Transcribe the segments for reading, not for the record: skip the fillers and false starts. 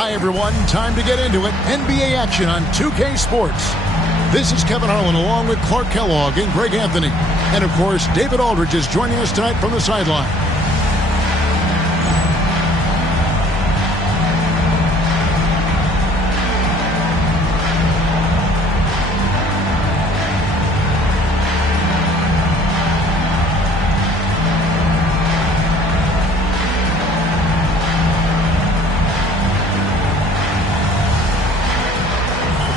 Hi, everyone. Time to get into it. NBA action on 2K Sports. This is Kevin Harlan along with Clark Kellogg and Greg Anthony. And, of course, David Aldridge is joining us tonight from the sideline.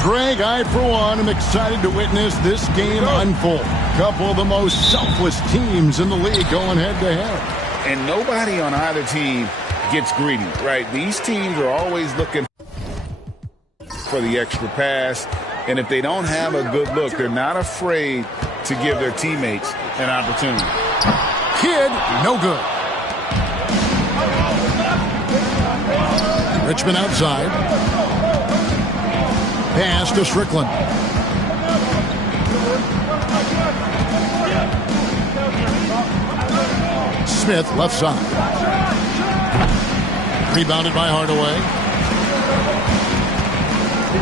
Greg, I, for one, am excited to witness this game unfold. Couple of the most selfless teams in the league going head-to-head. And nobody on either team gets greedy, right? These teams are always looking for the extra pass. And if they don't have a good look, they're not afraid to give their teammates an opportunity. Kidd, no good. Richmond outside. Pass to Strickland. Smith, left side. Rebounded by Hardaway.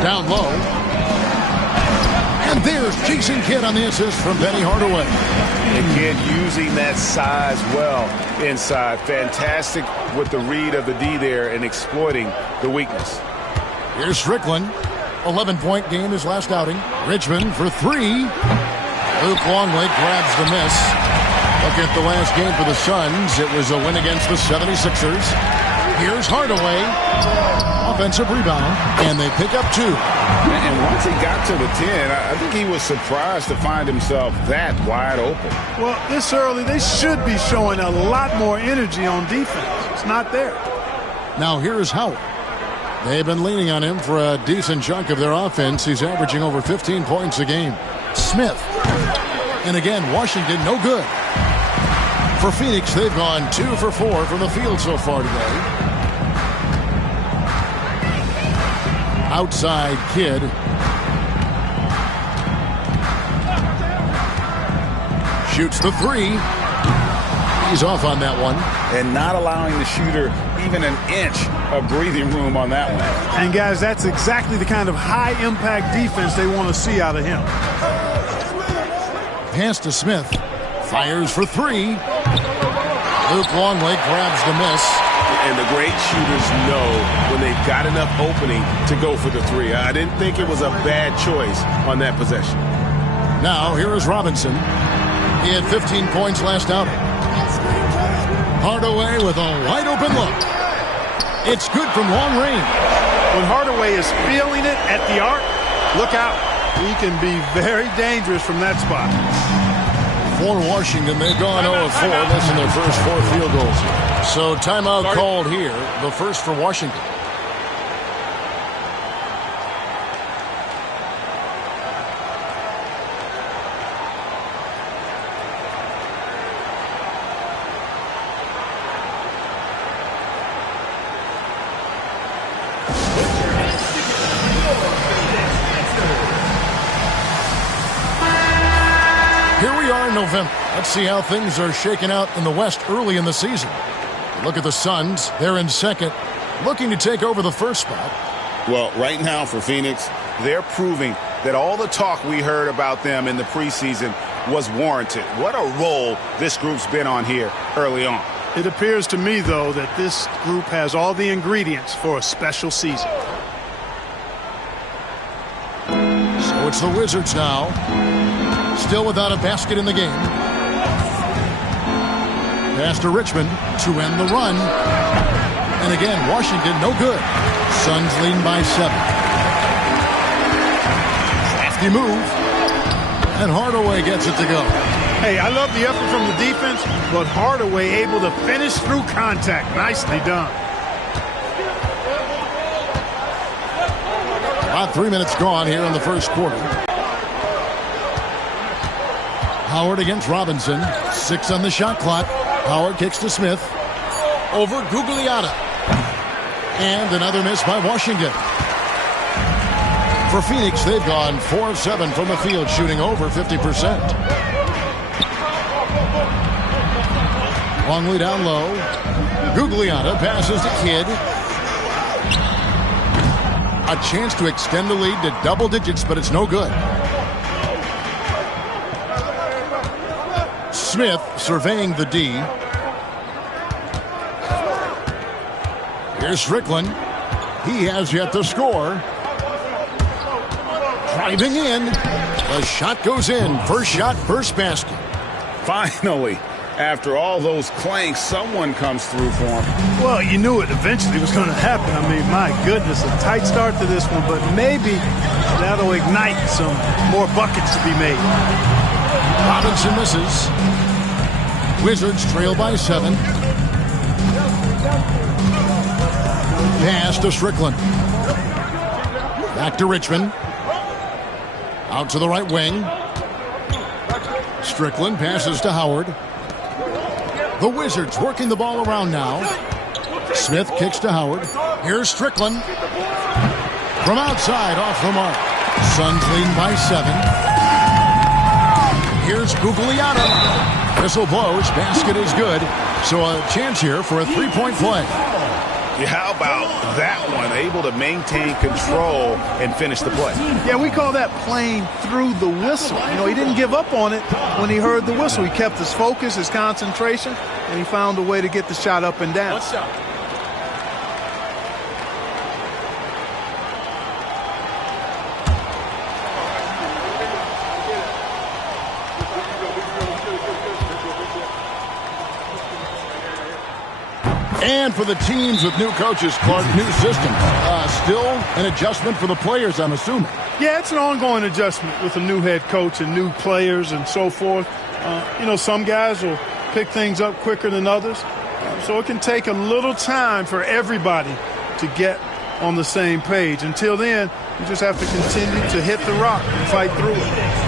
Down low. And there's Jason Kidd on the assist from Penny Hardaway. And Kidd using that size well inside. Fantastic with the read of the D there and exploiting the weakness. Here's Strickland. 11-point game his last outing. Richmond for three. Luke Longley grabs the miss. Look at the last game for the Suns. It was a win against the 76ers. Here's Hardaway. Offensive rebound. And they pick up two. And once he got to the 10, I think he was surprised to find himself that wide open. Well, this early, they should be showing a lot more energy on defense. It's not there. Now here's Howard. They've been leaning on him for a decent chunk of their offense. He's averaging over 15 points a game. Smith. And again, Washington, no good. For Phoenix, they've gone 2 for 4 from the field so far today. Outside Kidd. Shoots the three. He's off on that one. And not allowing the shooter even an inch of breathing room on that one. And, guys, that's exactly the kind of high-impact defense they want to see out of him. Pass to Smith. Fires for three. Luke Longley grabs the miss. And the great shooters know when they've got enough opening to go for the three. I didn't think it was a bad choice on that possession. Now, here is Robinson. He had 15 points last outing. Hardaway with a wide-open look. It's good from long range. When Hardaway is feeling it at the arc, look out. He can be very dangerous from that spot. For Washington, they've gone 0-4, missing their first 4 field goals. So timeout called here, the first for Washington. November. Let's see how things are shaking out in the West early in the season. Look at the Suns. They're in second, looking to take over the first spot. Well, right now for Phoenix, they're proving that all the talk we heard about them in the preseason was warranted. What a role this group's been on here early on. It appears to me, though, that this group has all the ingredients for a special season. So it's the Wizards now. Still without a basket in the game. Pass to Richmond to end the run. And again, Washington, no good. Suns leading by 7. Crafty move. And Hardaway gets it to go. Hey, I love the effort from the defense, but Hardaway able to finish through contact. Nicely done. About 3 minutes gone here in the first quarter. Howard against Robinson. 6 on the shot clock. Howard kicks to Smith. Over Gugliotta. And another miss by Washington. For Phoenix, they've gone 4 of 7 from the field, shooting over 50%. Longley down low. Gugliotta passes to Kidd. A chance to extend the lead to double digits, but it's no good. Smith surveying the D. Here's Strickland. He has yet to score. Driving in. The shot goes in. First shot, first basket. Finally, after all those clanks, someone comes through for him. Well, you knew it eventually was going to happen. I mean, my goodness, a tight start to this one, but maybe that'll ignite some more buckets to be made. Robinson misses. Wizards trail by 7. Pass to Strickland. Back to Richmond. Out to the right wing. Strickland passes to Howard. The Wizards working the ball around now. Smith kicks to Howard. Here's Strickland. From outside, off the mark. Suns leading by 7. Here's Gugliotta. Whistle blows. Basket is good. So a chance here for a three-point play. Yeah, how about that one? Able to maintain control and finish the play. Yeah, we call that playing through the whistle. You know, he didn't give up on it when he heard the whistle. He kept his focus, his concentration, and he found a way to get the shot up and down. One shot. And for the teams with new coaches, Clark, new systems. Still an adjustment for the players, I'm assuming. Yeah, it's an ongoing adjustment with a new head coach and new players and so forth. You know, some guys will pick things up quicker than others. So it can take a little time for everybody to get on the same page. Until then, you just have to continue to hit the rock and fight through it.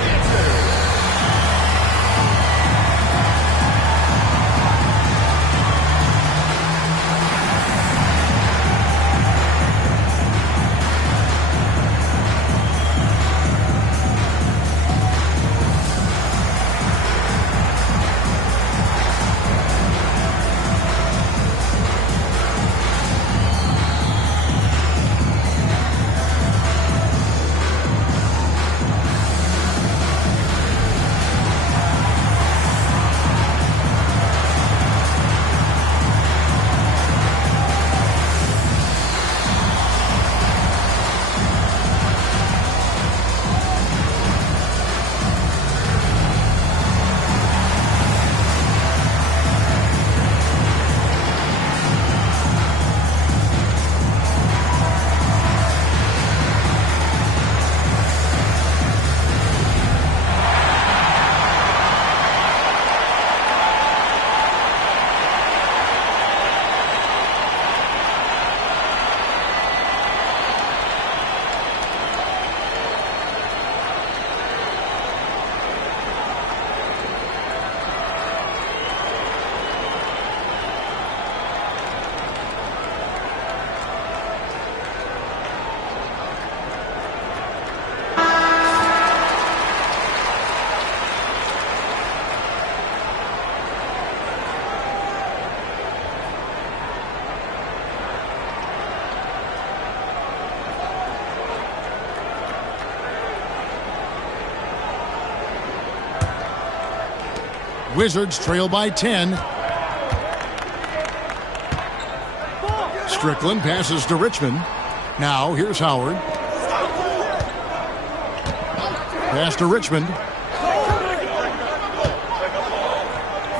Wizards trail by 10. Strickland passes to Richmond. Now here's Howard. Pass to Richmond.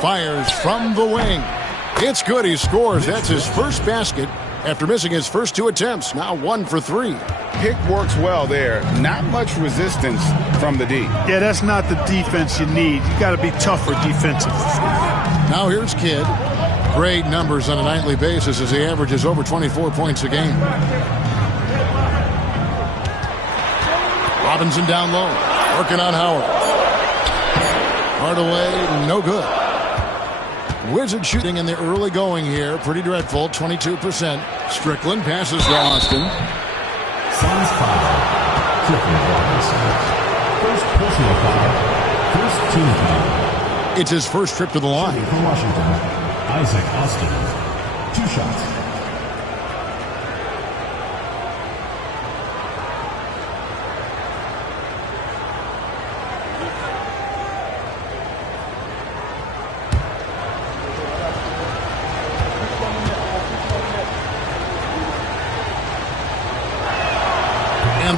Fires from the wing. It's good. He scores. That's his first basket after missing his first 2 attempts. Now 1 for 3. Pick works well there. Not much resistance from the D. Yeah, that's not the defense you need. You got to be tougher defensively. Now here's Kidd. Great numbers on a nightly basis as he averages over 24 points a game. Robinson down low. Working on Howard. Hardaway, no good. Wizard shooting in the early going here. Pretty dreadful, 22%. Strickland passes to Austin. Suns foul. Clifford Robinson. First personal foul. First team foul. It's his first trip to the line. Shooting for Washington, Isaac Austin. 2 shots.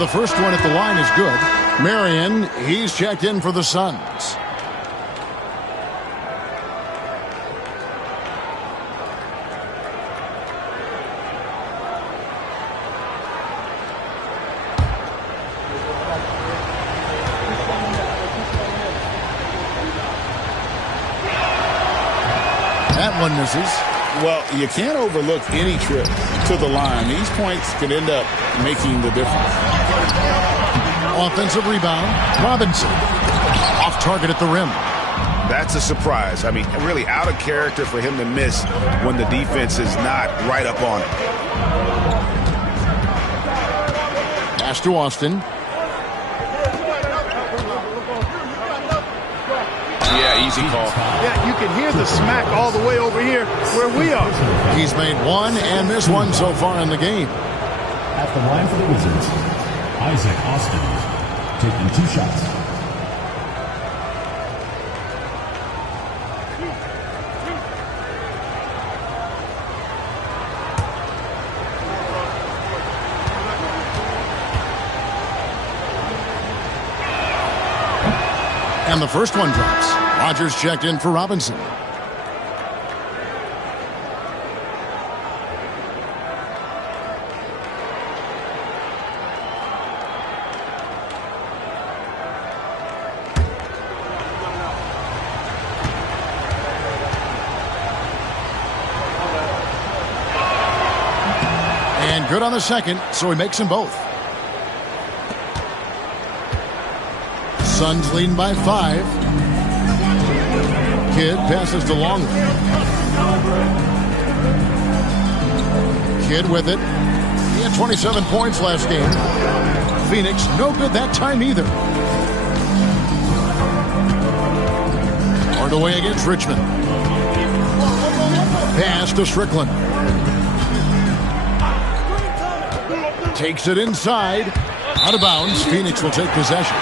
the first one at the line is good. Marion, he's checked in for the Suns. That one misses. Well, you can't overlook any trip to the line. These points could end up making the difference. Offensive rebound. Robinson. Off target at the rim. That's a surprise. I mean, really out of character for him to miss when the defense is not right up on it. Pass to Austin. Yeah, easy call. Yeah, you can hear the smack all the way over here where we are. He's made one and missed one so far in the game. At the line for the Wizards, Isaac Austin, taking 2 shots. And the first one drops. Rogers checked in for Robinson. And good on the second, so he makes them both. Suns leading by 5. Kidd passes to Longley. Kidd with it. He had 27 points last game. Phoenix, no good that time either. Hardaway against Richmond. Pass to Strickland. Takes it inside. Out of bounds. Phoenix will take possession.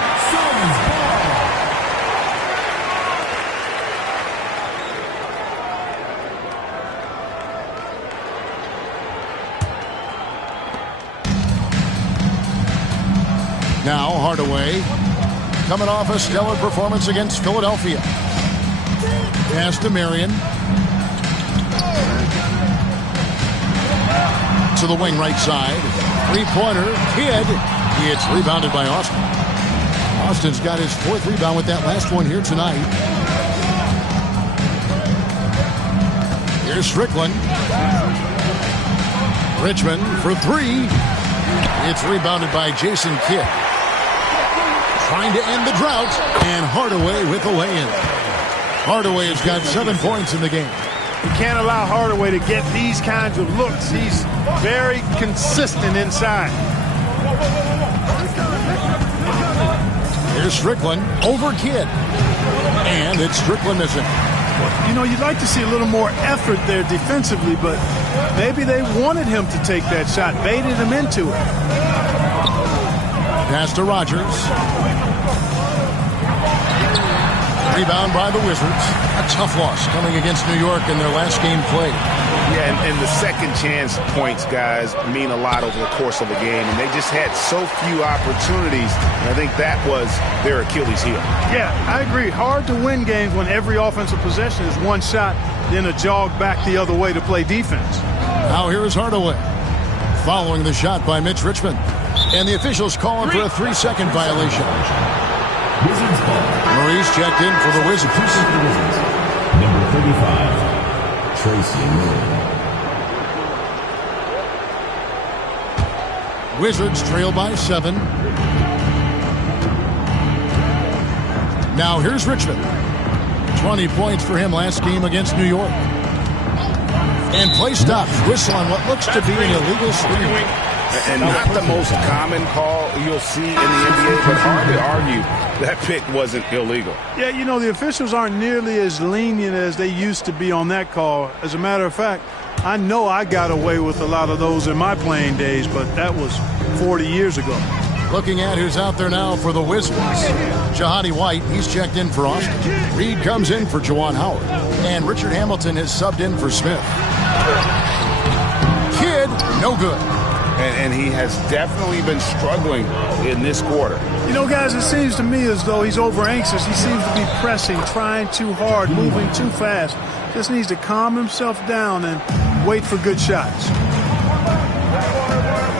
Now Hardaway coming off a stellar performance against Philadelphia. Pass to Marion. To the wing right side. Three-pointer. Kidd. It's rebounded by Austin. Austin's got his 4th rebound with that last one here tonight. Here's Strickland. Richmond for 3. It's rebounded by Jason Kidd. Trying to end the drought, and Hardaway with the lay-in. Hardaway has got 7 points in the game. You can't allow Hardaway to get these kinds of looks. He's very consistent inside. Here's Strickland over Kidd. And it's Strickland missing. You know, you'd like to see a little more effort there defensively, but maybe they wanted him to take that shot, baited him into it. Pass to Rogers. Rebound by the Wizards. A tough loss coming against New York in their last game played. Yeah, and the second chance points, guys, mean a lot over the course of the game, and they just had so few opportunities, and I think that was their Achilles heel. Yeah, I agree. Hard to win games when every offensive possession is one shot, then a jog back the other way to play defense. Now here is Hardaway. Following the shot by Mitch Richmond. And the officials calling for a 3-second violation. Wizards ball. Maurice checked in for the Wizards. Number 35, Tracy Miller. Wizards trail by 7. Now here's Richmond. 20 points for him last game against New York. And play stops. Whistle on what looks to be an illegal screen. And not the most common call you'll see in the NBA, but hard to argue that pick wasn't illegal. Yeah, you know, the officials aren't nearly as lenient as they used to be on that call. As a matter of fact, I know I got away with a lot of those in my playing days, but that was 40 years ago. Looking at who's out there now for the Wizards. Jahadi White, he's checked in for Austin. Reed comes in for Juwan Howard. And Richard Hamilton has subbed in for Smith. Kidd, no good. and he has definitely been struggling in this quarter. You know, guys, it seems to me as though he's over anxious. He seems to be pressing, trying too hard, moving too fast. Just needs to calm himself down and wait for good shots.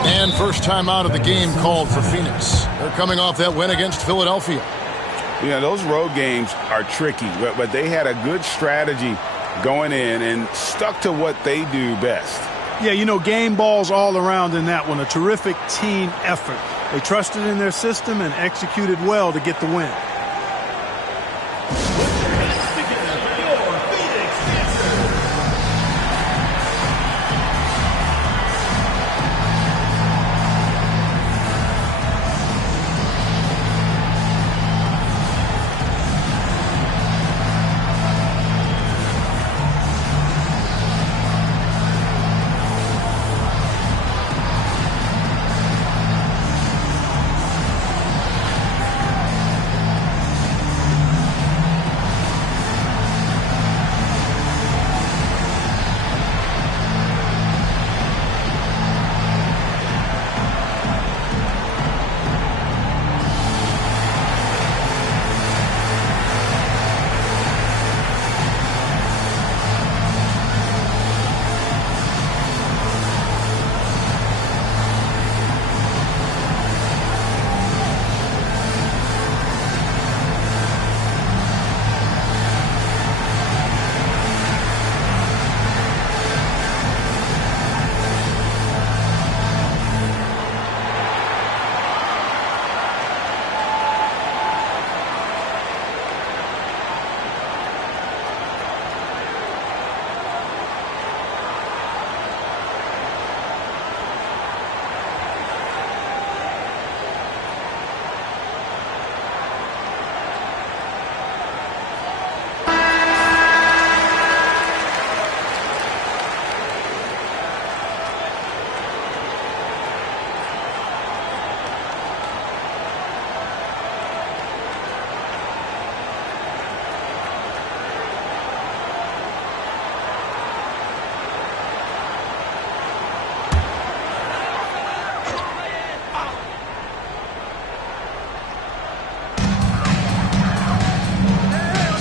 And first time out of the game called for Phoenix. They're coming off that win against Philadelphia. You know, those road games are tricky, but they had a good strategy going in and stuck to what they do best. Yeah, you know, game balls all around in that one. A terrific team effort. They trusted in their system and executed well to get the win.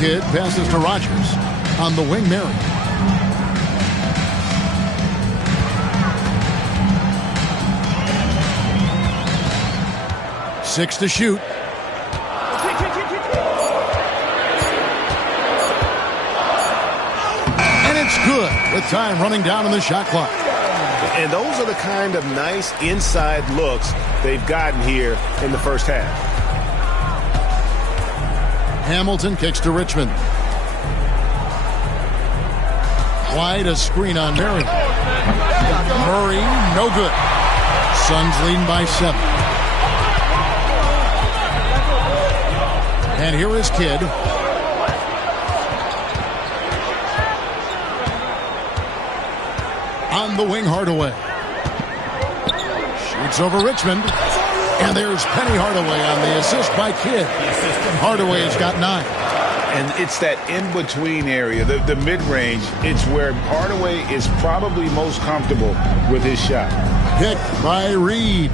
Kidd passes to Rogers. On the wing, Mary. Six to shoot. And it's good with time running down on the shot clock. And those are the kind of nice inside looks they've gotten here in the first half. Hamilton kicks to Richmond. Wide, a screen on Murray. Murray, no good. Suns leading by 7. And here is Kidd. On the wing, Hardaway. Shoots over Richmond. And there's Penny Hardaway on the assist by Kidd. Hardaway has got 9. And it's that in-between area, the mid-range. It's where Hardaway is probably most comfortable with his shot. Picked by Reed.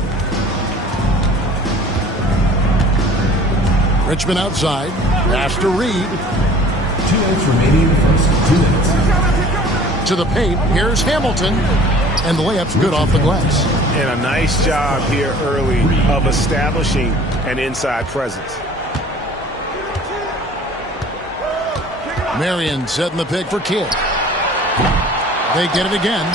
Richmond outside. Pass to Reed. 2 minutes remaining in the first. 2 minutes. To the paint. Here's Hamilton. And the layup's good off the glass. And a nice job here early of establishing an inside presence. Marion setting the pick for Kidd. They get it again.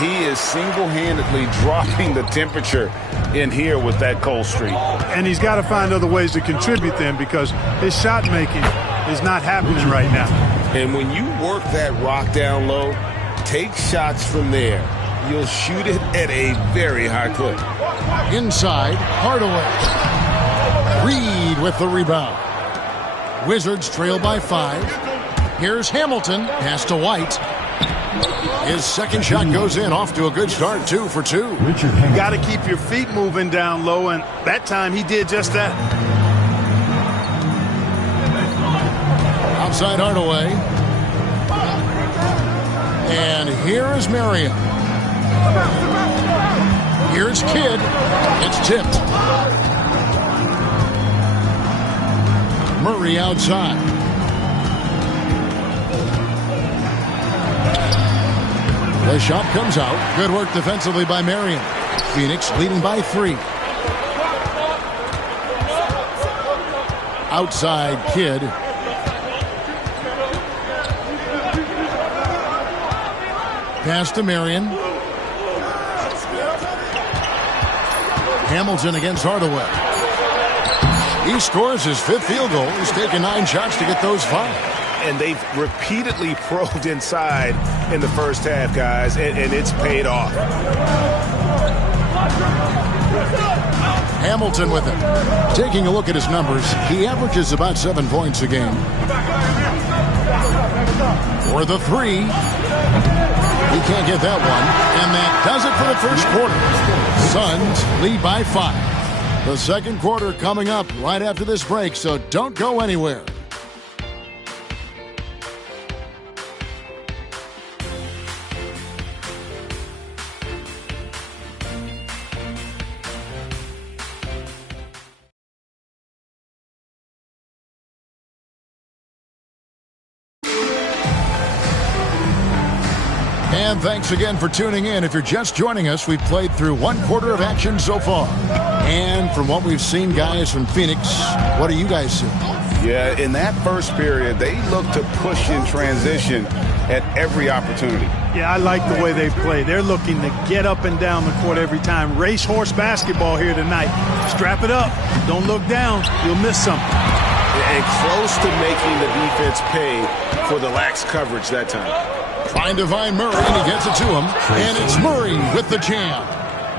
He is single-handedly dropping the temperature in here with that cold streak. And he's got to find other ways to contribute then, because his shot making is not happening right now. And when you work that rock down low, take shots from there. You'll shoot it at a very high clip. Inside, Hardaway. Reed with the rebound. Wizards trail by 5. Here's Hamilton. Pass to White. His second shot goes in. Off to a good start. 2 for 2. Richard You got to keep your feet moving down low, and that time he did just that. Outside Hardaway. And here is Marion. Here's Kidd. It's tipped. Murray outside. The shot comes out. Good work defensively by Marion. Phoenix leading by 3. Outside Kidd. Pass to Marion. Hamilton against Hardaway. He scores his 5th field goal. He's taken 9 shots to get those 5. And they've repeatedly probed inside in the first half, guys, and it's paid off. Hamilton with it. Taking a look at his numbers, he averages about 7 points a game. For the 3. He can't get that one. And that does it for the first quarter. Suns lead by 5. The second quarter coming up right after this break, so don't go anywhere. And thanks again for tuning in. If you're just joining us, we've played through 1 quarter of action so far. And from what we've seen, guys, from Phoenix, what do you guys see? Yeah, in that first period, they look to push in transition at every opportunity. Yeah, I like the way they play. They're looking to get up and down the court every time. Racehorse basketball here tonight. Strap it up. Don't look down. You'll miss something. And close to making the defense pay for the lax coverage that time. Trying to find Murray, and he gets it to him. And it's Murray with the jam.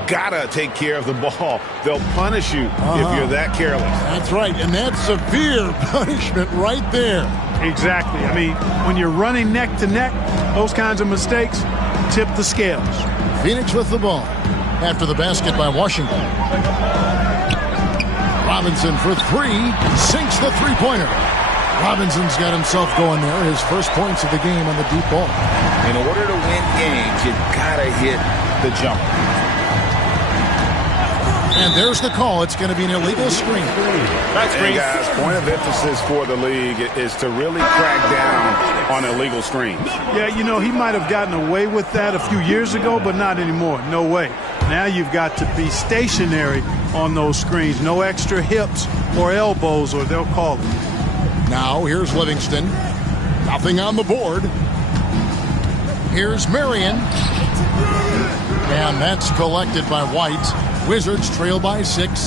Gotta take care of the ball. They'll punish you if you're that careless. That's right, and that's severe punishment right there. Exactly. I mean, when you're running neck to neck, those kinds of mistakes tip the scales. Phoenix with the ball after the basket by Washington. Robinson for 3, sinks the three-pointer. Robinson's got himself going there, his first points of the game on the deep ball. In order to win games, you've got to hit the jumper. And there's the call. It's going to be an illegal screen. And guys, point of emphasis for the league is to really crack down on illegal screens. Yeah, you know, he might have gotten away with that a few years ago, but not anymore. No way. Now you've got to be stationary on those screens. No extra hips or elbows, or they'll call it. Now here's Livingston. Nothing on the board. Here's Marion. And that's collected by White. Wizards trail by 6.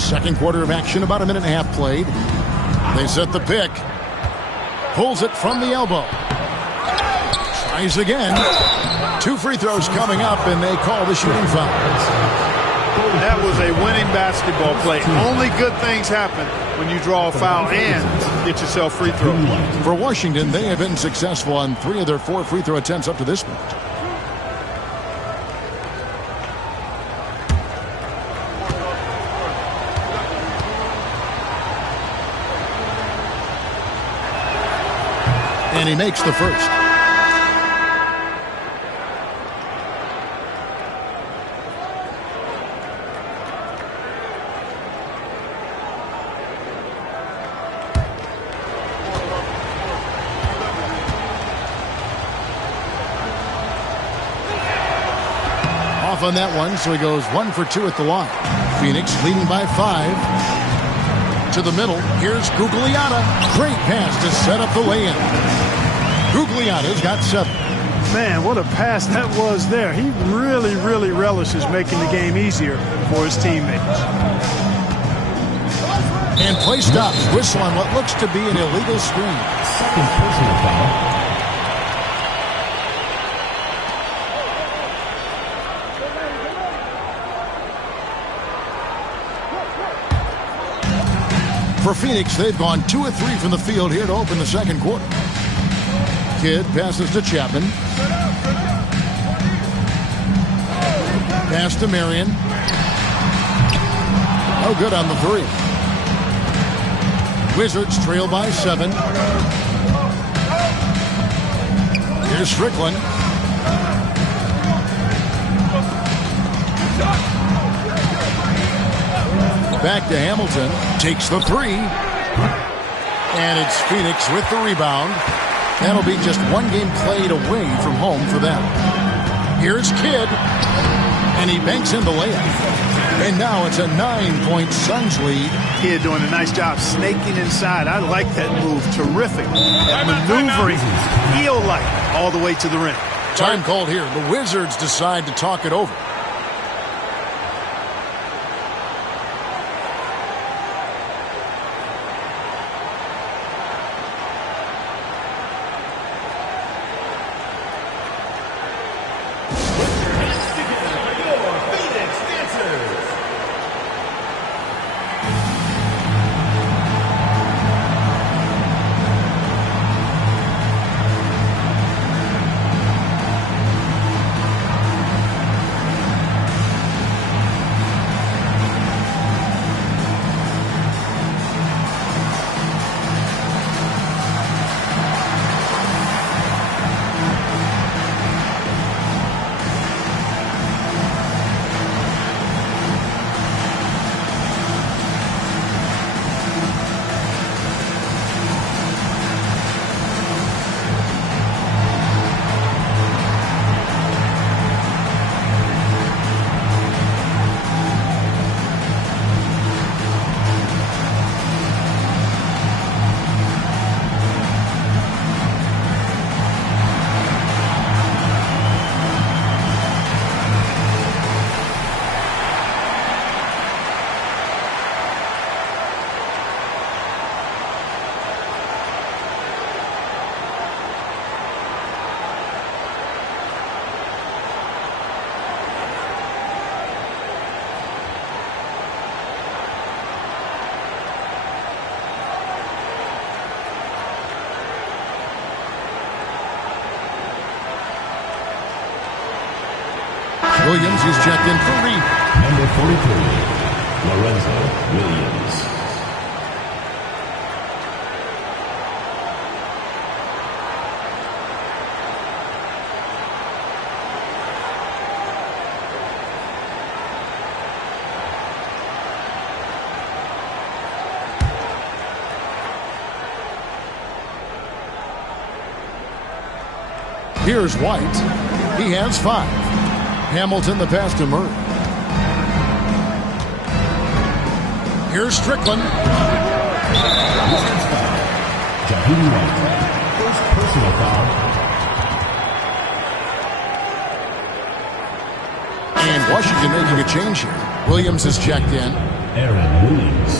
Second quarter of action, about a minute and a half played. They set the pick. Pulls it from the elbow. Tries again. 2 free throws coming up, and they call the shooting foul. That was a winning basketball play. Only good things happen when you draw a foul and get yourself free throws. For Washington, they have been successful on 3 of their 4 free throw attempts up to this point. And he makes the first. On that one, so he goes 1 for 2 at the line. Phoenix leading by 5. To the middle, here's Gugliotta. Great pass to set up the lay-in. Gugliotta's got 7. Man, what a pass that was there. He really, really relishes making the game easier for his teammates. And play stops. Whistle on what looks to be an illegal screen. Second personal foul. For Phoenix, they've gone 2 of 3 from the field here to open the second quarter. Kidd passes to Chapman. Pass to Marion. Oh, good on the 3. Wizards trail by 7. Here's Strickland. Back to Hamilton. Takes the three. And it's Phoenix with the rebound. That'll be just one game played away from home for them. Here's Kidd. And he banks in the layup. And now it's a 9-point Suns lead. Kidd doing a nice job snaking inside. I like that move. Terrific. And maneuvering eel-like all the way to the rim. Time called here. The Wizards decide to talk it over. Williams is checked in for Reed. Number 43, Lorenzo Williams. Here's White. He has 5. Hamilton the pass to Murray. Here's Strickland. Jahidi White. First personal foul. And Washington making a change here. Williams is checked in. Aaron Williams.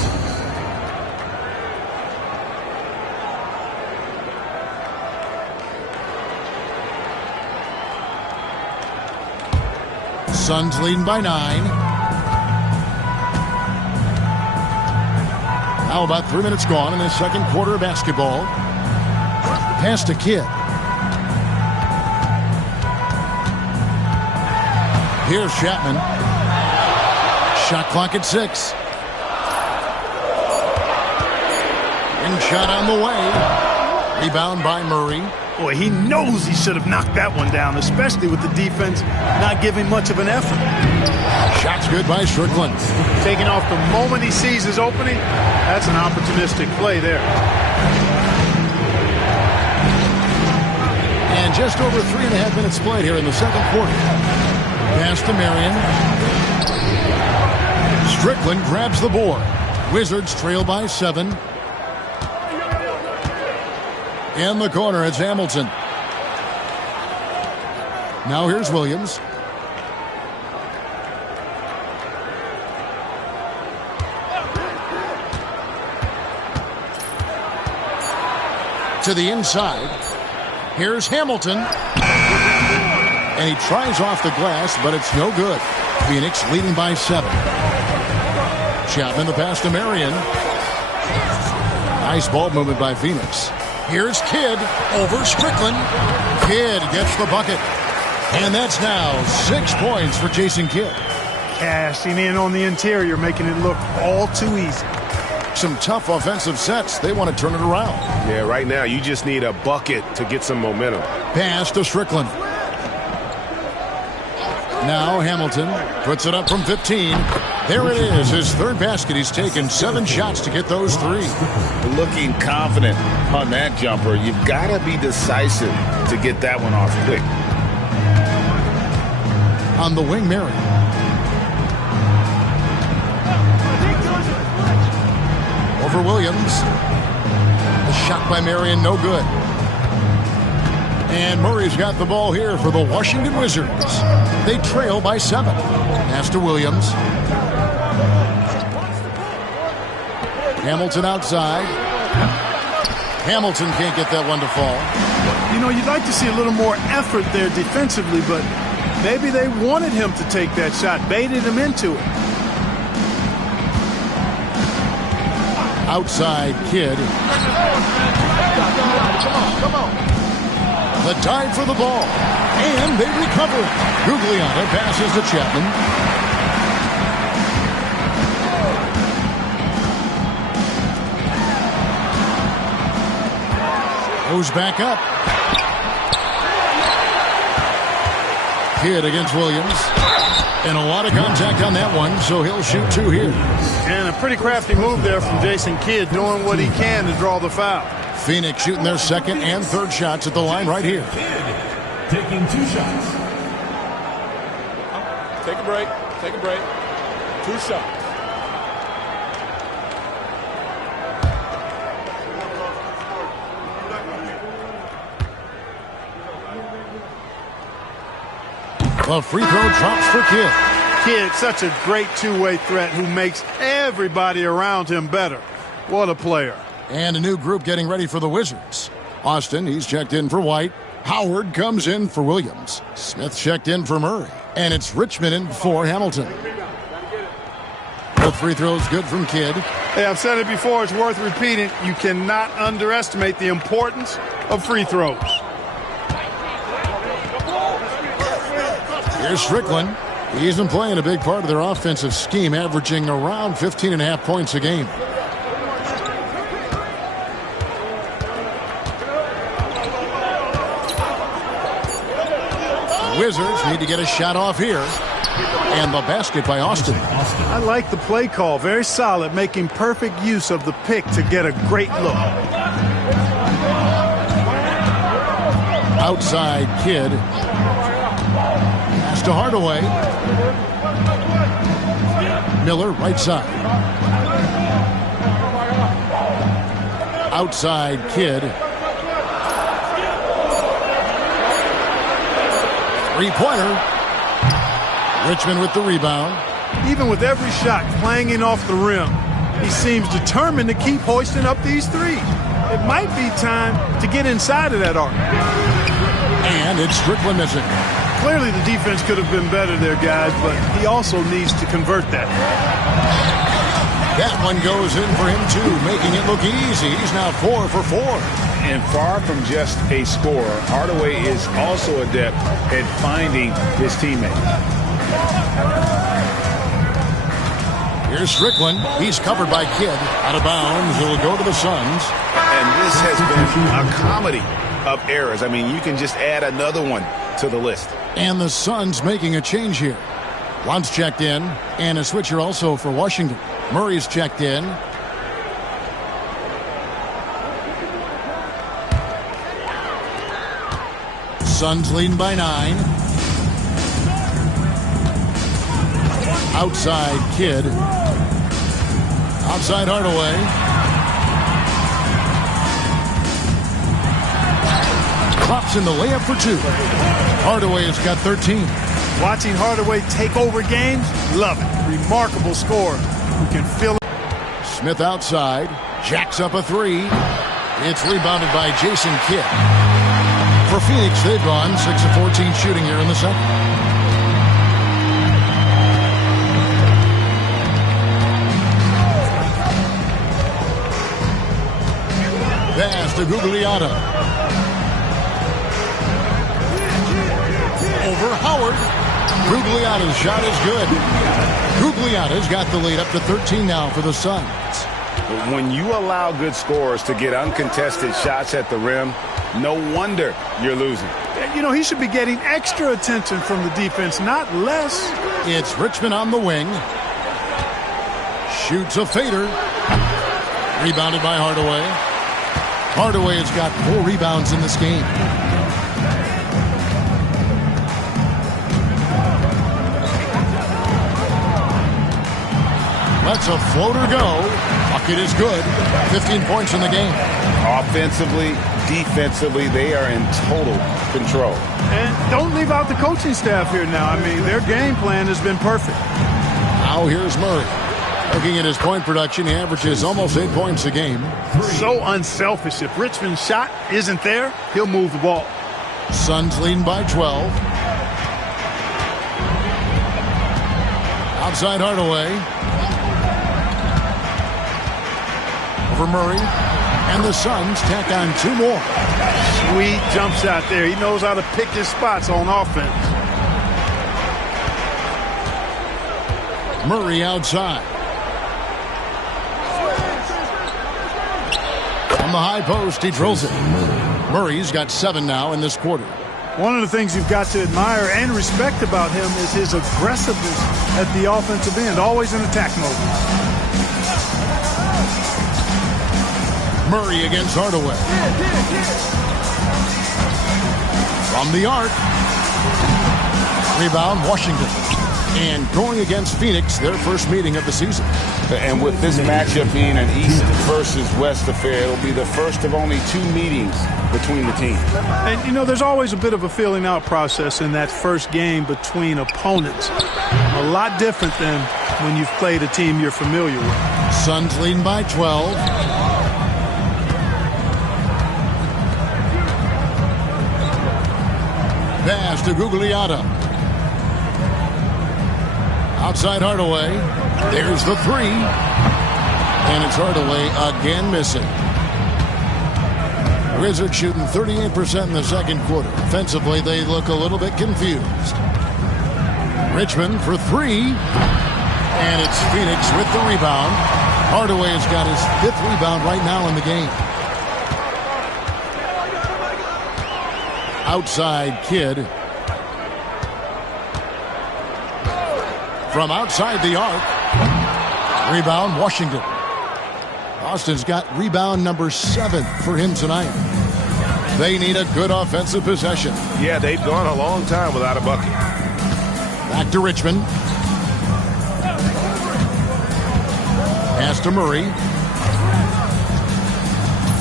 Suns leading by 9. Now about 3 minutes gone in the second quarter of basketball. Pass to Kidd. Here's Chapman. Shot clock at 6. And shot on the way. Rebound by Murray. Boy, he knows he should have knocked that one down, especially with the defense not giving much of an effort. Shot's good by Strickland. Taking off the moment he sees his opening, that's an opportunistic play there. And just over 3.5 minutes played here in the second quarter. Pass to Marion. Strickland grabs the board. Wizards trail by 7. In the corner, it's Hamilton. Now here's Williams. To the inside. Here's Hamilton. And he tries off the glass, but it's no good. Phoenix leading by 7. Chapman the pass to Marion. Nice ball movement by Phoenix. Here's Kidd over Strickland. Kidd gets the bucket. And that's now 6 points for Jason Kidd. Cashing in on the interior, making it look all too easy. Some tough offensive sets. They want to turn it around. Yeah, right now you just need a bucket to get some momentum. Pass to Strickland. Now Hamilton puts it up from 15. There it is, his third basket. He's taken 7 shots to get those 3. Looking confident on that jumper. You've got to be decisive to get that one off quick. On the wing, Murray. Over Williams. The shot by Marion, no good. And Murray's got the ball here for the Washington Wizards. They trail by 7. Pass to Williams. Hamilton outside. Hamilton can't get that one to fall. You know, you'd like to see a little more effort there defensively, but maybe they wanted him to take that shot, baited him into it. Outside Kidd. Come on. The dive for the ball. And they recover it. Gugliotta passes to Chapman. Goes back up. Kidd against Williams. And a lot of contact on that one, so he'll shoot 2 here. And a pretty crafty move there from Jason Kidd, doing what he can to draw the foul. Phoenix shooting their second and third shots at the line right here. Taking 2 shots. Take a break. 2 shots. The free throw drops for Kidd. Kidd, such a great two-way threat who makes everybody around him better. What a player. And a new group getting ready for the Wizards. Austin, he's checked in for White. Howard comes in for Williams. Smith checked in for Murray. And it's Richmond in for Hamilton. Both free throws good from Kidd. Hey, I've said it before, it's worth repeating. You cannot underestimate the importance of free throws. Here's Strickland. He's been playing a big part of their offensive scheme, averaging around 15.5 points a game. Wizards need to get a shot off here. And the basket by Austin. I like the play call. Very solid, making perfect use of the pick to get a great look. Outside Kidd. Pass to Hardaway. Miller, right side. Outside Kidd. Three-pointer. Richmond with the rebound. Even with every shot clanging off the rim, he seems determined to keep hoisting up these threes. It might be time to get inside of that arc. And it's Strickland missing. Clearly the defense could have been better there, guys, but he also needs to convert that. That one goes in for him, too, making it look easy. He's now 4 for 4. And far from just a scorer, Hardaway is also adept at finding his teammate. Here's Strickland. He's covered by Kidd. Out of bounds. It'll go to the Suns. And this has been a comedy of errors. I mean, you can just add another one to the list. And the Suns making a change here. Luntz checked in. And a switcher also for Washington. Murray's checked in. Suns leading by 9. Outside Kidd. Outside Hardaway. Drops in the layup for 2. Hardaway has got 13. Watching Hardaway take over games, love it. Remarkable scorer who can fill it. Smith outside. Jacks up a 3. It's rebounded by Jason Kidd. For Phoenix, they've gone 6 of 14 shooting here in the second. Pass to Gugliotta. Over Howard. Gugliotta's shot is good. Gugliotta's got the lead up to 13 now for the Suns. When you allow good scorers to get uncontested shots at the rim, no wonder you're losing. you know, he should be getting extra attention from the defense, not less. It's Richmond on the wing. Shoots a fader. Rebounded by Hardaway. Hardaway has got 4 rebounds in this game. Lets a floater go. Bucket is good. 15 points in the game. Offensively, defensively, they are in total control. And don't leave out the coaching staff here now. I mean, their game plan has been perfect. Now here's Murray. Looking at his point production, he averages almost 8 points a game. So unselfish. If Richmond's shot isn't there, he'll move the ball. Suns leading by 12. Outside Hardaway. Over Murray. And the Suns tack on 2 more. Sweet jump shot there. He knows how to pick his spots on offense. Murray outside. On the high post, he drills it. Murray's got 7 now in this quarter. One of the things you've got to admire and respect about him is his aggressiveness at the offensive end, always in attack mode. Murray against Hardaway. From the arc. Rebound, Washington. And going against Phoenix, their first meeting of the season. And with this matchup being an East versus West affair, it'll be the first of only 2 meetings between the teams. And, you know, there's always a bit of a filling out process in that first game between opponents. A lot different than when you've played a team you're familiar with. Suns leading by 12. Pass to Gugliotta. Outside Hardaway. There's the 3. And it's Hardaway again missing. Wizards shooting 38% in the second quarter. Offensively, they look a little bit confused. Richmond for 3. And it's Phoenix with the rebound. Hardaway has got his 5th rebound right now in the game. Outside Kidd. From outside the arc. Rebound, Washington. Austin's got rebound number 7 for him tonight. They need a good offensive possession. Yeah, they've gone a long time without a bucket. Back to Richmond. Pass to Murray.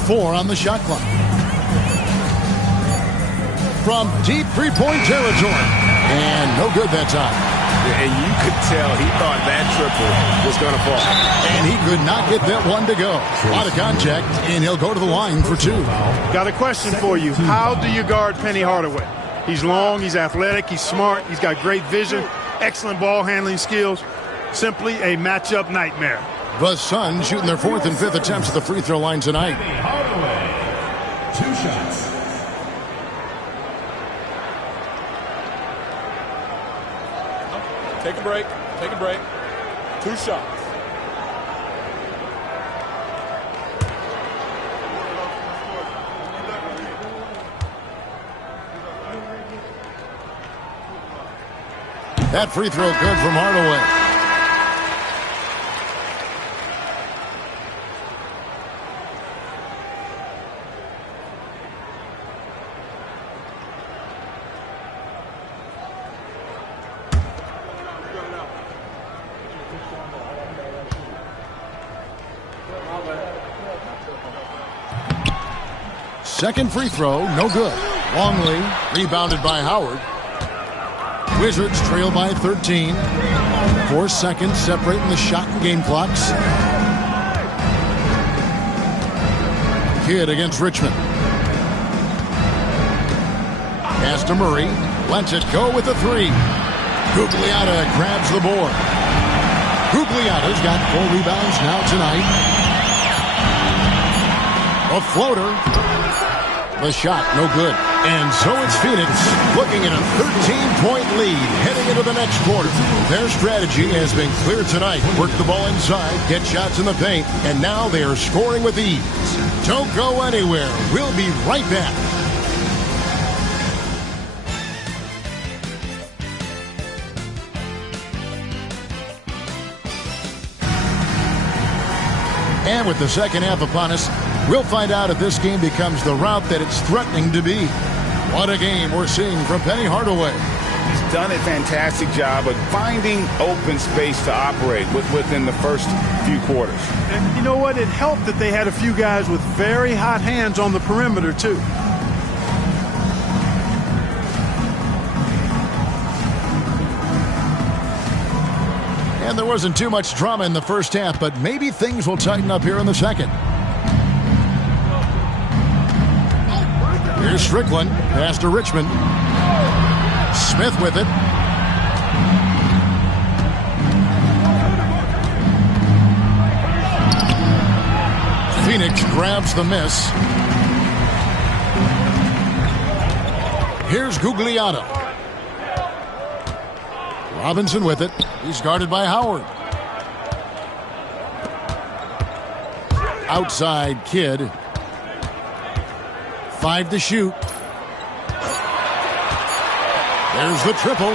4 on the shot clock. From deep 3-point territory. And no good that time. And you could tell he thought that triple was going to fall. And he could not get that one to go. A lot of contact, and he'll go to the line for 2. Got a question for you. How do you guard Penny Hardaway? He's long, he's athletic, he's smart, he's got great vision, excellent ball handling skills. Simply a matchup nightmare. The Suns shooting their 4th and 5th attempts at the free throw line tonight. Hardaway, 2 shots. Take a break. Take a break. 2 shots. That free throw good from Hardaway. Second free throw, no good. Longley, rebounded by Howard. Wizards trail by 13. 4 seconds separating the shot and game clocks. Kidd against Richmond. Pass to Murray. Lets it go with the 3. Gugliotta grabs the board. Gugliotta's got 4 rebounds now tonight. A floater. The shot, no good. And so it's Phoenix looking at a 13-point lead heading into the next quarter. Their strategy has been clear tonight. Work the ball inside, get shots in the paint, and now they are scoring with ease. Don't go anywhere. We'll be right back. And with the second half upon us, we'll find out if this game becomes the route that it's threatening to be. What a game we're seeing from Penny Hardaway. He's done a fantastic job of finding open space to operate within the first few quarters. And you know what? It helped that they had a few guys with very hot hands on the perimeter, too. And there wasn't too much drama in the first half, but maybe things will tighten up here in the second. Here's Strickland, pass to Richmond. Smith with it. Phoenix grabs the miss. Here's Gugliotta. Robinson with it. He's guarded by Howard. Outside Kidd. 5 to shoot. There's the triple.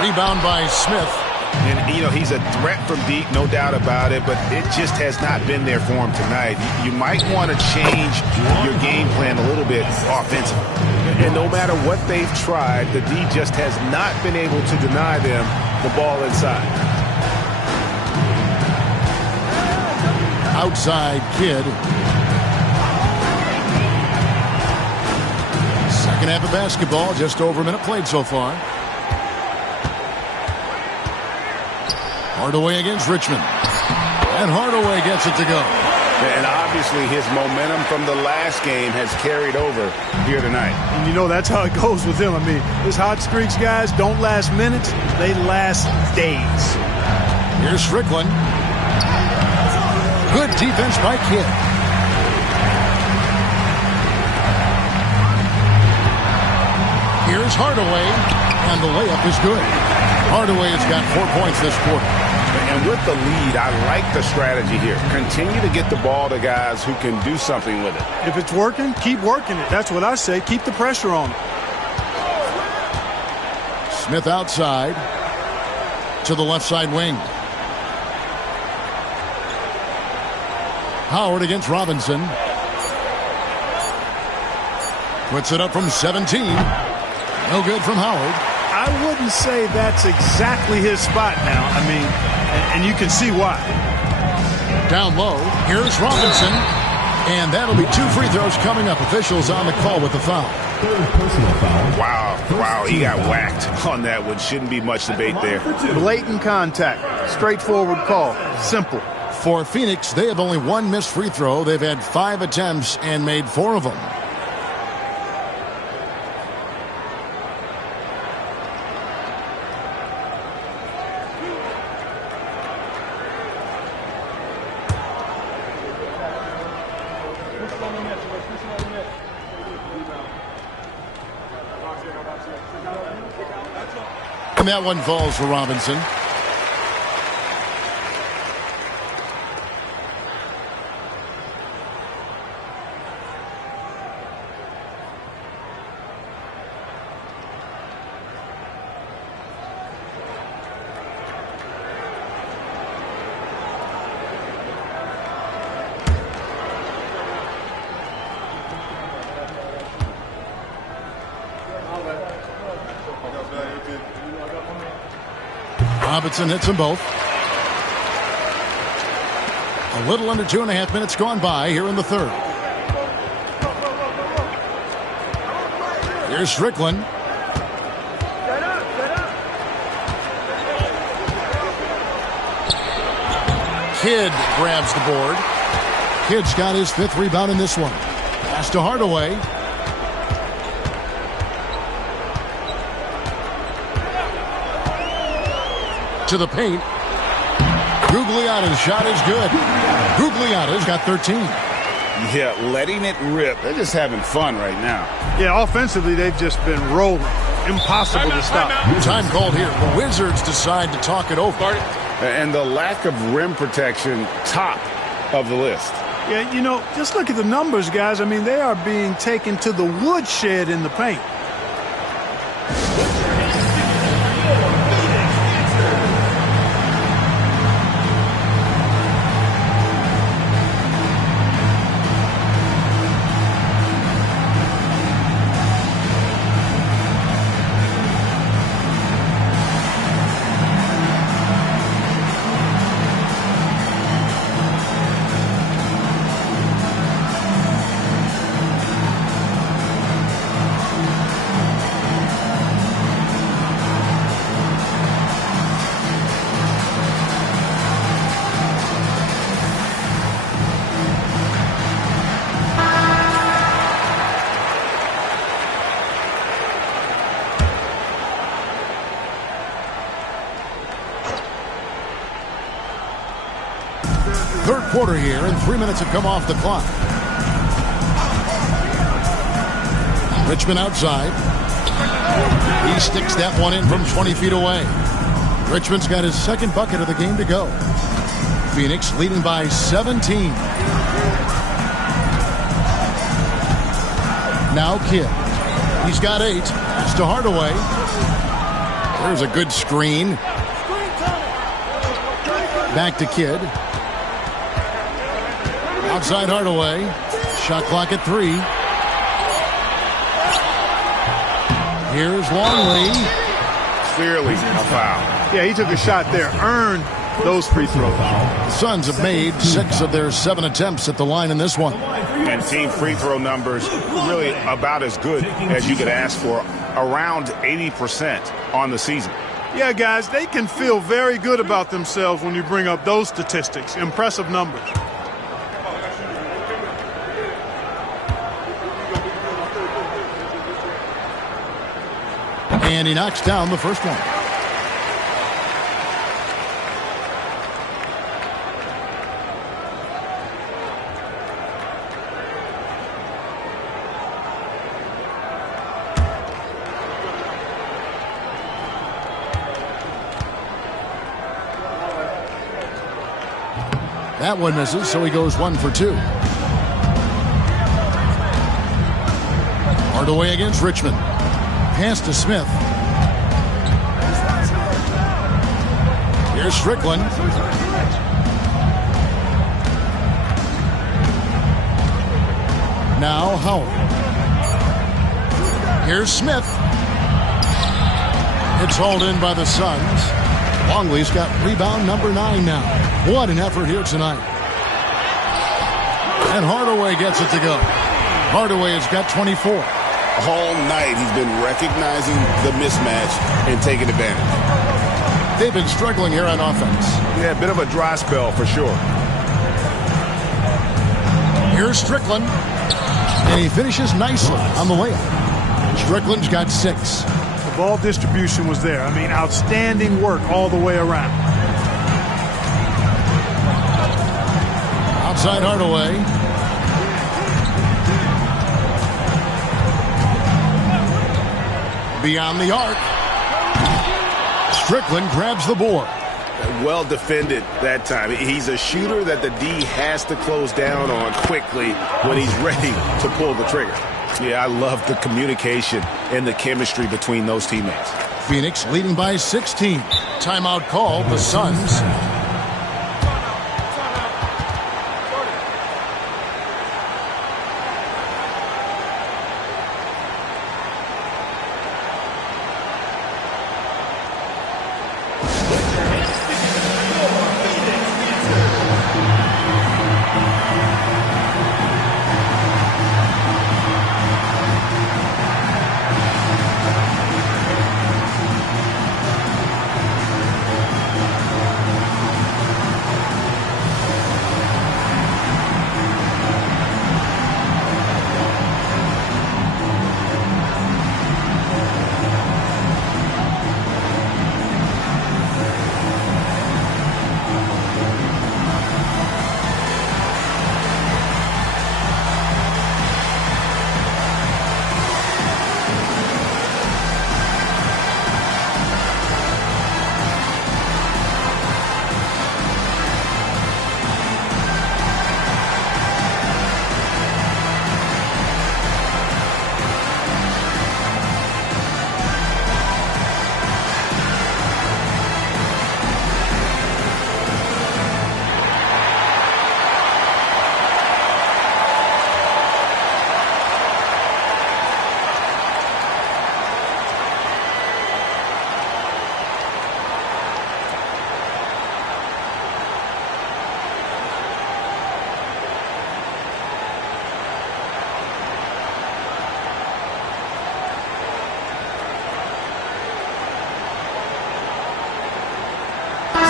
Rebound by Smith. And, you know, he's a threat from deep, no doubt about it, but it just has not been there for him tonight. You might want to change your game plan a little bit offensively. And no matter what they've tried, the D just has not been able to deny them the ball inside. Outside Kidd. Second half of basketball, just over a minute played so far. Hardaway against Richmond. And Hardaway gets it to go. And obviously his momentum from the last game has carried over here tonight. And you know that's how it goes with him. I mean, his hot streaks, guys, don't last minutes. They last days. Here's Strickland. Good defense by Kidd. Here's Hardaway. And the layup is good. Hardaway has got 4 points this quarter. And with the lead, I like the strategy here. Continue to get the ball to guys who can do something with it. If it's working, keep working it. That's what I say. Keep the pressure on it. Smith outside to the left side wing. Howard against Robinson. Puts it up from 17. No good from Howard. I wouldn't say that's exactly his spot now. I mean, and you can see why. Down low, here's Robinson. And that'll be 2 free throws coming up. Officials on the call with the foul. Wow, he got whacked on that one. Shouldn't be much debate there. Blatant contact. Straightforward call. Simple. For Phoenix, they have only 1 missed free throw. They've had 5 attempts and made 4 of them. And that one falls for Robinson. Robinson hits them both. A little under 2.5 minutes gone by here in the third. Here's Strickland. Kidd grabs the board. Kidd's got his 5th rebound in this one. Pass to Hardaway. To the paint. Gugliotta's shot is good. Gugliotta's got 13. Yeah, letting it rip. They're just having fun right now. Yeah, offensively, they've just been rolling. Impossible to stop. Time called here. The Wizards decide to talk it over. And the lack of rim protection, top of the list. Yeah, you know, just look at the numbers, guys. I mean, they are being taken to the woodshed in the paint. quarter here, and 3 minutes have come off the clock. Richmond outside. He sticks that one in from 20 feet away. Richmond's got his second bucket of the game to go. Phoenix leading by 17. Now Kidd. He's got 8. Pass to Hardaway. There's a good screen. Back to Kidd. Outside Hardaway. Shot clock at 3. Here's Longley. Clearly a foul. Yeah, he took a shot there. Earned those free throws. The Suns have made 6 of their 7 attempts at the line in this one. And team free throw numbers really about as good as you could ask for. Around 80% on the season. Yeah, guys, they can feel very good about themselves when you bring up those statistics. Impressive numbers. And he knocks down the first one. That one misses, so he goes 1 for 2. Hardaway against Richmond. Pass to Smith. Here's Strickland. Now Howard. Here's Smith. It's hauled in by the Suns. Longley's got rebound number 9 now. What an effort here tonight. And Hardaway gets it to go. Hardaway has got 24. All night he's been recognizing the mismatch and taking advantage. They've been struggling here on offense. Yeah, a bit of a dry spell for sure. Here's Strickland. And he finishes nicely on the layup. Strickland's got 6. The ball distribution was there. I mean, outstanding work all the way around. Outside Hardaway. Beyond the arc. Strickland grabs the board. Well defended that time. He's a shooter that the D has to close down on quickly when he's ready to pull the trigger. Yeah, I love the communication and the chemistry between those teammates. Phoenix leading by 16. Timeout called the Suns.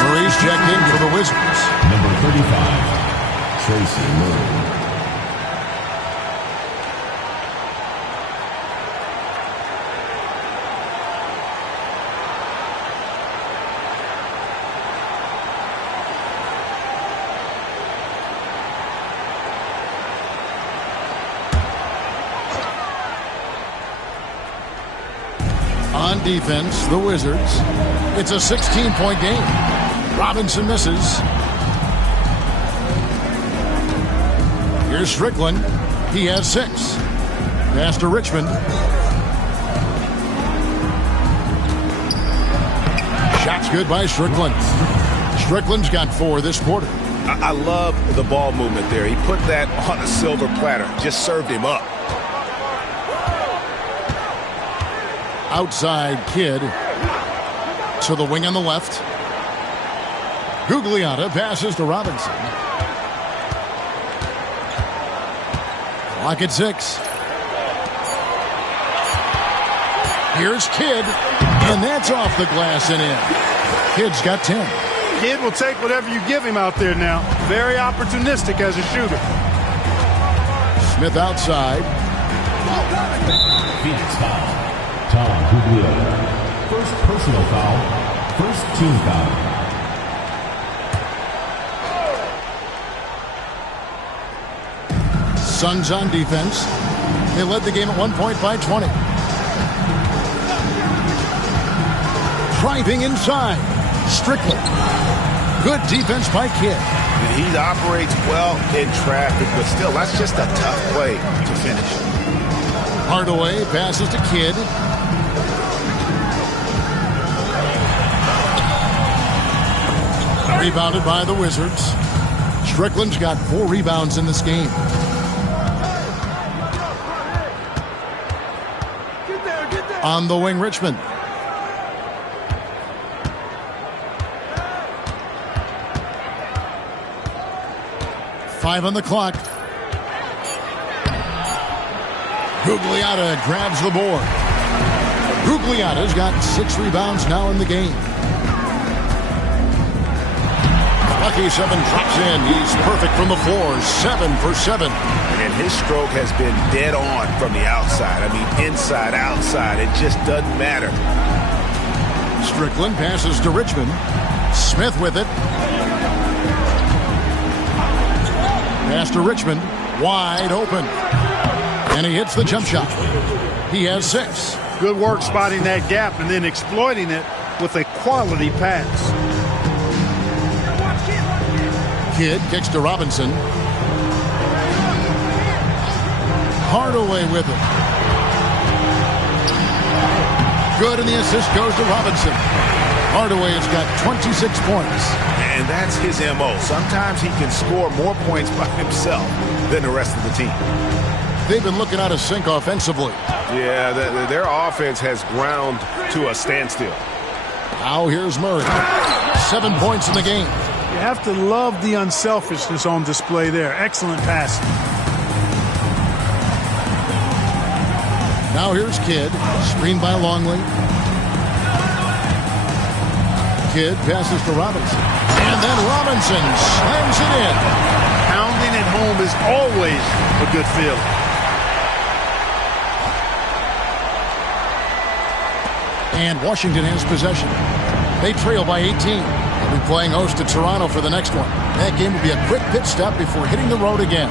Murray's checked in for the Wizards. Number 35, Tracy Murray. On defense, the Wizards. It's a 16-point game. Robinson misses. Here's Strickland. He has 6. Pass to Richmond. Shot's good by Strickland. Strickland's got 4 this quarter. I love the ball movement there. He put that on a silver platter. Just served him up. Outside Kidd to the wing on the left. Gugliotta passes to Robinson. Clock at 6. Here's Kidd, and that's off the glass and in. Kidd's got 10. Kidd will take whatever you give him out there now. Very opportunistic as a shooter. Smith outside. Phoenix foul. Tom Gugliotta. First personal foul. First team foul. Suns on defense. They led the game at 1 point by 20. Driving inside. Strickland. Good defense by Kidd. He operates well in traffic, but still, that's just a tough play to finish. Hardaway passes to Kidd. Rebounded by the Wizards. Strickland's got 4 rebounds in this game. On the wing, Richmond. Five on the clock. Gugliotta grabs the board. Gugliotta's got 6 rebounds now in the game. Lucky 7 drops in. He's perfect from the floor. 7 for 7. And his stroke has been dead on from the outside. I mean, inside, outside. It just doesn't matter. Strickland passes to Richmond. Smith with it. Pass to Richmond. Wide open. And he hits the jump shot. He has 6. Good work spotting that gap and then exploiting it with a quality pass. Kidd kicks to Robinson. Hardaway with it. Good, and the assist goes to Robinson. Hardaway has got 26 points. And that's his M.O. Sometimes he can score more points by himself than the rest of the team. They've been looking out of sync offensively. Yeah, their offense has ground to a standstill. Now here's Murray. 7 points in the game. You have to love the unselfishness on display there. Excellent passing. Now here's Kidd. Screened by Longley. Kidd passes to Robinson. And then Robinson slams it in. Pounding it home is always a good feeling. And Washington has possession. They trail by 18. They'll be playing host to Toronto for the next one. That game will be a quick pit stop before hitting the road again.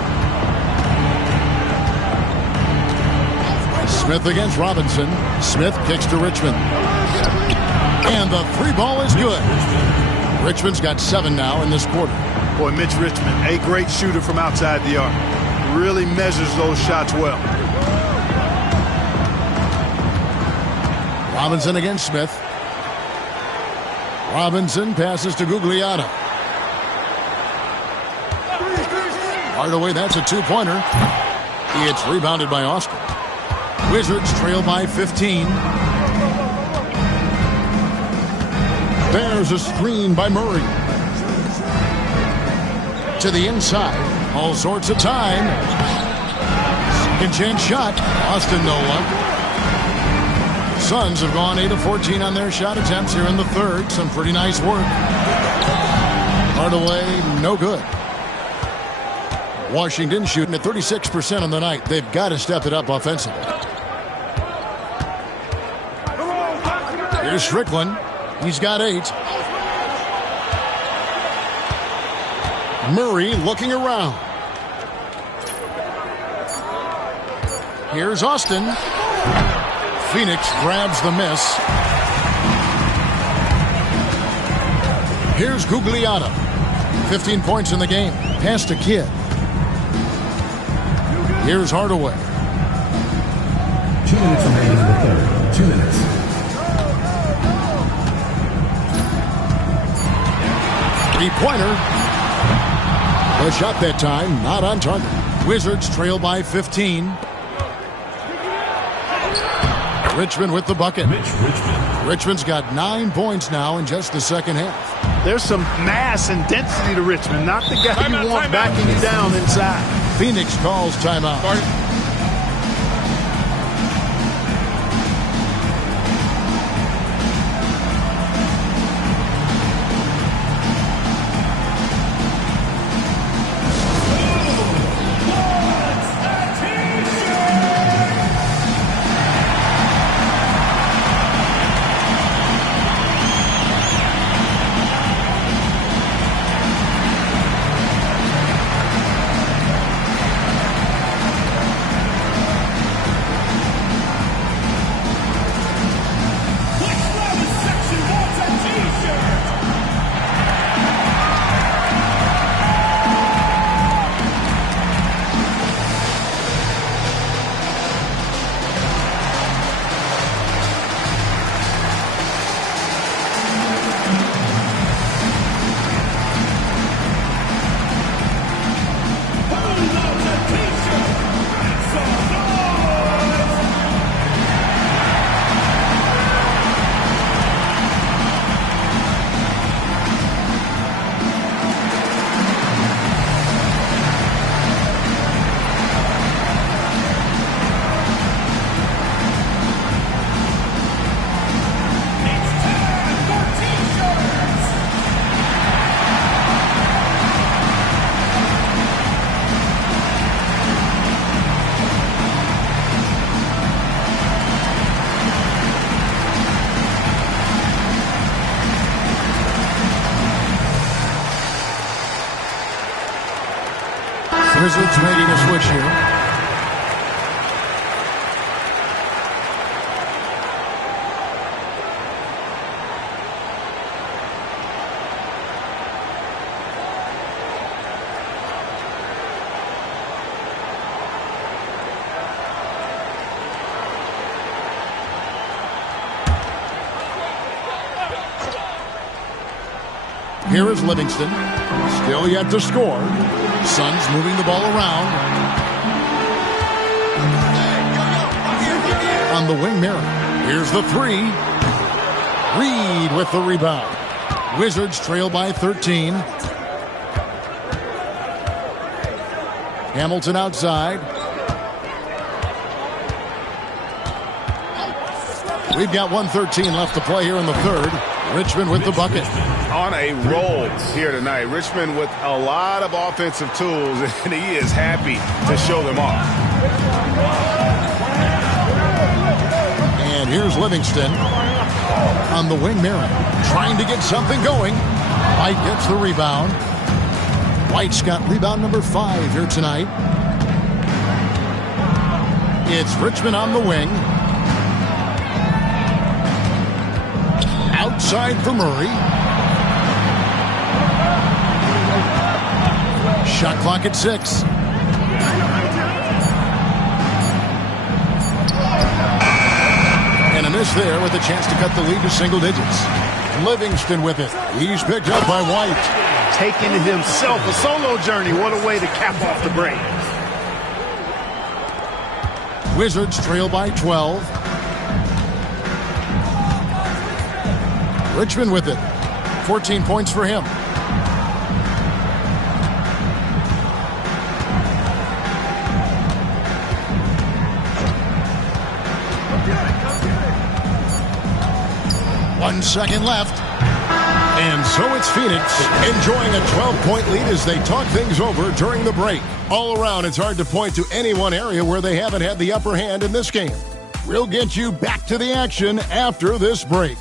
Smith against Robinson. Smith kicks to Richmond. And the 3 ball is good. Richmond's got 7 now in this quarter. Boy, Mitch Richmond, a great shooter from outside the arc. Really measures those shots well. Robinson against Smith. Robinson passes to Gugliotta. Hardaway, that's a 2-pointer. It's rebounded by Austin. Wizards trail by 15. There's a screen by Murray. To the inside. All sorts of time. Second chance shot. Austin no luck. Suns have gone 8 of 14 on their shot attempts here in the third. Some pretty nice work. Hardaway, no good. Washington shooting at 36% on the night. They've got to step it up offensively. Here's Strickland. He's got 8. Murray looking around. Here's Austin. Phoenix grabs the miss. Here's Gugliotta. 15 points in the game. Pass to Kidd. Here's Hardaway. 2 minutes remaining in the third. 2 minutes. Three-pointer. The shot that time, not on target. Wizards trail by 15. Richmond with the bucket. Richmond's got 9 points now in just the second half. There's some mass and density to Richmond, not the guy you want backing you down inside. Phoenix calls timeout. Wizards making a switch here. Here is Livingston. Still yet to score. Suns moving the ball around. On the wing, Merritt. Here's the three. Reed with the rebound. Wizards trail by 13. Hamilton outside. We've got 1:13 left to play here in the third. Richmond with the bucket. On a roll here tonight. Richmond with a lot of offensive tools, and he is happy to show them off. And here's Livingston. On the wing, Merritt. Trying to get something going. White gets the rebound. White's got rebound number 5 here tonight. It's Richmond on the wing. Outside for Murray. Shot clock at 6. And a miss there with a chance to cut the lead to single digits. Livingston with it. He's picked up by White. Taking it himself, a solo journey. What a way to cap off the break. Wizards trail by 12. Richmond with it. 14 points for him. One second left. And so it's Phoenix enjoying a 12-point lead as they talk things over during the break. All around, it's hard to point to any one area where they haven't had the upper hand in this game. We'll get you back to the action after this break.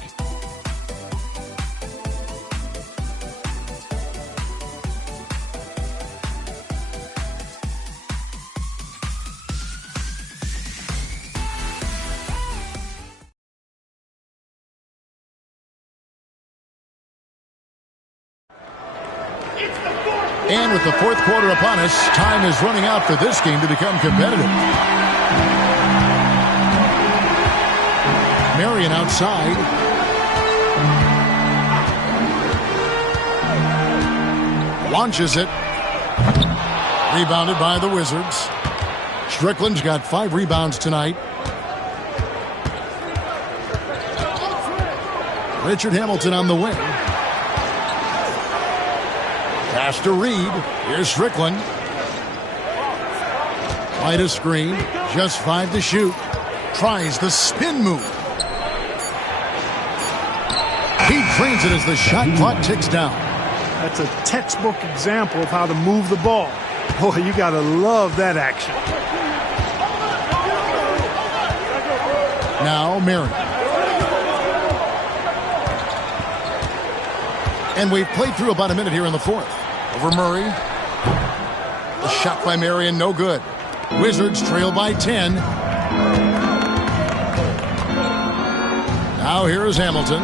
And with the fourth quarter upon us, time is running out for this game to become competitive. Marion outside. Launches it. Rebounded by the Wizards. Strickland's got 5 rebounds tonight. Richard Hamilton on the wing. Pass to Reed. Here's Strickland. Quite a screen. Just 5 to shoot. Tries the spin move. He trains it as the shot clock ticks down. That's a textbook example of how to move the ball. Boy, you got to love that action. Now Marion. And we've played through about a minute here in the fourth. Over Murray. The shot by Marion, no good. Wizards trail by 10. Now here is Hamilton.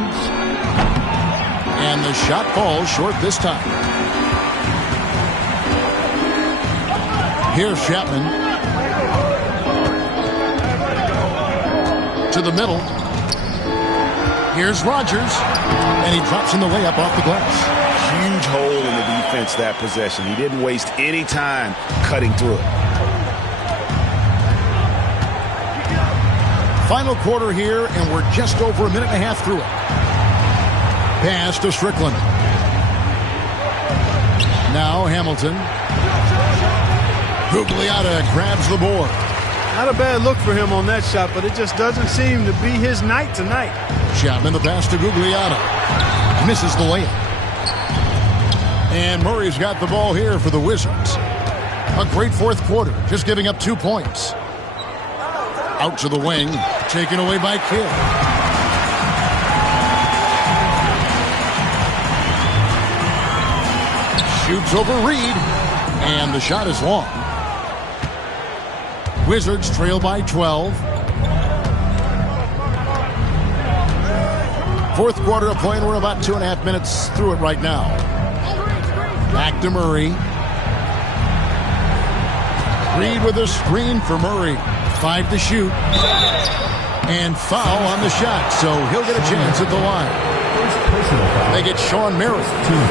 And the shot falls short this time. Here's Chapman. To the middle. Here's Rogers. And he drops in the layup off the glass. Huge hole in the defense that possession. He didn't waste any time cutting through it. Final quarter here, and we're just over a minute and a half through it. Pass to Strickland. Now Hamilton. Gugliotta grabs the board. Not a bad look for him on that shot, but it just doesn't seem to be his night tonight. Chapman the pass to Gugliotta. Misses the layup. And Murray's got the ball here for the Wizards. A great fourth quarter, just giving up 2 points. Out to the wing, taken away by Kidd. Shoots over Reed, and the shot is long. Wizards trail by 12. Fourth quarter of play, and we're about 2.5 minutes through it right now. Back to Murray. Reed with a screen for Murray. 5 to shoot. And foul on the shot, so he'll get a chance at the line. They get Sean Merritt.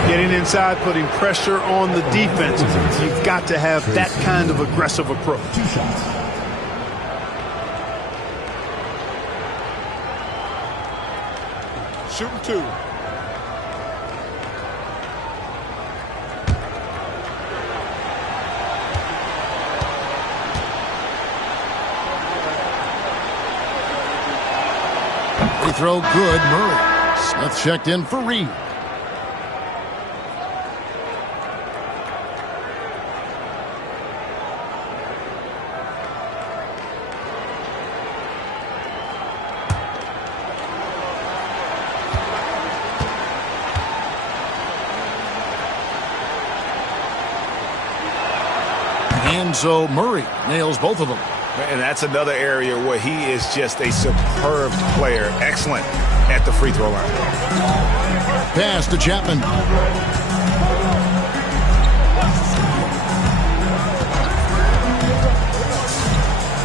Getting inside, putting pressure on the defense. You've got to have that kind of aggressive approach. 2 shots. Shooting 2. Free throw good, Murray. Smith checked in for Reed. And so Murray nails both of them. And that's another area where he is just a superb player. Excellent at the free throw line. Pass to Chapman.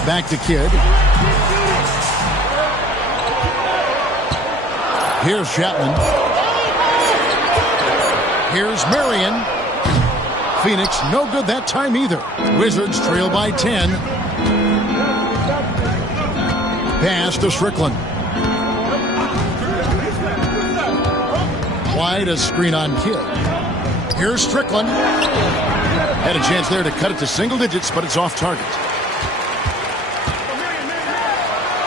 Back to Kidd. Here's Chapman. Here's Marion. Phoenix, no good that time either. Wizards trail by 10. Pass to Strickland. Wide, a screen on Kidd. Here's Strickland. Had a chance there to cut it to single digits, but it's off target.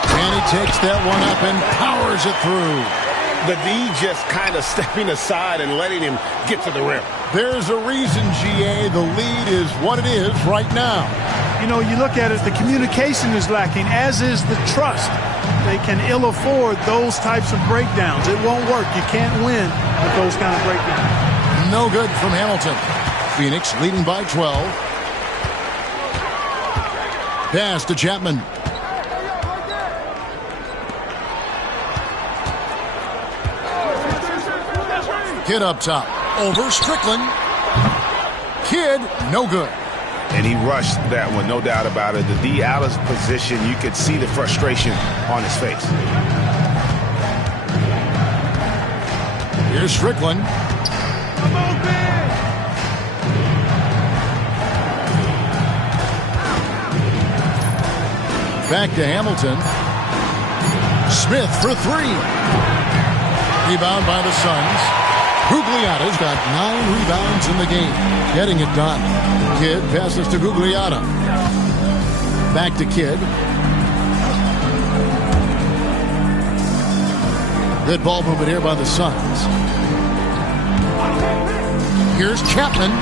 And he takes that one up and powers it through. The D just kind of stepping aside and letting him get to the rim. There's a reason, GA, the lead is what it is right now. You know, you look at it, the communication is lacking, as is the trust. They can ill afford those types of breakdowns. It won't work. You can't win with those kind of breakdowns. No good from Hamilton. Phoenix leading by 12. Pass to Chapman. Kidd up top. Over Strickland. Kidd, no good. And he rushed that one, no doubt about it. The D out of position, you could see the frustration on his face. Here's Strickland. Back to Hamilton. Smith for three. Rebound by the Suns. Gugliotta's got 9 rebounds in the game. Getting it done. Kidd passes to Gugliotta. Back to Kidd. Good ball movement here by the Suns. Here's Chapman.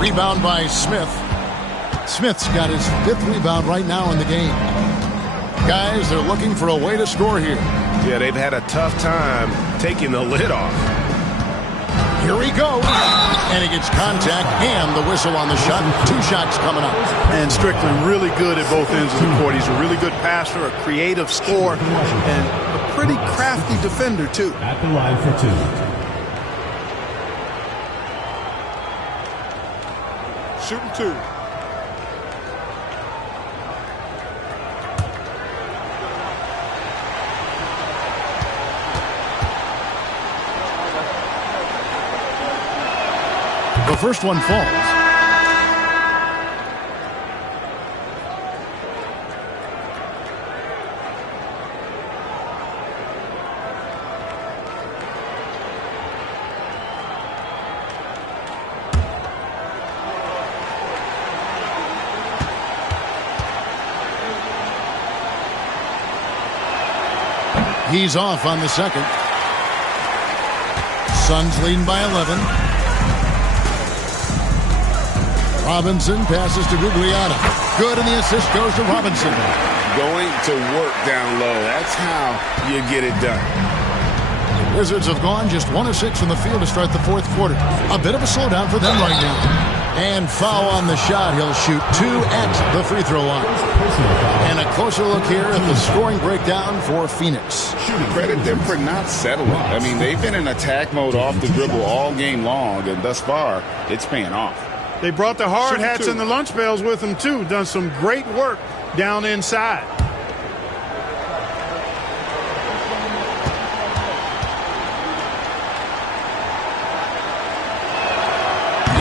Rebound by Smith. Smith's got his 5th rebound right now in the game. Guys, they're looking for a way to score here. Yeah, they've had a tough time taking the lid off. Here we go. And he gets contact and the whistle on the shot. 2 shots coming up. And Strickland really good at both ends of the court. He's a really good passer, a creative scorer, and a pretty crafty defender, too. At the line for 2. Shooting 2. The first one falls. He's off on the second. Suns leading by 11. Robinson passes to Gugliotta. Good, and the assist goes to Robinson. Going to work down low. That's how you get it done. Wizards have gone just 1 of 6 from the field to start the 4th quarter. A bit of a slowdown for them right now. And foul on the shot. He'll shoot 2 at the free throw line. And a closer look here at the scoring breakdown for Phoenix. Credit them for not settling. I mean, they've been in attack mode off the dribble all game long, and thus far, it's paying off. They brought the hard hats and the lunch bells with them, too. Done some great work down inside.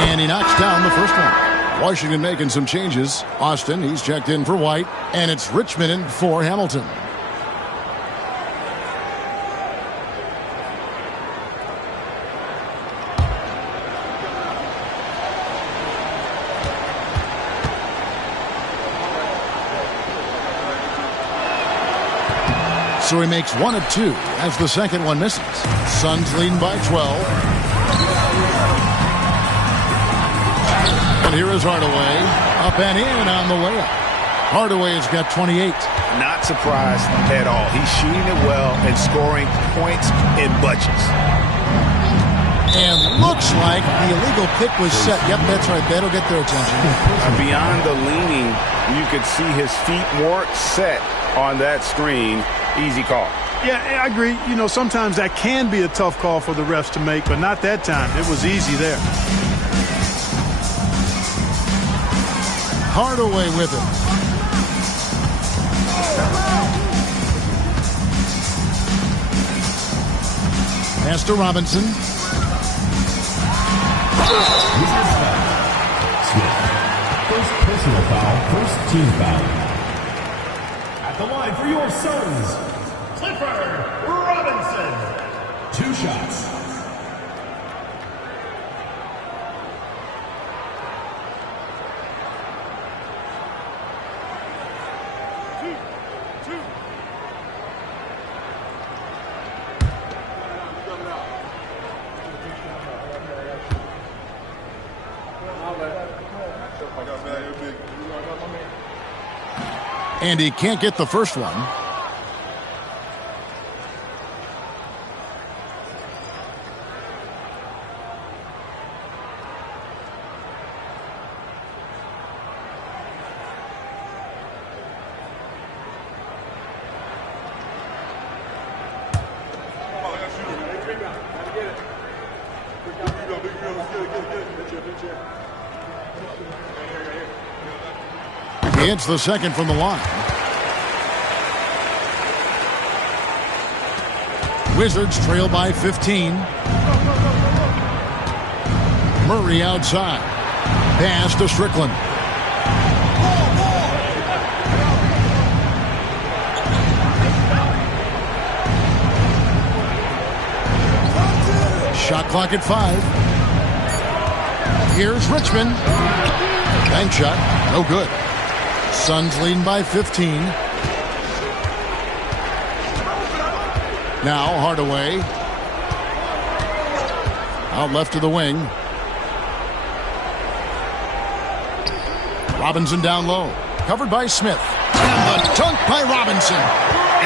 And he knocks down the first one. Washington making some changes. Austin, he's checked in for White. And it's Richmond in for Hamilton. So he makes 1 of 2 as the second one misses. Suns leading by 12. And here is Hardaway. Up and in on the way up. Hardaway's got 28. Not surprised at all. He's shooting it well and scoring points in bunches. And looks like the illegal pick was set. Yep, that's right. That'll get their attention. Beyond the leaning, you could see his feet weren't set on that screen. Easy call. Yeah, I agree. You know, sometimes that can be a tough call for the refs to make, but not that time. It was easy there. Hardaway with it. Pass to Robinson. First personal foul, first team foul. At the line for your Suns, Clifford Robinson. 2 shots. And he can't get the first one. He hits the second from the line. Wizards trail by 15. Murray outside. Pass to Strickland. Shot clock at 5. Here's Richmond. Bank shot. No good. Suns leading by 15. Now Hardaway. Out left to the wing. Robinson down low. Covered by Smith. And the dunk by Robinson.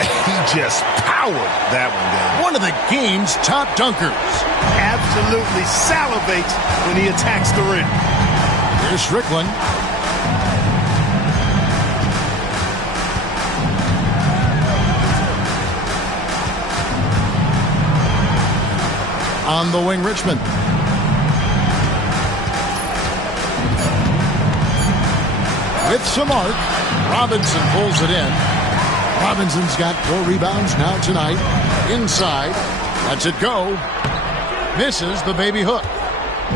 He just powered that one down. One of the game's top dunkers. Absolutely salivates when he attacks the rim. Here's Strickland. On the wing, Richmond. With some arc, Robinson pulls it in. Robinson's got 4 rebounds now tonight. Inside, lets it go. Misses the baby hook.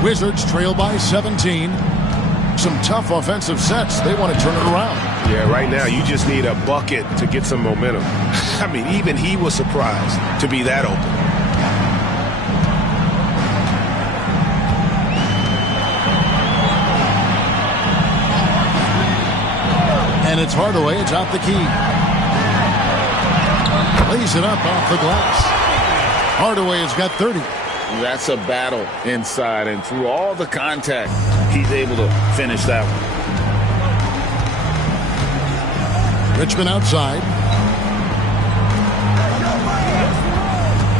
Wizards trail by 17. Some tough offensive sets. They want to turn it around. Yeah, right now you just need a bucket to get some momentum. I mean, even he was surprised to be that open. And it's Hardaway atop the key. Lays it up off the glass. Hardaway has got 30. That's a battle inside, and through all the contact, he's able to finish that one. Richmond outside.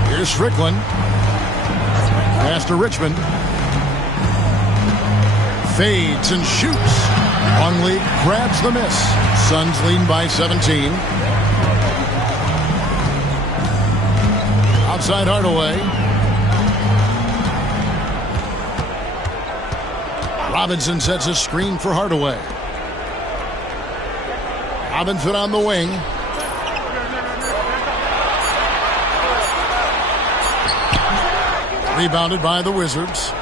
Here's Strickland. Pass to Richmond. Fades and shoots. Longley grabs the miss. Suns lead by 17. Outside Hardaway. Robinson sets a screen for Hardaway. Robinson on the wing. Rebounded by the Wizards.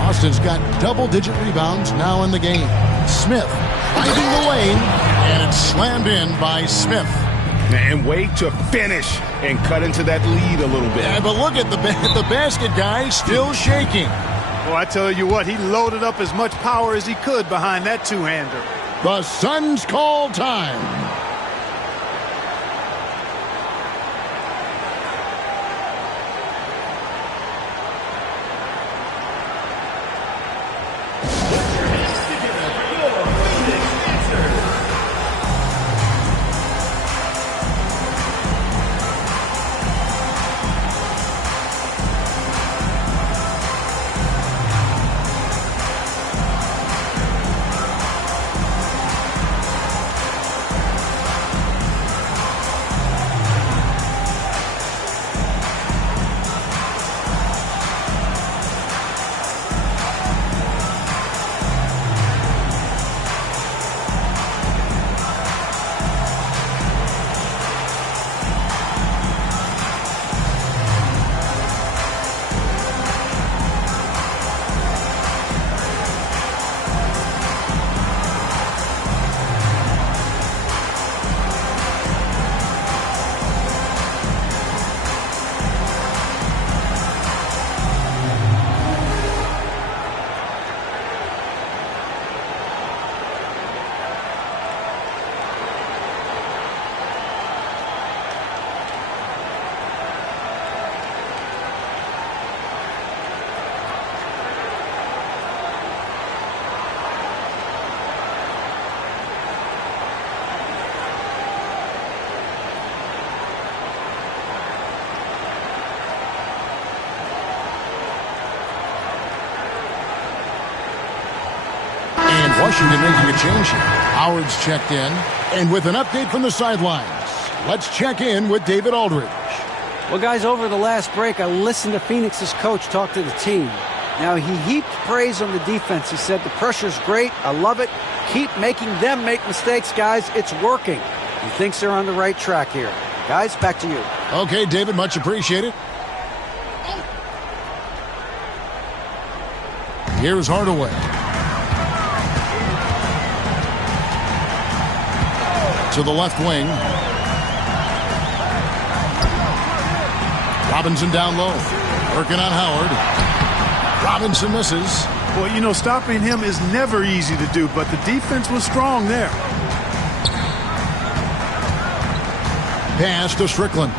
Austin's got double-digit rebounds now in the game. Smith finding the lane, and it's slammed in by Smith. And wait to finish and cut into that lead a little bit. Yeah, but look at the basket guy still shaking. Well, I tell you what, he loaded up as much power as he could behind that two-hander. The Suns call time. Washington making a change here. Howard's checked in. And with an update from the sidelines, let's check in with David Aldridge. Well, guys, over the last break, I listened to Phoenix's coach talk to the team. Now, he heaped praise on the defense. He said, the pressure's great. I love it. Keep making them make mistakes, guys. It's working. He thinks they're on the right track here. Guys, back to you. Okay, David, much appreciated. Here's Hardaway. To the left wing. Robinson down low. Working on Howard. Robinson misses. Well, you know, stopping him is never easy to do, but the defense was strong there. Pass to Strickland.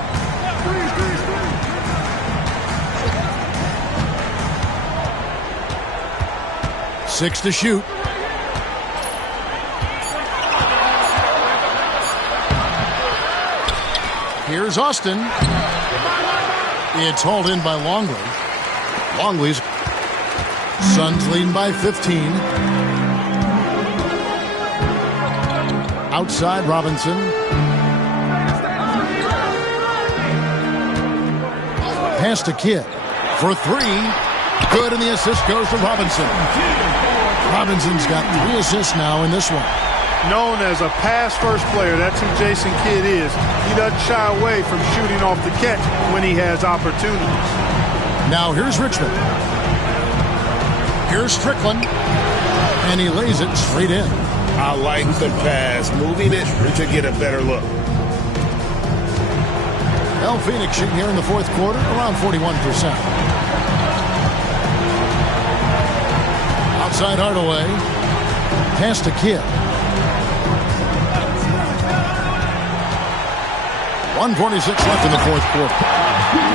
Six to shoot. Here's Austin. It's hauled in by Longley. Longley's Suns leading by 15. Outside Robinson. Pass to Kidd for three. Good, and the assist goes to Robinson. Robinson's got 3 assists now in this one. Known as a pass-first player, that's who Jason Kidd is. He doesn't shy away from shooting off the catch when he has opportunities. Now here's Richmond. Here's Strickland, and he lays it straight in. I like the pass, moving it to get a better look. El Phoenix shooting here in the fourth quarter, around 41%. Outside Hardaway. Pass to Kidd. 1:46 left in the fourth quarter.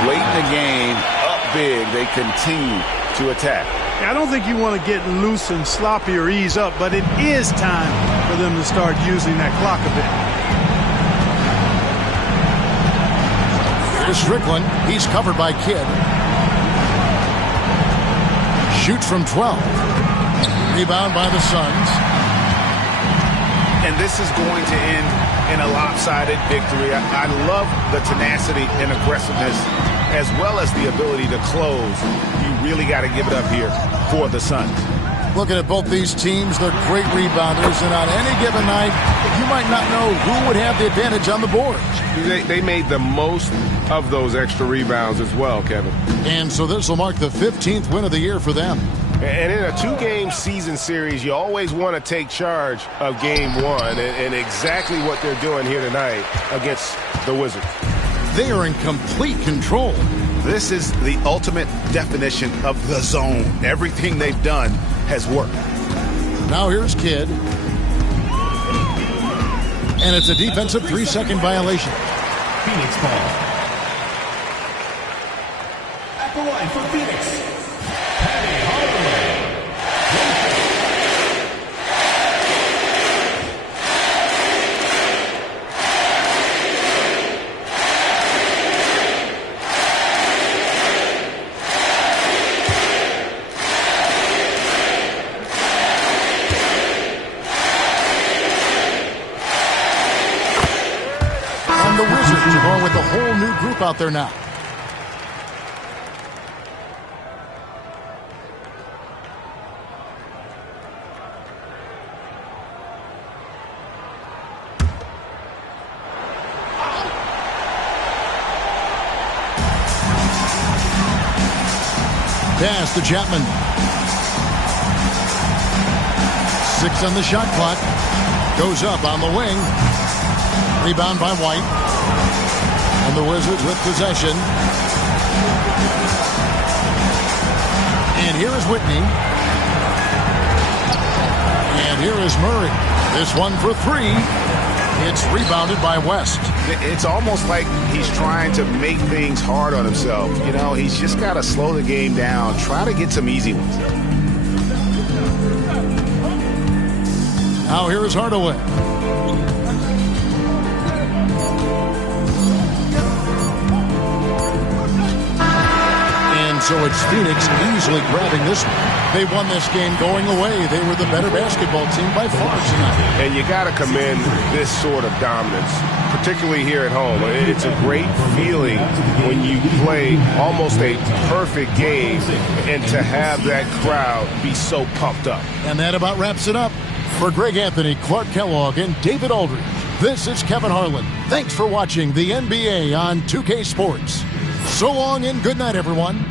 Late in the game, up big, they continue to attack. I don't think you want to get loose and sloppy or ease up, but it is time for them to start using that clock a bit. Here's Strickland. He's covered by Kidd. Shoots from 12. Rebound by the Suns. And this is going to end in a lopsided victory. I love the tenacity and aggressiveness as well as the ability to close. You really got to give it up here for the Suns. Looking at both these teams, they're great rebounders, and on any given night, you might not know who would have the advantage on the board. They made the most of those extra rebounds as well, Kevin. And so this will mark the 15th win of the year for them. And in a 2-game season series, you always want to take charge of game one, and exactly what they're doing here tonight against the Wizards. They are in complete control. This is the ultimate definition of the zone. Everything they've done has worked. Now here's Kidd. And it's a defensive 3-second violation. Phoenix ball. At the line for Phoenix, Penny Hardaway. And the Wizards are going with a whole new group out there now. Pass to Chapman. 6 on the shot clock. Goes up on the wing. Rebound by White. And the Wizards with possession. And here is Whitney. And here is Murray. This one for 3. It's rebounded by West. It's almost like he's trying to make things hard on himself. You know, he's just got to slow the game down. Try to get some easy ones. Now here is Hardaway. And so it's Phoenix easily grabbing this one. They won this game going away. They were the better basketball team by far tonight. And you got to commend this sort of dominance particularly here at home. It's a great feeling when you play almost a perfect game and to have that crowd be so pumped up. And that about wraps it up. For Greg Anthony, Clark Kellogg, and David Aldridge, this is Kevin Harlan. Thanks for watching the NBA on 2K Sports. So long and good night, everyone.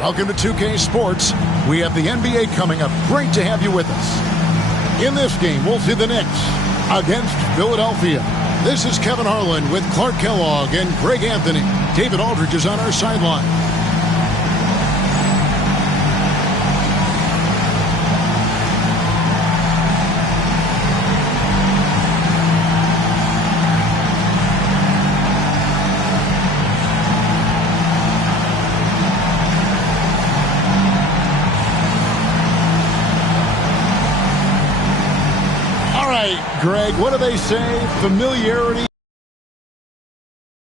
Welcome to 2K Sports. We have the NBA coming up. Great to have you with us. In this game, we'll see the Knicks against Philadelphia. This is Kevin Harlan with Clark Kellogg and Greg Anthony. David Aldridge is on our sideline. Greg, what do they say? Familiarity.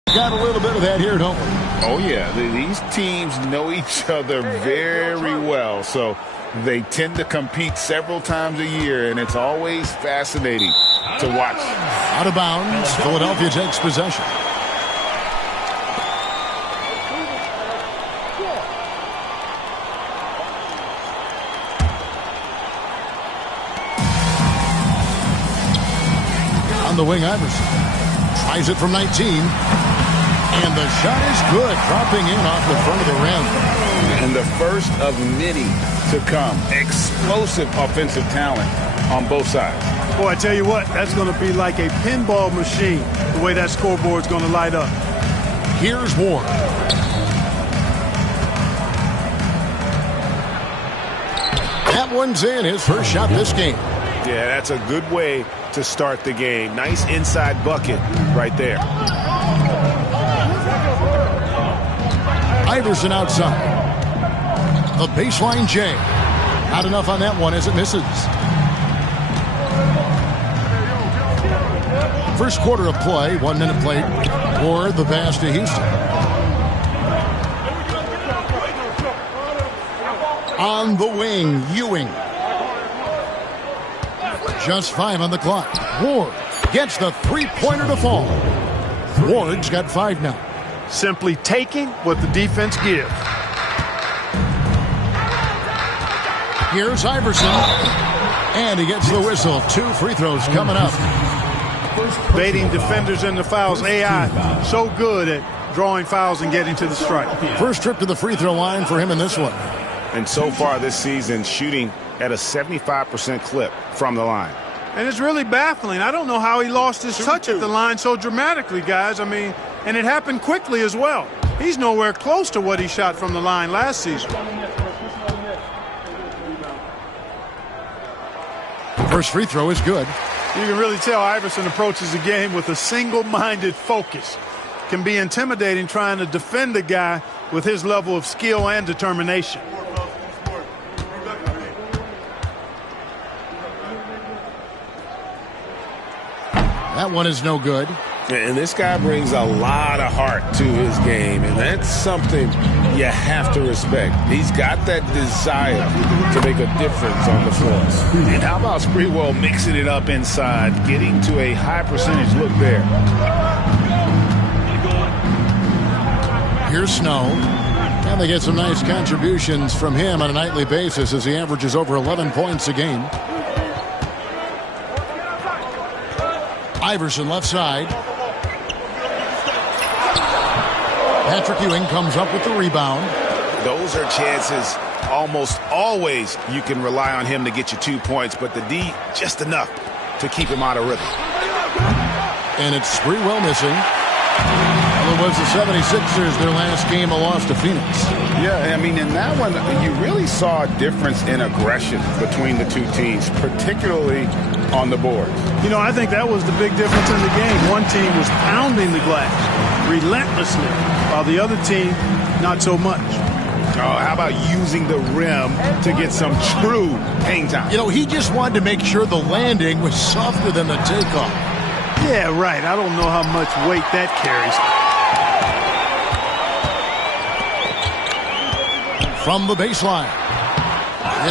Got a little bit of that here, don't we? Oh, yeah. These teams know each other very well, so they tend to compete several times a year, and it's always fascinating to watch. Out of bounds, Philadelphia takes possession. On the wing, Iverson tries it from 19, and the shot is good, dropping in off the front of the rim. And the first of many to come. Explosive offensive talent on both sides. Boy, I tell you what, that's going to be like a pinball machine, the way that scoreboard's going to light up. Here's Ward. That one's in, his first shot this game. Yeah, that's a good way to start the game. Nice inside bucket right there. Iverson outside. The baseline J. Not enough on that one as it misses. First quarter of play, 1 minute played. Ward the pass to Houston. On the wing, Ewing. Just 5 on the clock. Ward gets the three-pointer to fall. Ward's got 5 now. Simply taking what the defense gives. Here's Iverson. And he gets the whistle. 2 free throws coming up. Baiting defenders into fouls. AI so good at drawing fouls and getting to the strike. First trip to the free throw line for him in this one. And so far this season, shooting at a 75% clip from the line. And it's really baffling. I don't know how he lost his touch at the line so dramatically, guys. I mean, and it happened quickly as well. He's nowhere close to what he shot from the line last season. First free throw is good. You can really tell Iverson approaches the game with a single-minded focus. Can be intimidating trying to defend a guy with his level of skill and determination. That one is no good. And this guy brings a lot of heart to his game, and that's something you have to respect. He's got that desire to make a difference on the floor. And how about Sprewell mixing it up inside, getting to a high percentage look there. Here's Snow. And they get some nice contributions from him on a nightly basis as he averages over 11 points a game. Iverson left side. Patrick Ewing comes up with the rebound. Those are chances almost always you can rely on him to get you 2 points, but the D just enough to keep him out of rhythm. And it's Sprewell missing. Well, it was the 76ers, their last game, a loss to Phoenix. Yeah, I mean, in that one, you really saw a difference in aggression between the two teams, particularly on the boards. You know, I think that was the big difference in the game. One team was pounding the glass relentlessly, while the other team, not so much. Oh, how about using the rim to get some true hang time? You know, he just wanted to make sure the landing was softer than the takeoff. Yeah, right. I don't know how much weight that carries. From the baseline.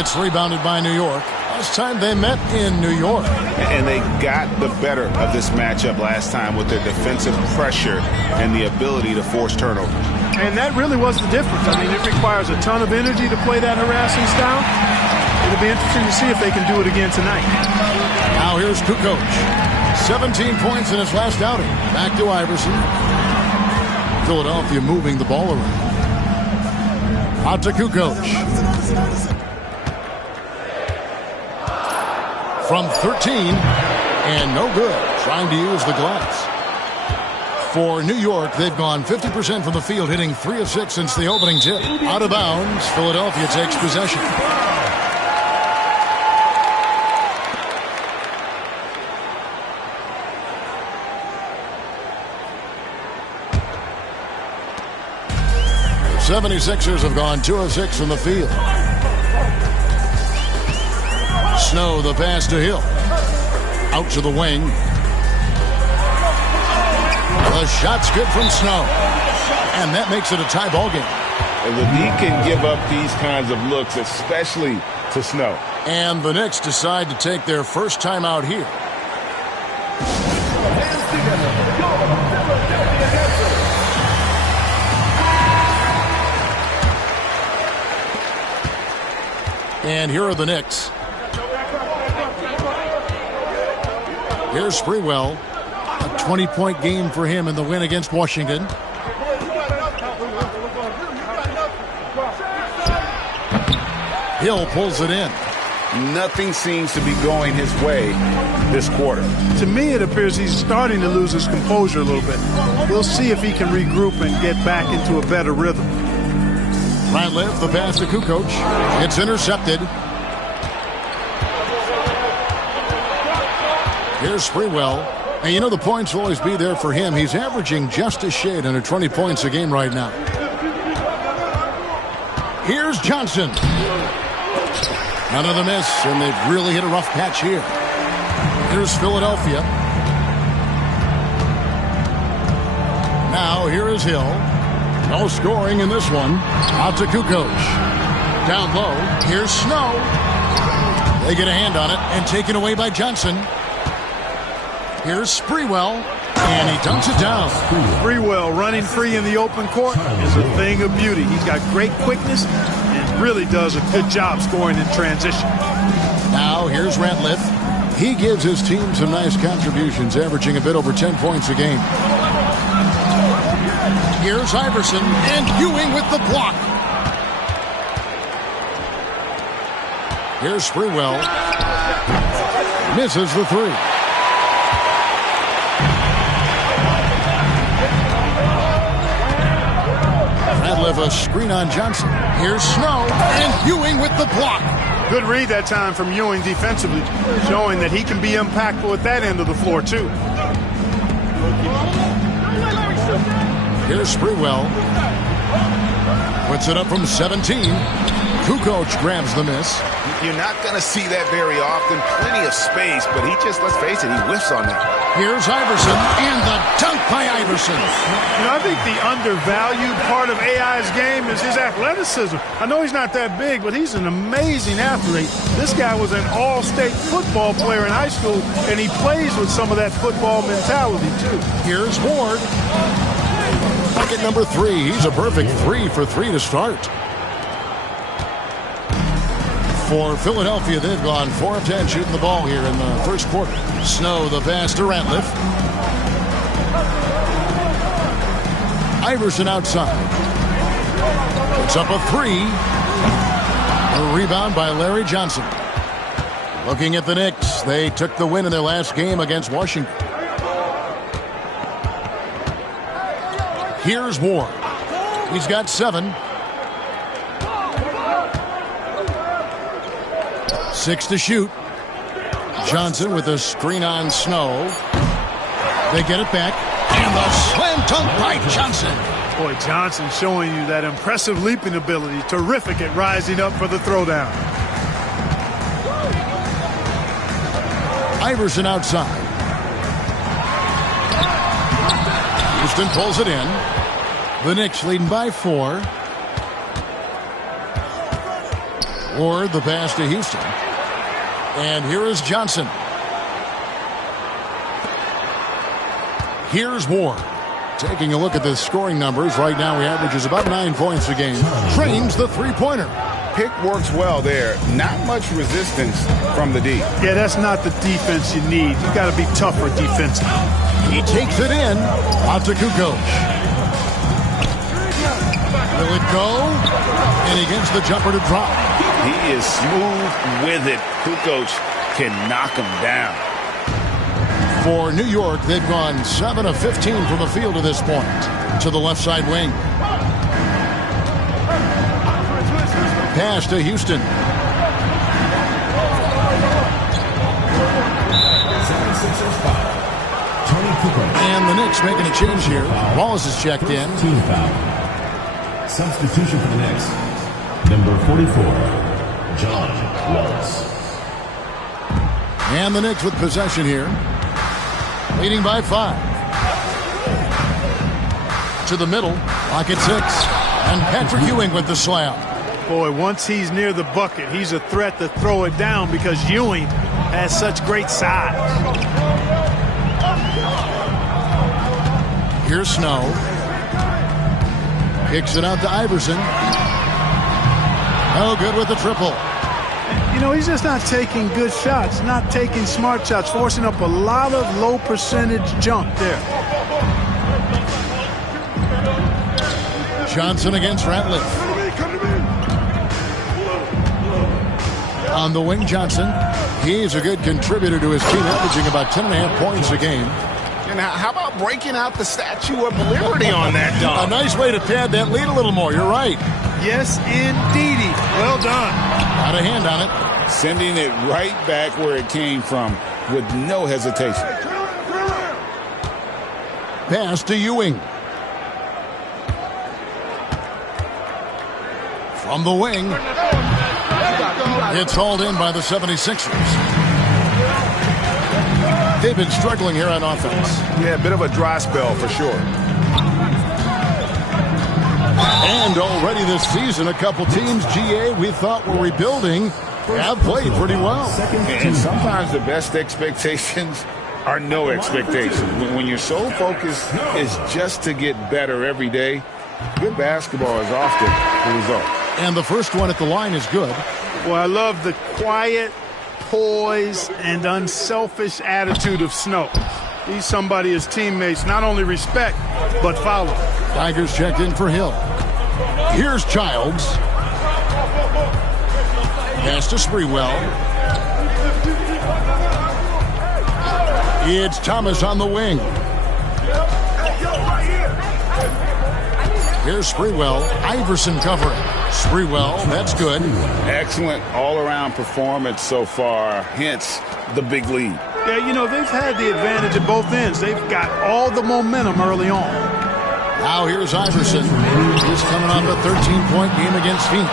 It's rebounded by New York. Last time they met in New York. And they got the better of this matchup last time with their defensive pressure and the ability to force turnover. And that really was the difference. I mean, it requires a ton of energy to play that harassing style. It'll be interesting to see if they can do it again tonight. Now here's Kukoc. 17 points in his last outing. Back to Iverson. Philadelphia moving the ball around. Out to Kukoc. From 13, and no good. Trying to use the glass. For New York, they've gone 50% from the field, hitting 3 of 6 since the opening tip. Out of bounds, Philadelphia takes possession. The 76ers have gone 2 of 6 from the field. Snow, the pass to Hill. Out to the wing. The shot's good from Snow. And that makes it a tie ball game. And the league can give up these kinds of looks, especially to Snow. And the Knicks decide to take their first time out here. And here are the Knicks. Here's Sprewell. A 20-point game for him in the win against Washington. Hill pulls it in. Nothing seems to be going his way this quarter. To me, it appears he's starting to lose his composure a little bit. We'll see if he can regroup and get back into a better rhythm. Ratliff, the pass to Kukoc. It's intercepted. Here's Sprewell. And you know the points will always be there for him. He's averaging just a shade under 20 points a game right now. Here's Johnson. Another miss, and they've really hit a rough patch here. Here's Philadelphia. Now here is Hill. No scoring in this one. Out to Kukoc. Down low. Here's Snow. They get a hand on it and taken away by Johnson. Here's Sprewell, and he dunks it down. Sprewell running free in the open court is a thing of beauty. He's got great quickness and really does a good job scoring in transition. Now here's Ratliff. He gives his team some nice contributions, averaging a bit over 10 points a game. Here's Iverson, and Ewing with the block. Here's Sprewell. Misses the three. Ratliff a screen on Johnson. Here's Snow, and Ewing with the block. Good read that time from Ewing defensively, showing that he can be impactful at that end of the floor, too. Here's Sprewell. Puts it up from 17. Kukoc grabs the miss. You're not going to see that very often. Plenty of space, but he just, let's face it, he whiffs on that. Here's Iverson, and the dunk by Iverson. You know, I think the undervalued part of AI's game is his athleticism. I know he's not that big, but he's an amazing athlete. This guy was an all-state football player in high school, and he plays with some of that football mentality, too. Here's Ward. Bucket number 3. He's a perfect 3 for 3 to start. For Philadelphia, they've gone 4 of 10 shooting the ball here in the first quarter. Snow, the pass to Ratliff. Iverson outside. It's up a 3. A rebound by Larry Johnson. Looking at the Knicks, they took the win in their last game against Washington. Here's Ward. He's got 7. 6 to shoot. Johnson with a screen on Snow. They get it back. And the slam dunk by Johnson. Boy, Johnson showing you that impressive leaping ability. Terrific at rising up for the throwdown. Iverson outside. Houston pulls it in. The Knicks leading by 4. Ward, the pass to Houston. And here is Johnson. Here's Ward. Taking a look at the scoring numbers. Right now he averages about 9 points a game. Trains the three-pointer. Pick works well there. Not much resistance from the D. Yeah, that's not the defense you need. You got to be tougher defensively. He takes it in. Out to Kukoc. Will it go? And he gets the jumper to drop. He is smooth with it. Kukoc can knock him down. For New York, they've gone 7 of 15 from the field to this point. To the left side wing. Pass to Houston. And the Knicks making a change here. Wallace is checked in. Team foul. Substitution for the Knicks. Number 44, John Wallace. And the Knicks with possession here. Leading by 5. To the middle. Lock at 6. And Patrick Ewing with the slam. Boy, once he's near the bucket, he's a threat to throw it down because Ewing has such great size. Here's Snow. Kicks it out to Iverson. No good with the triple. You know, he's just not taking good shots, not taking smart shots, forcing up a lot of low percentage jump there. Johnson against Ratliff. On the wing, Johnson. He's a good contributor to his team, averaging about 10.5 points a game. And how about breaking out the Statue of Liberty on that dunk? A nice way to pad that lead a little more. You're right. Yes, indeedy. Well done. Got a hand on it. Sending it right back where it came from with no hesitation. Pass to Ewing. From the wing. It's hauled in by the 76ers. They've been struggling here on offense. Yeah, a bit of a dry spell for sure. And already this season, a couple teams, GA, we thought were rebuilding, have played pretty well. And sometimes the best expectations are no expectations. When you're so focused is just to get better every day, good basketball is often the result. And the first one at the line is good. Well, I love the quiet, poise, and unselfish attitude of Snow. He's somebody his teammates not only respect, but follow. Tigers checked in for Hill. Here's Childs. Pass to Sprewell. It's Thomas on the wing. Here's Sprewell. Iverson covering. Sprewell, that's good. Excellent all-around performance so far, hence the big lead. Yeah, you know, they've had the advantage at both ends. They've got all the momentum early on. Now here's Iverson. He's coming off a 13-point game against Phoenix.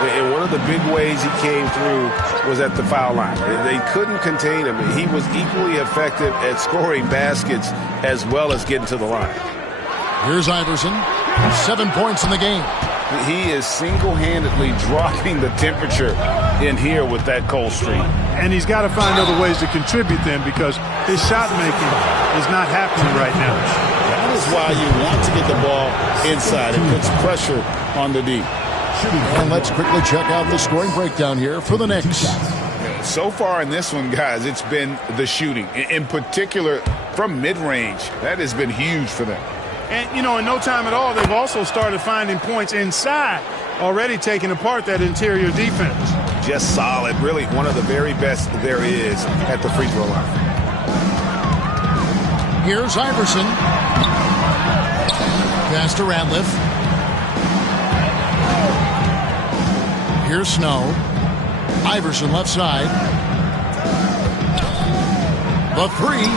And one of the big ways he came through was at the foul line. They couldn't contain him. He was equally effective at scoring baskets as well as getting to the line. Here's Iverson. 7 points in the game. He is single-handedly dropping the temperature in here with that cold streak. And he's got to find other ways to contribute then because his shot making is not happening right now. That is why you want to get the ball inside. It puts pressure on the D. And let's quickly check out the scoring breakdown here for the Knicks. So far in this one, guys, it's been the shooting. In particular, from mid-range. That has been huge for them. And, you know, in no time at all, they've also started finding points inside, already taking apart that interior defense. Just solid. Really one of the very best there is at the free throw line. Here's Iverson. Pass to Ratliff. Here's Snow. Iverson left side. The three.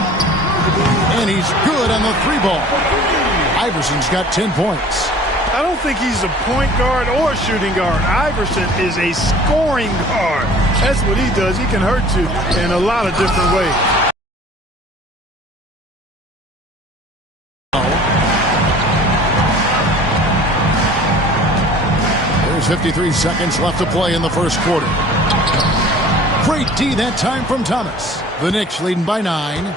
And he's good on the three ball. Iverson's got 10 points. I don't think he's a point guard or shooting guard. Iverson is a scoring guard. That's what he does. He can hurt you in a lot of different ways. There's 53 seconds left to play in the first quarter. Great D that time from Thomas. The Knicks leading by 9.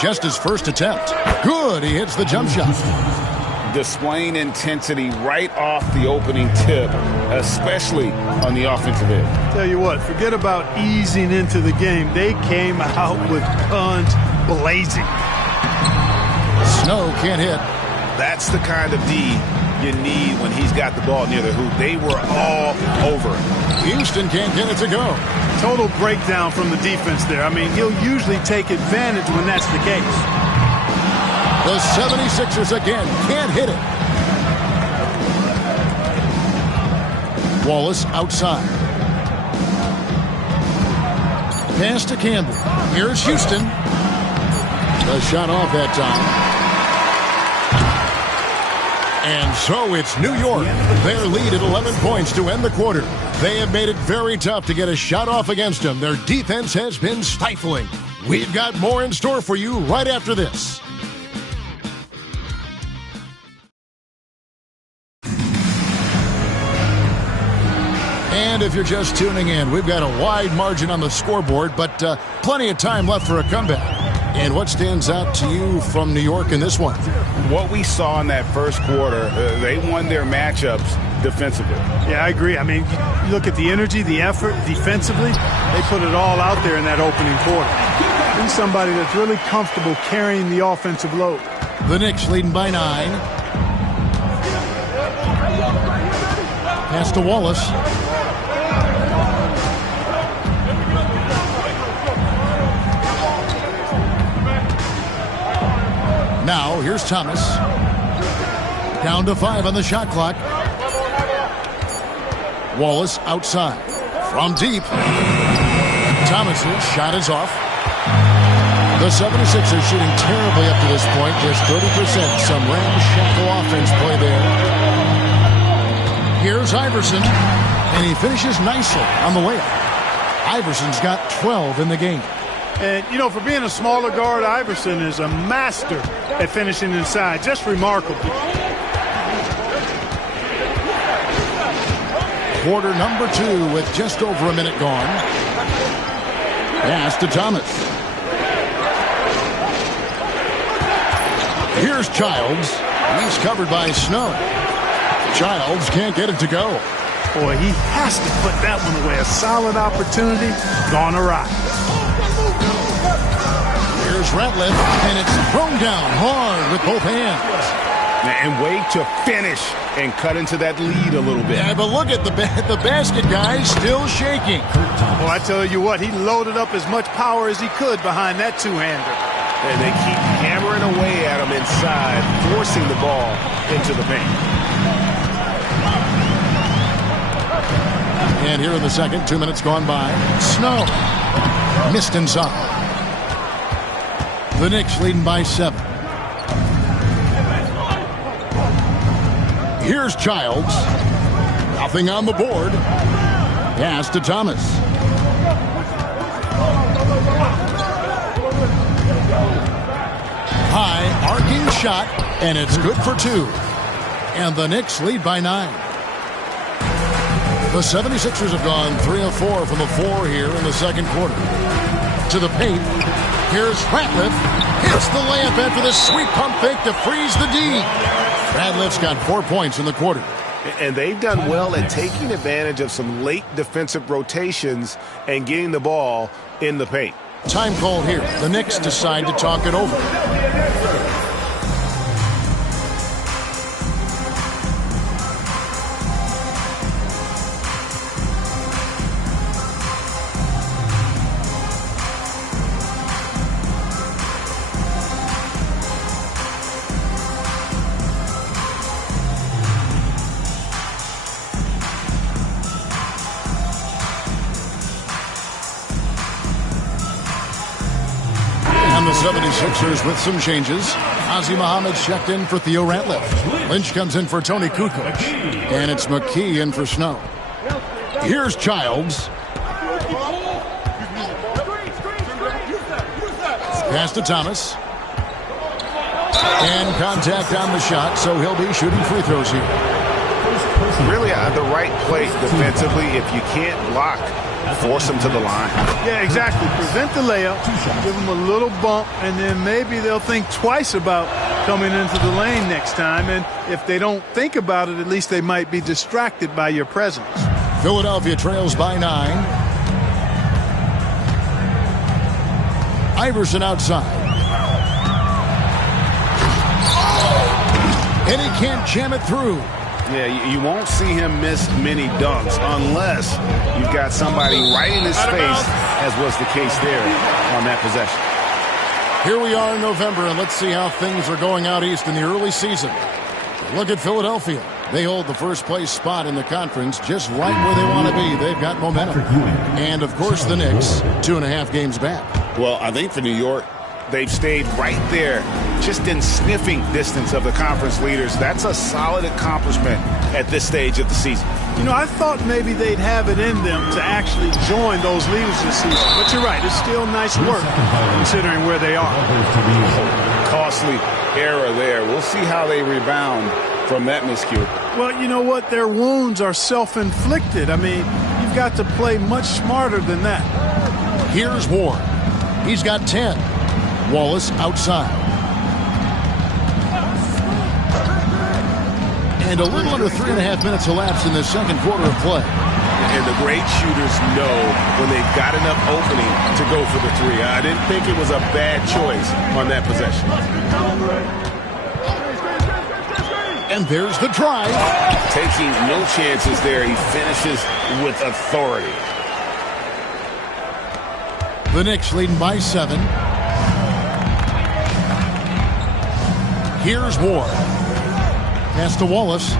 Just his first attempt. Good, he hits the jump shot. Displaying intensity right off the opening tip, especially on the offensive end. Tell you what, forget about easing into the game. They came out with guns blazing. Snow can't hit. That's the kind of D you need when he's got the ball near the hoop. They were all over it. Houston can't get it to go. Total breakdown from the defense there. I mean, he'll usually take advantage when that's the case. The 76ers again can't hit it. Wallace outside. Pass to Campbell. Here's Houston. The shot off that time. And so it's New York. Their lead at 11 points to end the quarter. They have made it very tough to get a shot off against them. Their defense has been stifling. We've got more in store for you right after this. And if you're just tuning in, we've got a wide margin on the scoreboard, but plenty of time left for a comeback. And what stands out to you from New York in this one? What we saw in that first quarter, they won their matchups defensively. Yeah, I agree. I mean, you look at the energy, the effort defensively, they put it all out there in that opening quarter. He's somebody that's really comfortable carrying the offensive load. The Knicks leading by 9. Pass to Wallace. Now, here's Thomas. Down to 5 on the shot clock. Wallace outside. From deep. Thomas's shot is off. The 76ers shooting terribly up to this point. Just 30%. Some ramshackle offense play there. Here's Iverson. And he finishes nicely on the layup. Iverson's got 12 in the game. And, you know, for being a smaller guard, Iverson is a master at finishing inside. Just remarkable. Quarter number 2 with just over a minute gone. Pass to Thomas. Here's Childs. He's covered by Snow. Childs can't get it to go. Boy, he has to put that one away. A solid opportunity gone awry. Here's Ratliff, and it's thrown down hard with both hands. And wait to finish and cut into that lead a little bit. Yeah, but look at the basket, guys, still shaking. Well, I tell you what, he loaded up as much power as he could behind that two-hander. And they keep hammering away at him inside, forcing the ball into the paint. And here in the second, 2 minutes gone by. Snow missed inside. The Knicks leading by 7. Here's Childs. Nothing on the board. Pass to Thomas. High arcing shot, and it's good for 2. And the Knicks lead by 9. The 76ers have gone 3 of 4 from the floor here in the second quarter. To the paint. Here's Ratliff. Hits the layup after the sweet pump fake to freeze the D. Ratliff's got 4 points in the quarter. And they've done well at taking advantage of some late defensive rotations and getting the ball in the paint. Time call here. The Knicks decide to talk it over. The 76ers with some changes. Ozzie Muhammad checked in for Theo Ratliff. Lynch comes in for Tony Kukoc. And it's McKee in for Snow. Here's Childs. Pass to Thomas. And contact on the shot, so he'll be shooting free throws here. Really the right play defensively. If you can't block, force them to the line. Yeah, exactly. Prevent the layup, give them a little bump, and then maybe they'll think twice about coming into the lane next time. And if they don't think about it, at least they might be distracted by your presence. Philadelphia trails by 9. Iverson outside. and he can't jam it through. Yeah, you won't see him miss many dunks unless you've got somebody right in his face, as was the case there on that possession. Here we are in November, and let's see how things are going out east in the early season. Look at Philadelphia. They hold the first-place spot in the conference just right where they want to be. They've got momentum. And, of course, the Knicks, 2.5 games back. Well, I think for New York, they've stayed right there, just in sniffing distance of the conference leaders. That's a solid accomplishment at this stage of the season. You know, I thought maybe they'd have it in them to actually join those leaders this season. But you're right, it's still nice work considering where they are. Costly error there. We'll see how they rebound from that miscue. Well, you know what? Their wounds are self-inflicted. I mean, you've got to play much smarter than that. Here's Ward. He's got 10. Wallace outside. And a little under 3.5 minutes elapsed in the second quarter of play. And the great shooters know when they've got enough opening to go for the three. I didn't think it was a bad choice on that possession. And there's the drive. Taking no chances there. He finishes with authority. The Knicks leading by 7. Here's Ward. Pass to Wallace.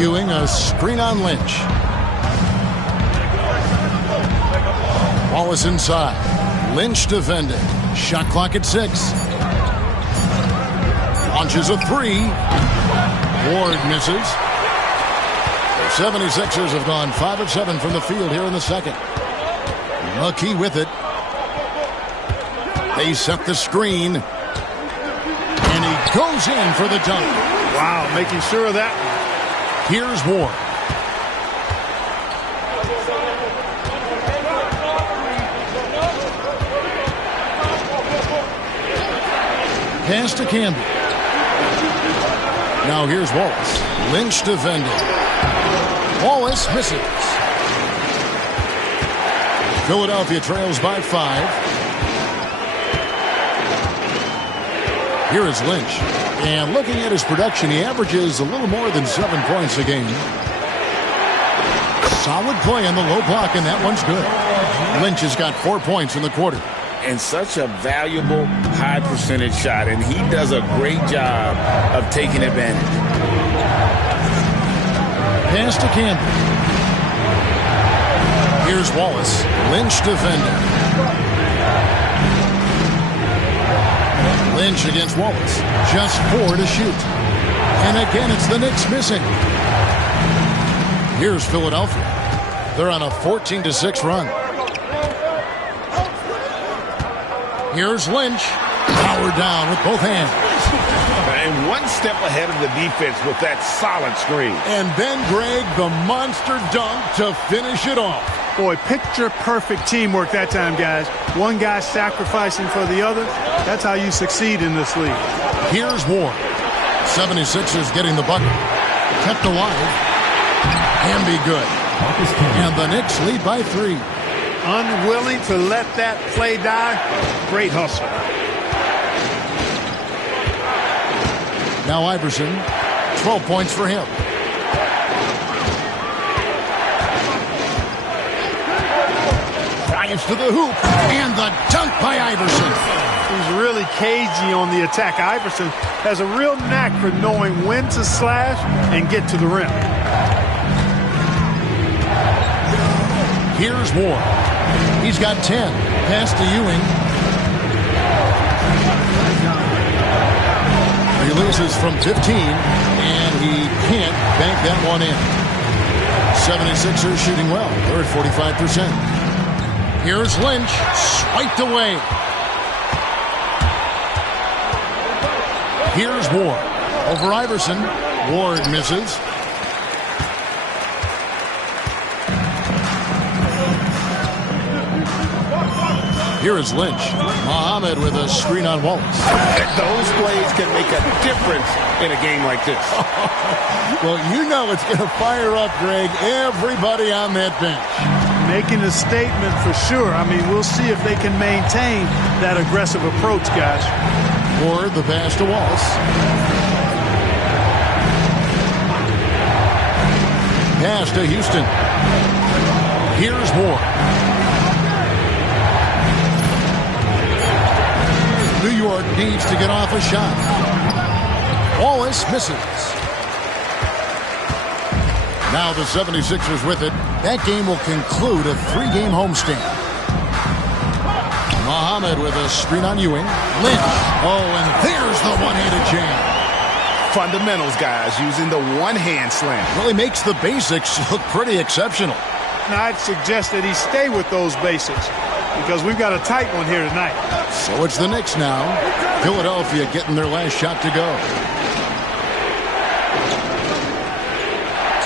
Ewing, a screen on Lynch. Wallace inside. Lynch defending. Shot clock at 6. Launches a 3. Ward misses. The 76ers have gone 5 of 7 from the field here in the second. McKee with it. They set the screen. And he goes in for the dunk. Wow, making sure of that. Here's Ward. Pass to Campbell. Now here's Wallace. Lynch defending. Wallace misses. Philadelphia trails by 5. Here is Lynch. And looking at his production, he averages a little more than 7 points a game. Solid play on the low block, and that one's good. Lynch has got 4 points in the quarter. And such a valuable high percentage shot, and he does a great job of taking advantage. Pass to Campbell. Here's Wallace. Lynch defending. Lynch against Wallace. Just 4 to shoot. And again, it's the Knicks missing. Here's Philadelphia. They're on a 14-6 run. Here's Lynch. Powered down with both hands. And one step ahead of the defense with that solid screen. And then, Greg, the monster dunk to finish it off. Boy, picture-perfect teamwork that time, guys. One guy sacrificing for the other. That's how you succeed in this league. Here's Ward. 76ers getting the bucket. Kept alive. Can be good. And the Knicks lead by 3. Unwilling to let that play die. Great hustle. Now Iverson. 12 points for him. Drives to the hoop. And the dunk by Iverson. He's really cagey on the attack. Iverson has a real knack for knowing when to slash and get to the rim. Here's Ward. He's got 10. Pass to Ewing. He loses from 15, and he can't bank that one in. 76ers shooting well. They're at 45%. Here's Lynch. Swiped away. Here's Ward. Over Iverson. Ward misses. Here is Lynch. Muhammad with a screen on Wallace. Those plays can make a difference in a game like this. Well, you know it's going to fire up, Greg, everybody on that bench. Making a statement for sure. I mean, we'll see if they can maintain that aggressive approach, guys. Ward, the pass to Wallace. Pass to Houston. Here's Ward. New York needs to get off a shot. Wallace misses. Now the 76ers with it. That game will conclude a 3-game homestand. Muhammad with a screen on Ewing. Lynch. Oh, and there's the one-handed jam. Fundamentals, guys, using the one-hand slam. Really makes the basics look pretty exceptional. Now, I'd suggest that he stay with those basics because we've got a tight one here tonight. So it's the Knicks now. Philadelphia getting their last shot to go.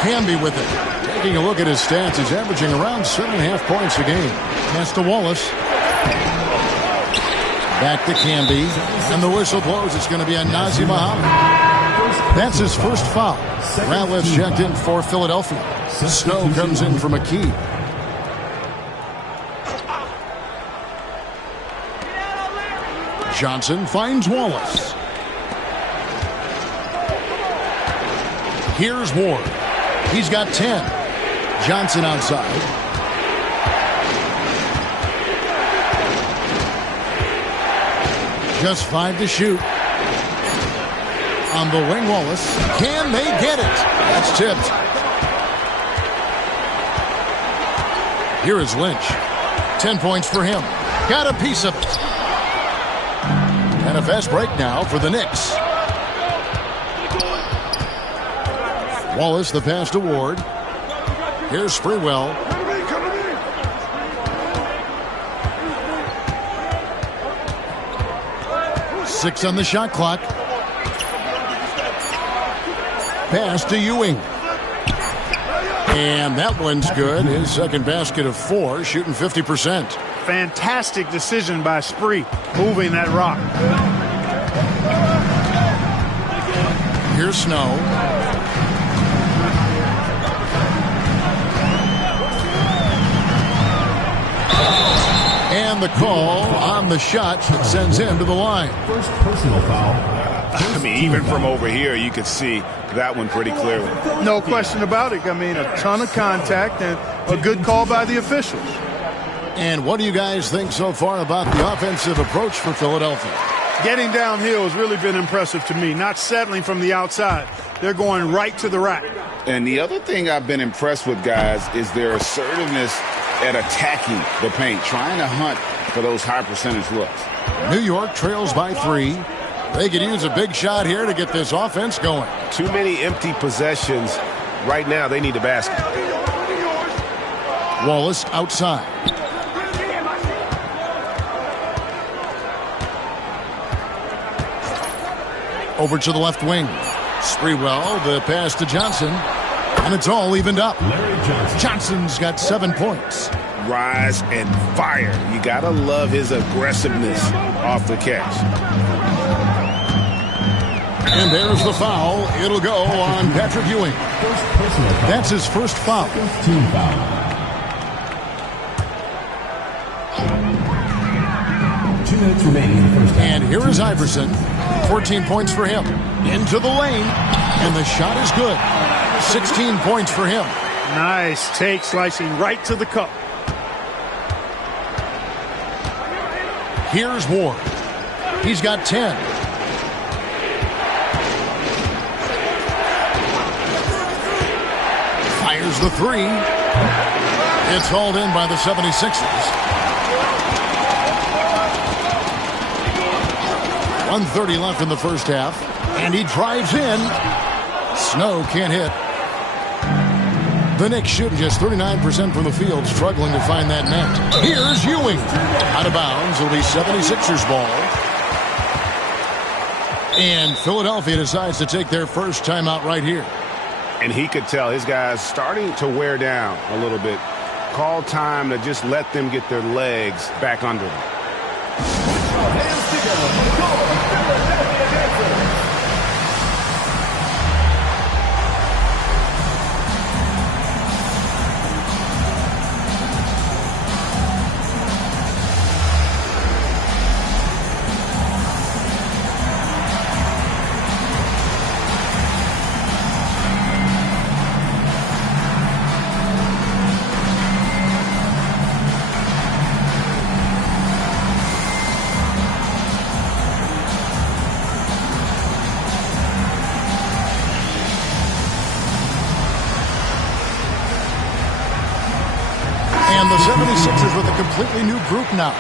Camby with it. Taking a look at his stats, he's averaging around 7.5 points a game. Pass to Wallace. Back to Camby. And the whistle blows. It's going to be on Nazr Mohammed. That's his first foul. Ratliff's checked in for Philadelphia. Snow comes in for McKee. Johnson finds Wallace. Here's Ward. He's got 10. Johnson outside. Just 5 to shoot. On the wing, Wallace. Can they get it? That's tipped. Here is Lynch. 10 points for him. Got a piece of it. And a fast break now for the Knicks. Wallace, the pass to Ward. Here's Sprewell. Six on the shot clock. Pass to Ewing. And that one's good. His second basket of 4, shooting 50%. Fantastic decision by Spree, moving that rock. Here's Snow. And the call on the shot that sends him to the line. First personal foul. I mean, even from over here, you could see that one pretty clearly. No question about it. I mean, a ton of contact and a good call by the officials. And what do you guys think so far about the offensive approach for Philadelphia? Getting downhill has really been impressive to me, not settling from the outside. They're going right to the rack. And the other thing I've been impressed with, guys, is their assertiveness at attacking the paint, trying to hunt for those high percentage looks. New York trails by 3. They could use a big shot here to get this offense going. Too many empty possessions. Right now, they need a basket. Wallace outside. Over to the left wing. Sprewell, the pass to Johnson. And it's all evened up. Johnson's got 7 points. Rise and fire. You got to love his aggressiveness off the catch. And there's the foul. It'll go on Patrick Ewing. That's his first foul. Team foul. Two minutes remaining in the first half. And here is Iverson. 14 points for him. Into the lane. And the shot is good. 16 points for him. Nice take, slicing right to the cup. Here's Ward. He's got 10. Fires the 3. It's hauled in by the 76ers. 1:30 left in the first half. And he drives in. Snow can't hit. The Knicks shooting just 39% from the field, struggling to find that net. Here's Ewing. Out of bounds. It'll be 76ers ball. And Philadelphia decides to take their first timeout right here. And he could tell his guys starting to wear down a little bit. Call time to just let them get their legs back under them. Hands together for the Philadelphia Dancers. And the 76ers with a completely new group now.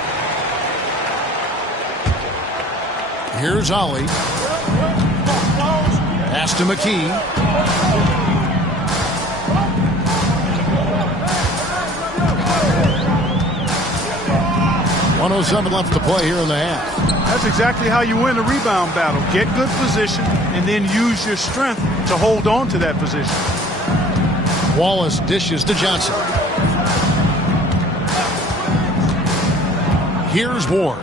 Here's Ollie. Pass to McKee. 1:07 left to play here in the half. That's exactly how you win a rebound battle. Get good position and then use your strength to hold on to that position. Wallace dishes to Johnson. Here's Ward.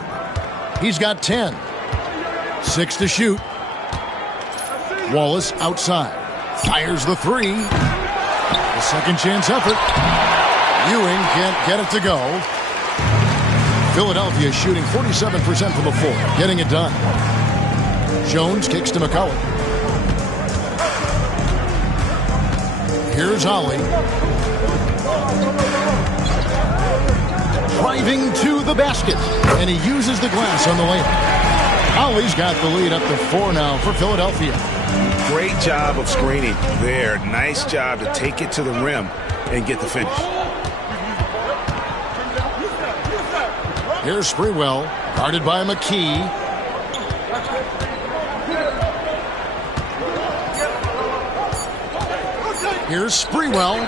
He's got 10. 6 to shoot. Wallace outside. Fires the three. The second chance effort. Ewing can't get it to go. Philadelphia shooting 47% from the floor. Getting it done. Jones kicks to McCullough. Here's Ollie. Driving to the basket. And he uses the glass on the layup. Ollie's got the lead up to 4 now for Philadelphia. Great job of screening there. Nice job to take it to the rim and get the finish. Here's Sprewell, guarded by McKee. Here's Sprewell.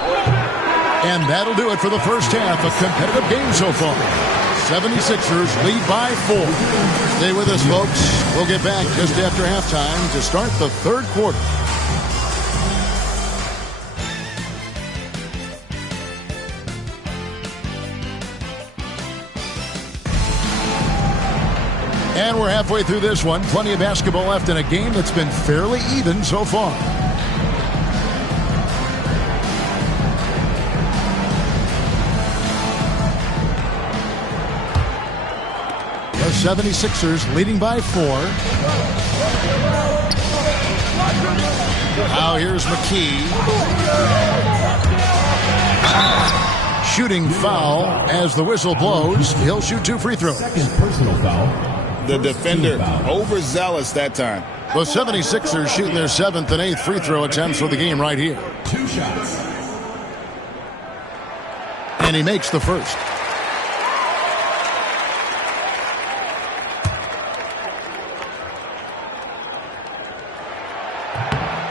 And that'll do it for the first half. A competitive game so far. 76ers lead by 4. Stay with us, folks. We'll get back just after halftime to start the third quarter. And we're halfway through this one. Plenty of basketball left in a game that's been fairly even so far. The 76ers leading by 4. Now here's McKee. Shooting foul as the whistle blows. He'll shoot 2 free throws. Second personal foul. The defender overzealous that time. The 76ers shooting their 7th and 8th free throw attempts for the game right here. 2 shots. And he makes the first.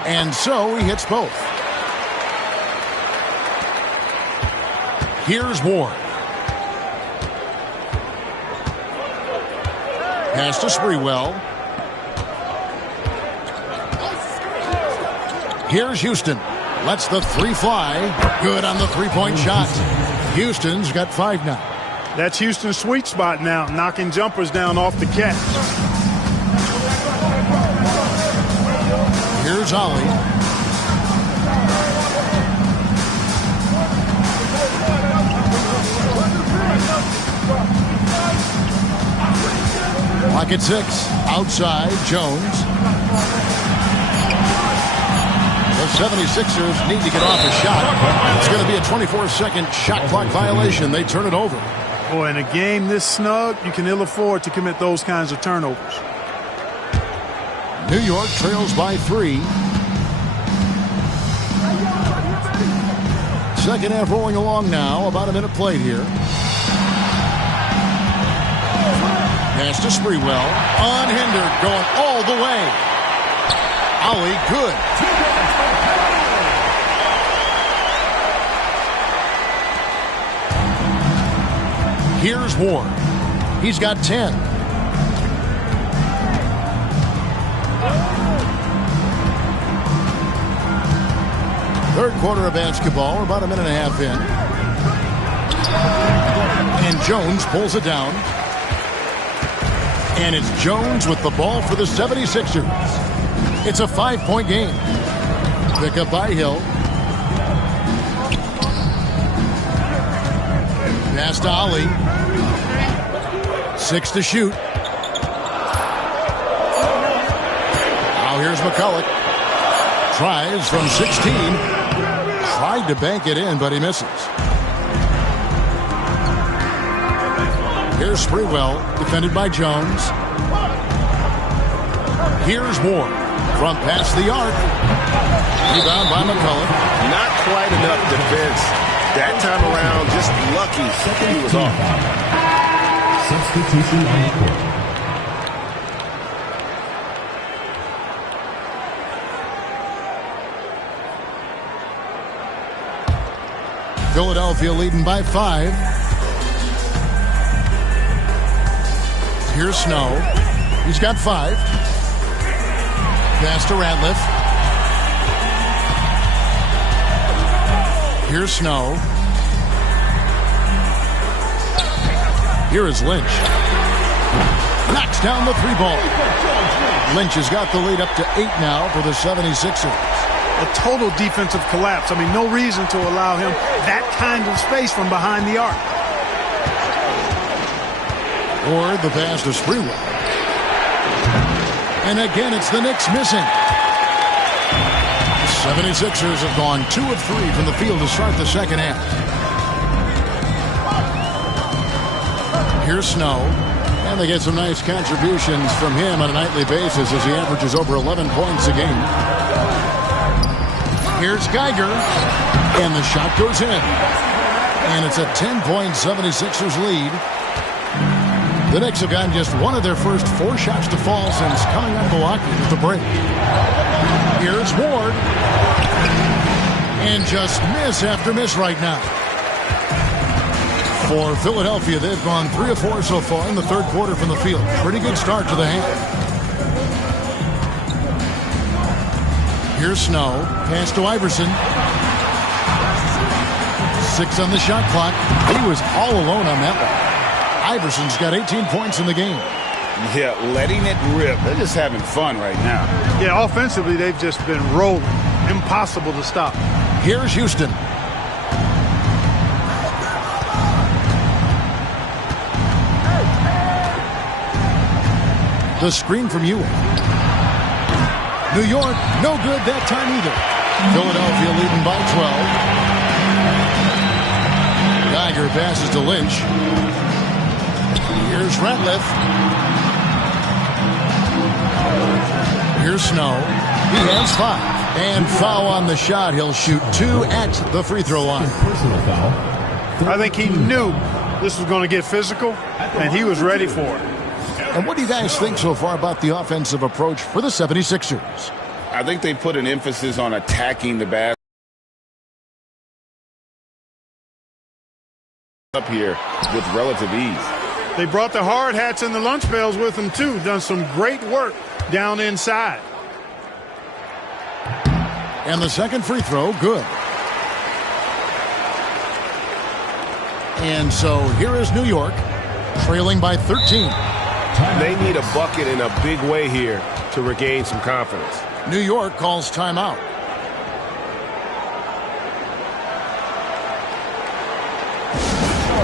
And so he hits both. Here's Ward. Pass to Sprewell. Here's Houston. Lets the 3 fly. Good on the 3-point shot. Houston's got 5 now. That's Houston's sweet spot now, knocking jumpers down off the catch. Here's Ollie. Pocket 6. Outside, Jones. The 76ers need to get off a shot. It's going to be a 24-second shot clock violation. They turn it over. Boy, in a game this snug, you can ill afford to commit those kinds of turnovers. New York trails by 3. Second half rolling along now. About a minute played here. Pass to Sprewell. Unhindered, going all the way. Ollie, good. Here's Ward. He's got 10. Third quarter of basketball. We're about a minute and a half in. And Jones pulls it down. And it's Jones with the ball for the 76ers. It's a 5-point game. Pick up by Hill. Pass to Ollie. 6 to shoot. Now here's McCullough. Tries from 16. Tried to bank it in, but he misses. Here's Sprewell, defended by Jones. Here's Ward from past the arc. Rebound by McCullough. Not quite enough defense That time around, just lucky he was off. Substitution on the court. Philadelphia leading by 5. Here's Snow. He's got 5. Pass to Ratliff. Here's Snow. Here is Lynch. Knocks down the 3-ball. Lynch has got the lead up to 8 now for the 76ers. A total defensive collapse. I mean, no reason to allow him that kind of space from behind the arc. Or the pass to Sprewell. And again, it's the Knicks missing. The 76ers have gone 2 of 3 from the field to start the second half. Here's Snow. And they get some nice contributions from him on a nightly basis as he averages over 11 points a game. Here's Geiger. And the shot goes in. And it's a 10-point 76ers lead. The Knicks have gotten just one of their first 4 shots to fall since coming out of Milwaukee with the break. Here's Ward. And just miss after miss right now. For Philadelphia, they've gone 3 of 4 so far in the third quarter from the field. Pretty good start to the half. Here's Snow. Pass to Iverson. 6 on the shot clock. He was all alone on that one. Iverson's got 18 points in the game. Yeah, letting it rip. They're just having fun right now. Yeah, offensively, they've just been rolling. Impossible to stop. Here's Houston. The screen from Ewing. New York, no good that time either. Philadelphia leading by 12. Geiger passes to Lynch. Here's Ratliff. Here's Snow. He has 5. And foul on the shot. He'll shoot 2 at the free throw line. Personal foul. I think he knew this was going to get physical, and he was ready for it. And what do you guys think so far about the offensive approach for the 76ers? I think they put an emphasis on attacking the basket up here with relative ease. They brought the hard hats and the lunch bells with them, too. Done some great work down inside. And the second free throw, good. And so here is New York, trailing by 13. They need a bucket in a big way here to regain some confidence. New York calls timeout.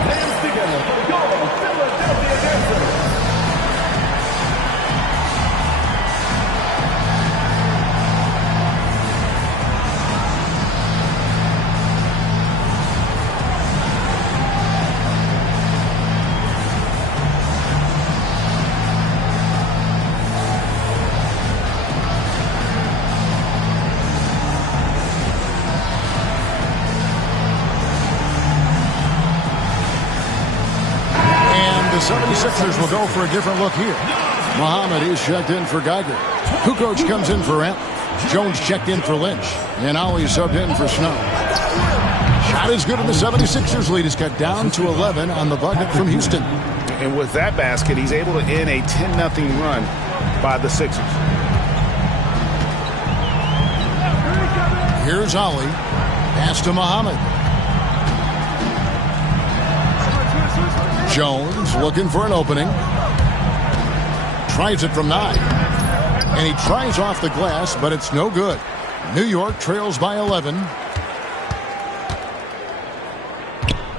Hands together for the Philadelphia Dancers. The 76ers will go for a different look here. Muhammad is checked in for Geiger. Kukoc comes in for Ratliff. Jones checked in for Lynch. And Ali subbed in for Snow. Shot is good, and the 76ers lead is cut down to 11 on the bucket from Houston. And with that basket, he's able to end a 10-0 run by the Sixers. Here's Ali. Pass to Muhammad. Jones looking for an opening. Tries it from 9. And he tries off the glass, but it's no good. New York trails by 11.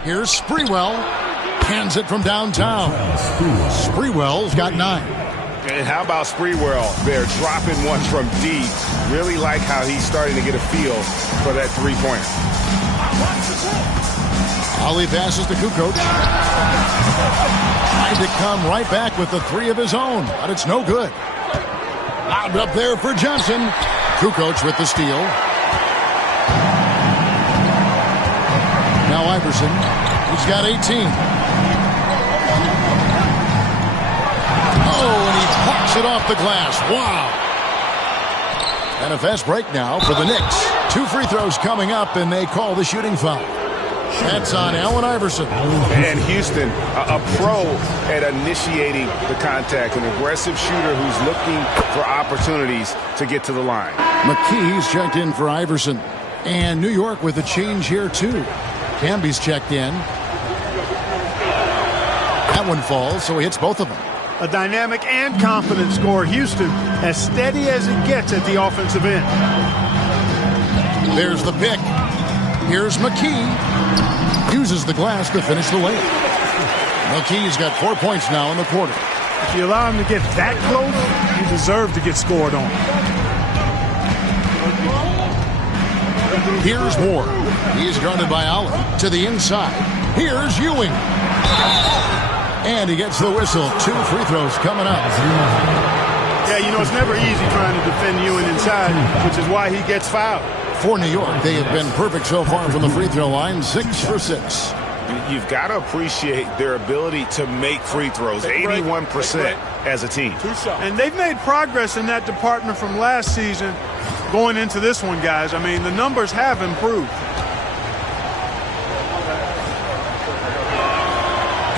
Here's Sprewell. Hands it from downtown. Sprewell's got 9. And how about Sprewell there, dropping one from deep. Really like how he's starting to get a feel for that three-pointer. Ali passes to Kukoc. Trying to come right back with the 3 of his own, but it's no good. Lobbed up there for Johnson. Kukoc with the steal. Now Iverson. He's got 18. Oh, and he pucks it off the glass. Wow. And a fast break now for the Knicks. 2 free throws coming up, and they call the shooting foul. That's on Allen Iverson. And Houston, a pro at initiating the contact, an aggressive shooter who's looking for opportunities to get to the line. McKee's checked in for Iverson. And New York with a change here, too. Camby's checked in. That one falls, so he hits both of them. A dynamic and confident scorer. Houston, as steady as it gets at the offensive end. There's the pick. Here's McKee. Uses the glass to finish the layup. McKee's got 4 points now in the quarter. If you allow him to get that close, you deserve to get scored on. Here's Moore. He's guarded by Allen. To the inside. Here's Ewing. And he gets the whistle. 2 free throws coming up. Yeah, you know, it's never easy trying to defend Ewing inside, which is why he gets fouled. For New York, they have been perfect so far from the free throw line. 6 for 6. You've got to appreciate their ability to make free throws, 81% as a team. And they've made progress in that department from last season going into this one, guys. I mean, the numbers have improved.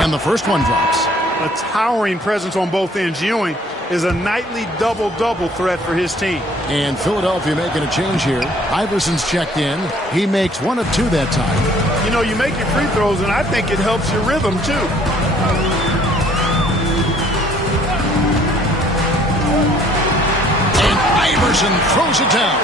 And the first one drops. A towering presence on both ends. Ewing is a nightly double-double threat for his team. And Philadelphia making a change here. Iverson's checked in. He makes 1 of 2 that time. You know, you make your free throws, and I think it helps your rhythm, too. And Iverson throws it down.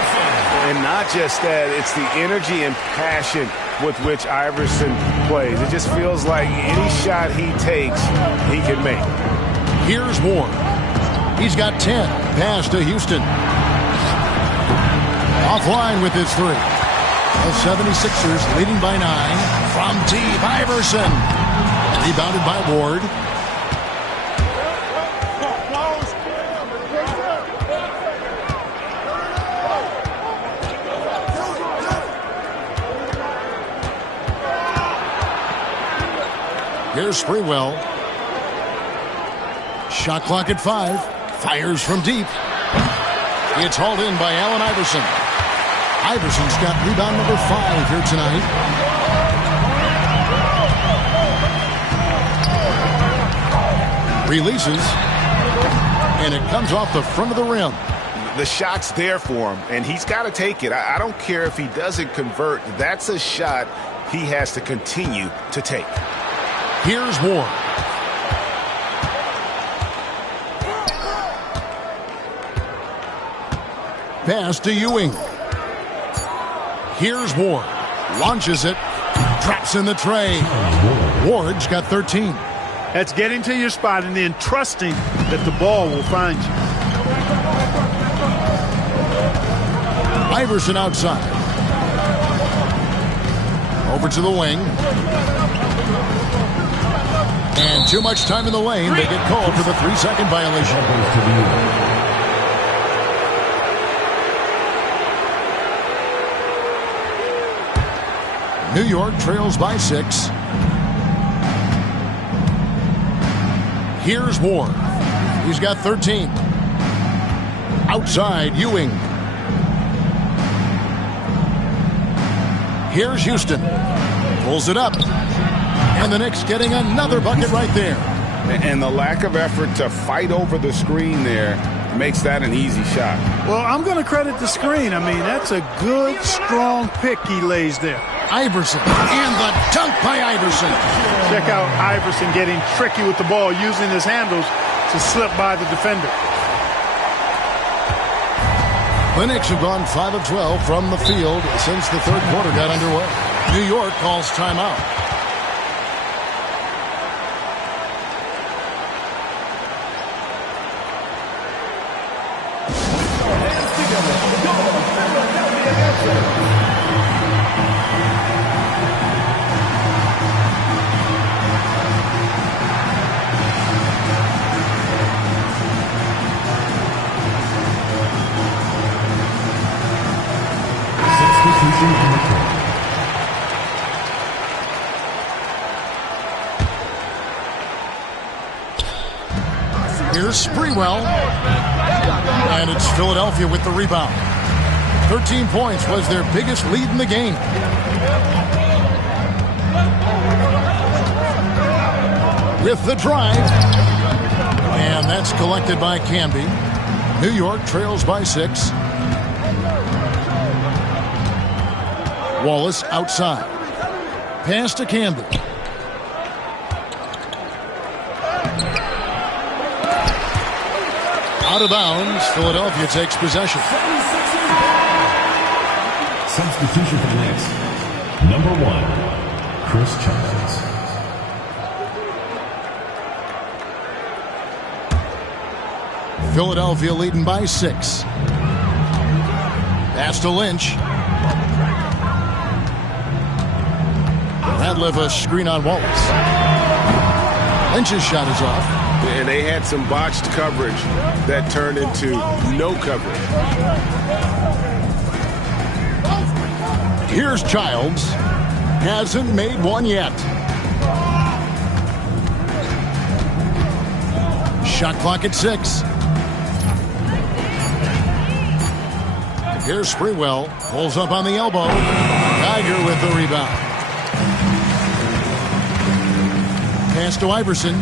And not just that, it's the energy and passion with which Iverson plays. It just feels like any shot he takes, he can make. Here's Moore. He's got 10. Pass to Houston. Offline with his 3. The 76ers leading by 9. From deep, Iverson. Rebounded by Ward. Here's Sprewell. Shot clock at 5. Fires from deep. It's hauled in by Allen Iverson. Iverson's got rebound number 5 here tonight. Releases. And it comes off the front of the rim. The shot's there for him, and he's got to take it. I don't care if he doesn't convert. That's a shot he has to continue to take. Here's Moore. Pass to Ewing. Here's Ward. Launches it. Drops in the tray. Ward's got 13. That's getting to your spot and then trusting that the ball will find you. Iverson outside. Over to the wing. And too much time in the lane. They get called for the 3-second violation. New York trails by 6. Here's Ward. He's got 13. Outside, Ewing. Here's Houston. Pulls it up. And the Knicks getting another bucket right there. And the lack of effort to fight over the screen there makes that an easy shot. Well, I'm going to credit the screen. I mean, that's a good, strong pick he lays there. Iverson. And the dunk by Iverson. Check out Iverson getting tricky with the ball, using his handles to slip by the defender. The Knicks have gone 5 of 12 from the field since the third quarter got underway. New York calls timeout. Here's Sprewell. And it's Philadelphia with the rebound. 13 points was their biggest lead in the game. With the drive. And that's collected by Camby. New York trails by 6. Wallace outside. Pass to Camby. Out of bounds. Philadelphia takes possession. Substitution for the Knicks. Number 1, Chris Childs. Philadelphia leading by 6. Pass to Lynch. Radliff a screen on Wallace. Lynch's shot is off. And they had some botched coverage that turned into no coverage. Here's Childs. Hasn't made one yet. Shot clock at 6. Here's Sprewell. Pulls up on the elbow. Geiger with the rebound. Pass to Iverson.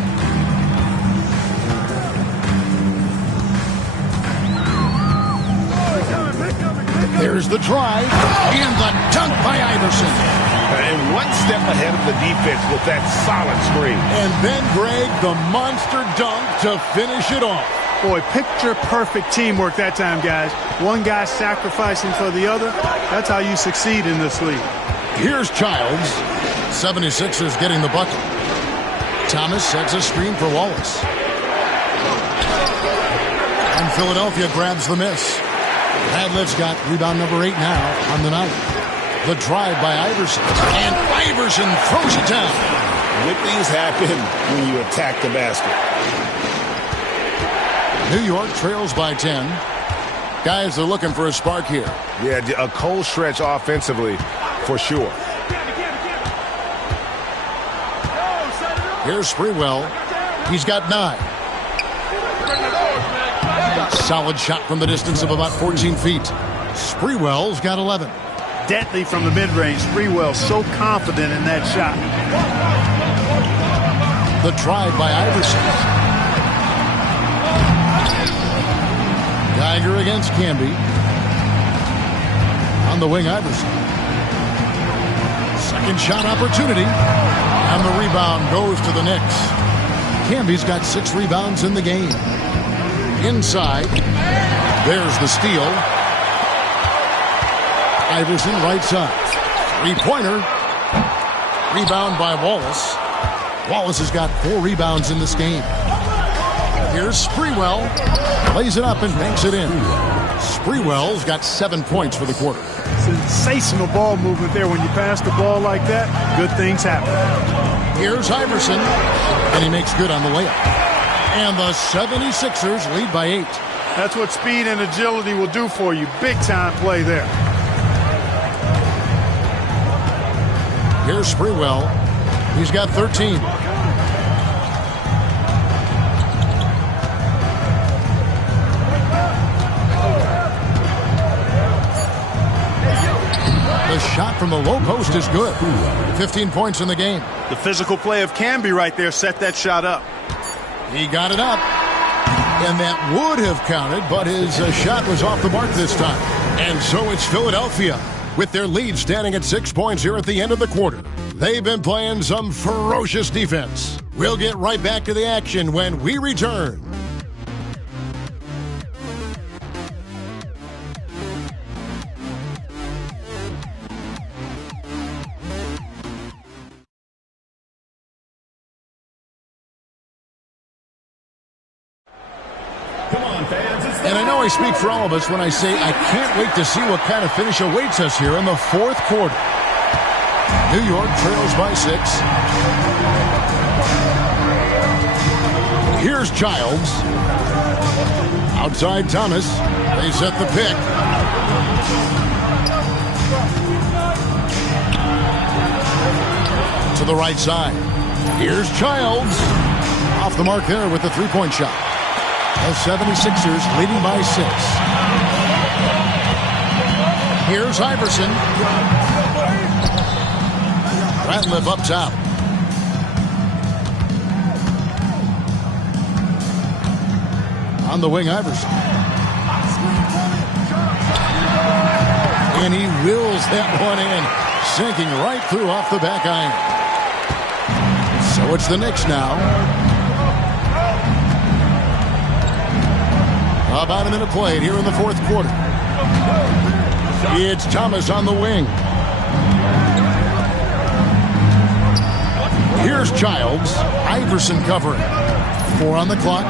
There's the drive. And the dunk by Iverson. And one step ahead of the defense with that solid screen. And then, Greg, the monster dunk to finish it off. Boy, picture-perfect teamwork that time, guys. One guy sacrificing for the other. That's how you succeed in this league. Here's Childs. 76ers getting the bucket. Thomas sets a screen for Wallace. And Philadelphia grabs the miss. Radliff's got rebound number 8 now on the night. The drive by Iverson. And Iverson throws it down. Good things happen when you attack the basket. New York trails by 10. Guys, they're looking for a spark here. Yeah, a cold stretch offensively, for sure. Here's Sprewell. He's got 9. Solid shot from the distance of about 14 feet. Sprewell's got 11. Deadly from the mid-range. Sprewell so confident in that shot. The drive by Iverson. Geiger against Camby. On the wing, Iverson. Second shot opportunity. And the rebound goes to the Knicks. Camby's got 6 rebounds in the game. Inside. There's the steal. Iverson right side. 3-pointer. Rebound by Wallace. Wallace has got 4 rebounds in this game. Here's Sprewell. Lays it up and banks it in. Sprewell's got 7 points for the quarter. Sensational ball movement there. When you pass the ball like that, good things happen. Here's Iverson. And he makes good on the layup. And the 76ers lead by 8. That's what speed and agility will do for you. Big time play there. Here's Sprewell. He's got 13. The shot from the low post is good. 15 points in the game. The physical play of Camby right there set that shot up. He got it up. And that would have counted, but his shot was off the mark this time. And so it's Philadelphia with their lead standing at 6 points here at the end of the quarter. They've been playing some ferocious defense. We'll get right back to the action when we return. And I know I speak for all of us when I say I can't wait to see what kind of finish awaits us here in the fourth quarter. New York trails by 6. Here's Childs. Outside Thomas. They set the pick. To the right side. Here's Childs. Off the mark there with the 3-point shot. The 76ers leading by 6. Here's Iverson. Ratliff up top. On the wing, Iverson. And he wills that one in, sinking right through off the back iron. So it's the Knicks now. About a minute played here in the fourth quarter. It's Thomas on the wing. Here's Childs. Iverson covering. 4 on the clock.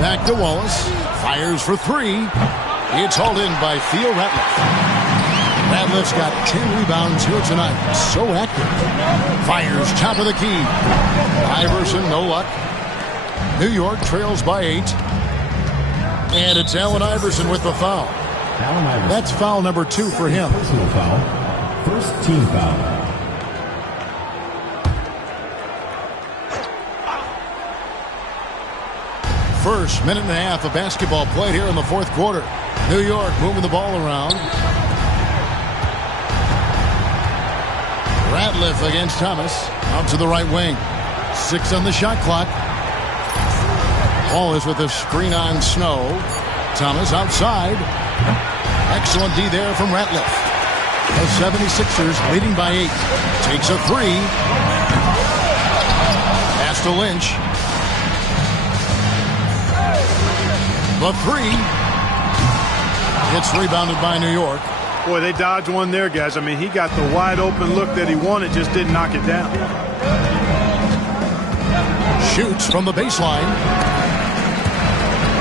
Back to Wallace. Fires for 3. It's hauled in by Theo Ratliff. Ratliff's got 10 rebounds here tonight. So active. Fires top of the key. Iverson, no luck. New York trails by 8. And it's Allen Iverson with the foul. That's foul number 2 for him. Personal foul. First team foul. First minute and a half of basketball played here in the fourth quarter. New York moving the ball around. Ratliff against Thomas. Out to the right wing. 6 on the shot clock. Wallace with a screen on Snow. Thomas outside. Excellent D there from Ratliff. The 76ers leading by 8. Takes a 3. Pass to Lynch. The 3. It's rebounded by New York. Boy, they dodged one there, guys. I mean, he got the wide open look that he wanted, just didn't knock it down. Shoots from the baseline.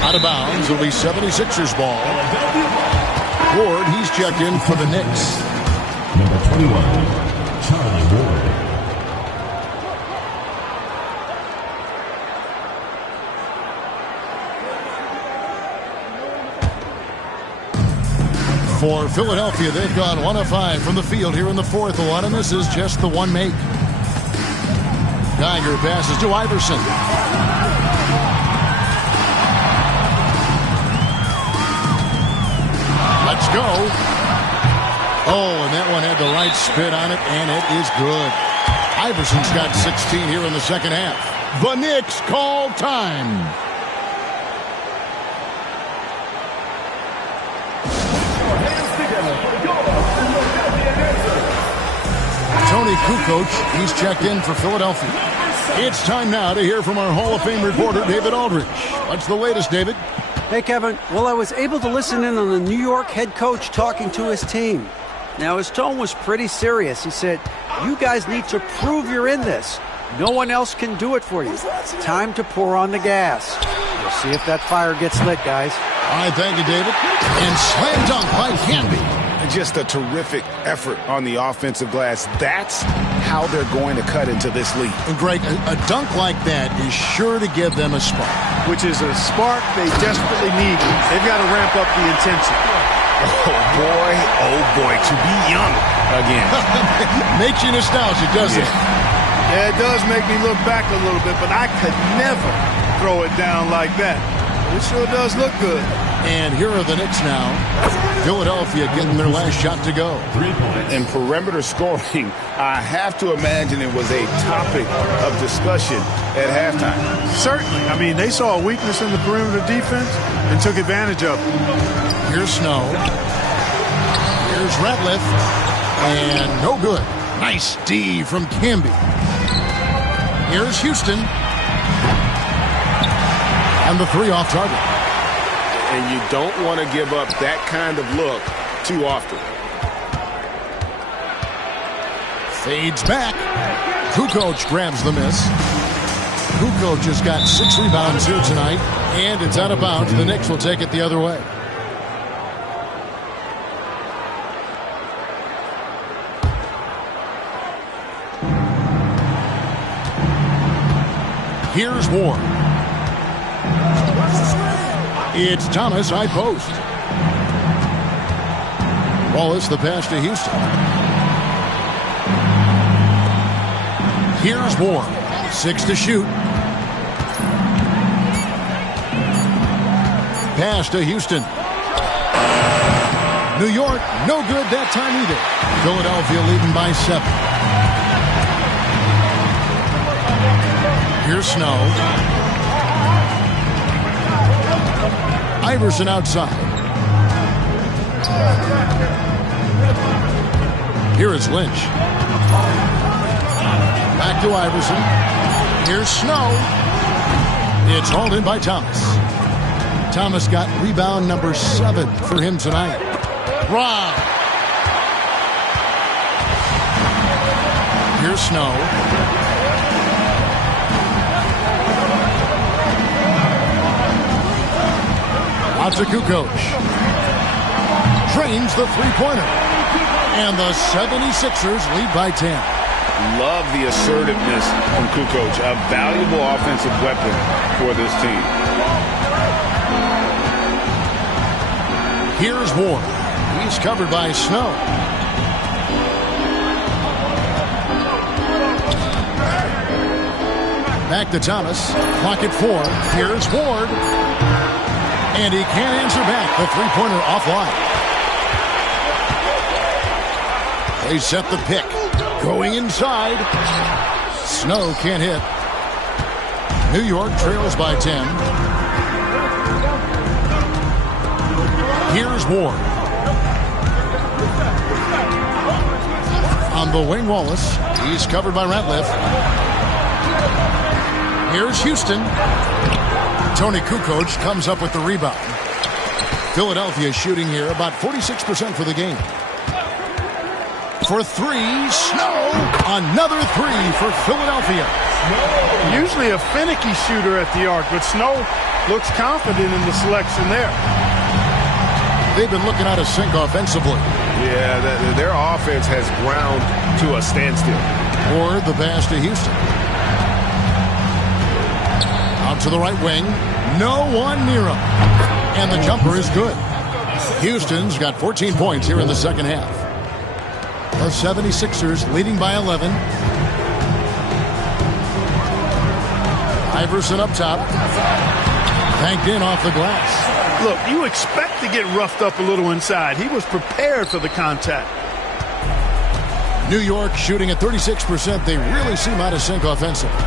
Out of bounds. It'll be 76ers ball. Ward, he's checked in for the Knicks. Number 21, Charlie Ward. For Philadelphia, they've gone 1 of 5 from the field here in the fourth. A lot of this is just the one make. Geiger passes to Iverson. Let's go. Oh, and that one had the right spin on it, and it is good. Iverson's got 16 here in the second half. The Knicks call time. Tony Kukoc, he's checked in for Philadelphia. It's time now to hear from our Hall of Fame reporter, David Aldridge. What's the latest, David? Hey, Kevin. Well, I was able to listen in on the New York head coach talking to his team. Now, his tone was pretty serious. He said, you guys need to prove you're in this. No one else can do it for you. Time to pour on the gas. We'll see if that fire gets lit, guys. All right, thank you, David. And slam dunk by Canby. Just a terrific effort on the offensive glass. That's how they're going to cut into this league. And Greg, a dunk like that is sure to give them a spark. Which is a spark they desperately need. They've got to ramp up the intensity. Oh boy, to be young again. Makes you nostalgic, doesn't it? Yeah, it does make me look back a little bit, but I could never throw it down like that. It sure does look good. And here are the Knicks now. Philadelphia getting their last shot to go. 3 points. In perimeter scoring, I have to imagine it was a topic of discussion at halftime. Certainly. I mean, they saw a weakness in the perimeter defense and took advantage of it. Here's Snow. Here's Ratliff. And no good. Nice D from Canby. Here's Houston. And the 3 off target. And you don't want to give up that kind of look too often. Fades back. Kukoc grabs the miss. Kukoc has got 6 rebounds here tonight. And it's out of bounds. The Knicks will take it the other way. Here's Ward. It's Thomas, high post. Wallace, the pass to Houston. Here's Ward. 6 to shoot. pass to Houston. New York, no good that time either. Philadelphia leading by 7. Here's Snow. Iverson outside. Here is Lynch. Back to Iverson. Here's Snow. It's hauled in by Thomas. Thomas got rebound number 7 for him tonight. Rob. Here's Snow. Out to Kukoc. Drains the three-pointer. And the 76ers lead by 10. Love the assertiveness from Kukoc, a valuable offensive weapon for this team. Here's Ward. He's covered by Snow. Back to Thomas. Clock at 4. Here's Ward. And he can't answer back. The three-pointer offline. They set the pick. Going inside. Snow can't hit. New York trails by 10. Here's Ward. On the wing, Wallace. He's covered by Ratliff. Here's Houston. Tony Kukoc comes up with the rebound. Philadelphia shooting here about 46% for the game. For 3, Snow. Another 3 for Philadelphia. Usually a finicky shooter at the arc, but Snow looks confident in the selection there. They've been looking out of sync offensively. Yeah, their offense has ground to a standstill. Or the pass to Houston. Out to the right wing. No one near him. And the jumper is good. Houston's got 14 points here in the second half. The 76ers leading by 11. Iverson up top. Banked in off the glass. Look, you expect to get roughed up a little inside. He was prepared for the contact. New York shooting at 36%. They really seem out of sync offensively.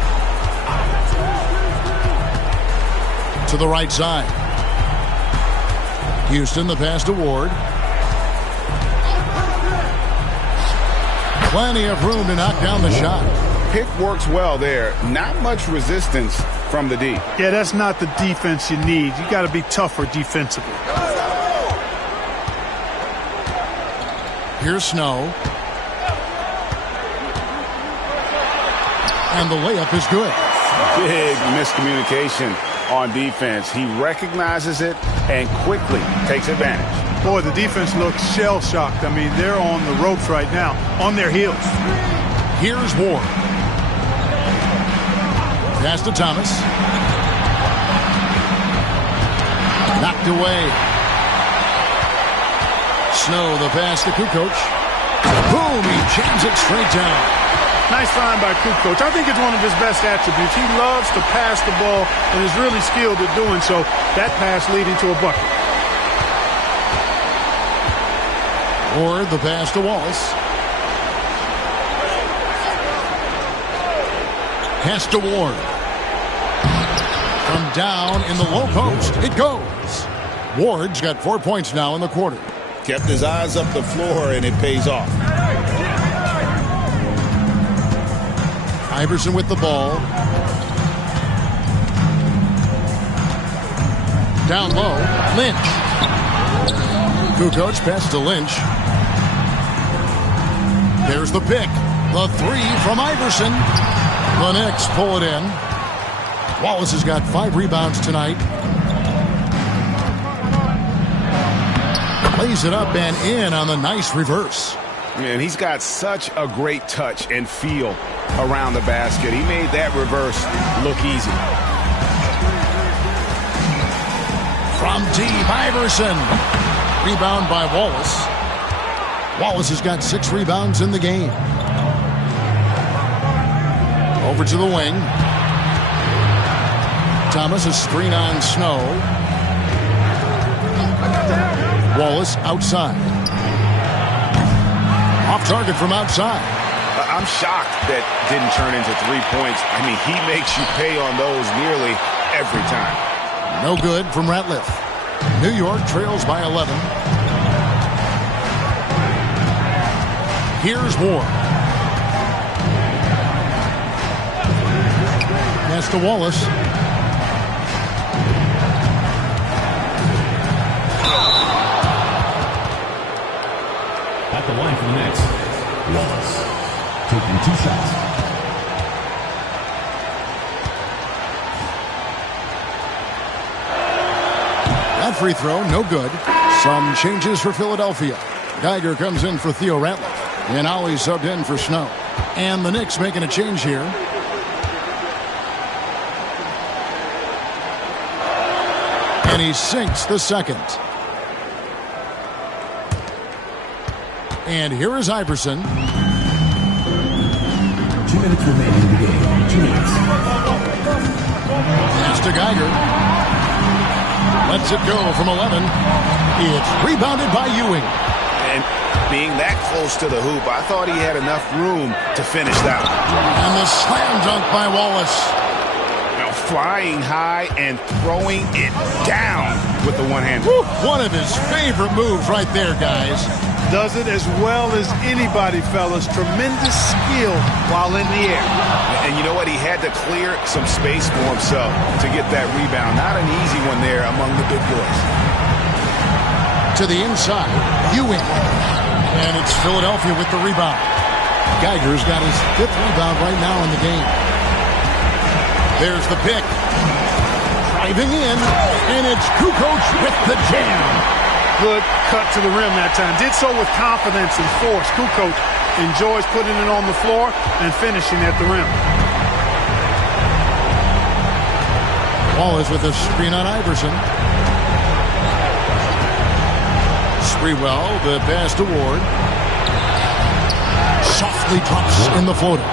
To the right side. Houston, the pass to Ward. Plenty of room to knock down the shot. Pick works well there. Not much resistance from the D. Yeah, that's not the defense you need. You got to be tougher defensively. Here's Snow. And the layup is good. Big miscommunication on defense. He recognizes it and quickly takes advantage. Boy, the defense looks shell-shocked. I mean, they're on the ropes right now, on their heels. Here's Ward. Pass to Thomas. Knocked away. Snow, the pass to Kukoc. Boom, he jams it straight down. Nice find by Kukoc. I think it's one of his best attributes. He loves to pass the ball and is really skilled at doing so. That pass leading to a bucket. Or the pass to Wallace. Pass to Ward. From down in the low post, it goes. Ward's got 4 points now in the quarter. Kept his eyes up the floor, and it pays off. Iverson with the ball. Down low, Lynch. Kukoc pass to Lynch. There's the pick. The 3 from Iverson. The Knicks pull it in. Wallace has got 5 rebounds tonight. Lays it up and in on the nice reverse. And he's got such a great touch and feel around the basket. He made that reverse look easy. From deep, Iverson. Rebound by Wallace. Wallace has got 6 rebounds in the game. Over to the wing. Thomas, a screen on Snow. Wallace outside. Off target from outside. I'm shocked that didn't turn into 3 points. I mean, he makes you pay on those nearly every time. No good from Ratliff. New York trails by 11. Here's Ward. Pass to Wallace. At the line for the next, Wallace, taking 2 shots. That free throw, no good. Some changes for Philadelphia. Geiger comes in for Theo Ratliff. And Ollie subbed in for Snow. And the Knicks making a change here. And he sinks the second. And here is Iverson. 2 minutes remaining in the game. 2 minutes. Pass to Geiger. Lets it go from 11. It's rebounded by Ewing. And being that close to the hoop, I thought he had enough room to finish that one. And the slam dunk by Wallace. Now flying high and throwing it down with the one hand. One of his favorite moves right there, guys. Does it as well as anybody, fellas. Tremendous skill while in the air. And you know what? He had to clear some space for himself to get that rebound. Not an easy one there among the big boys. To the inside, Ewing. And it's Philadelphia with the rebound. Geiger's got his 5th rebound right now in the game. There's the pick. Driving in, and it's Kukoc with the jam. Good cut to the rim that time. Did so with confidence and force. Kukoc enjoys putting it on the floor and finishing at the rim. Wallace with a screen on Iverson. Sprewell, the pass to Ward. Softly drops in the floater.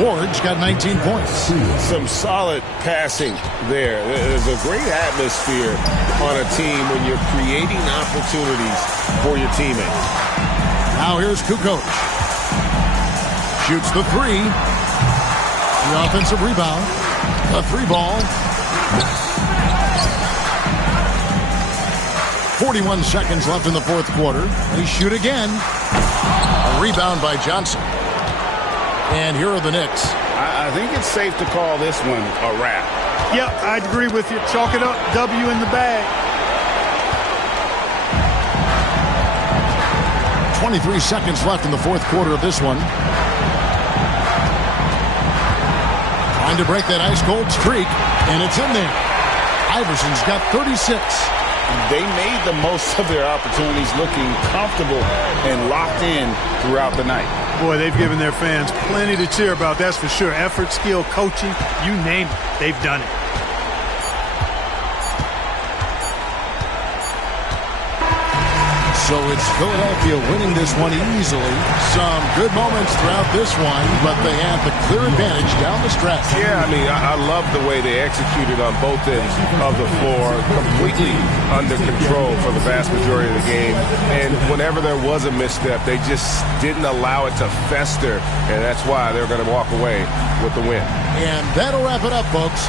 Ward's got 19 points. Some solid passing there. There's a great atmosphere on a team when you're creating opportunities for your teammates. Now here's Kukoc. Shoots the 3. The offensive rebound. A 3 ball. 41 seconds left in the 4th quarter. They shoot again. A rebound by Johnson. And here are the Knicks. I think it's safe to call this one a wrap. Yep, I'd agree with you. Chalk it up. W in the bag. 23 seconds left in the 4th quarter of this one. Trying to break that ice-cold streak, and it's in there. Iverson's got 36. They made the most of their opportunities, looking comfortable and locked in throughout the night. Boy, they've given their fans plenty to cheer about, that's for sure. Effort, skill, coaching, you name it, they've done it. So it's Philadelphia winning this one easily. Some good moments throughout this one, but they have the clear advantage down the stretch. Yeah, I mean, I love the way they executed on both ends of the floor. Completely under control for the vast majority of the game. And whenever there was a misstep, they just didn't allow it to fester. And that's why they're going to walk away with the win. And that'll wrap it up, folks.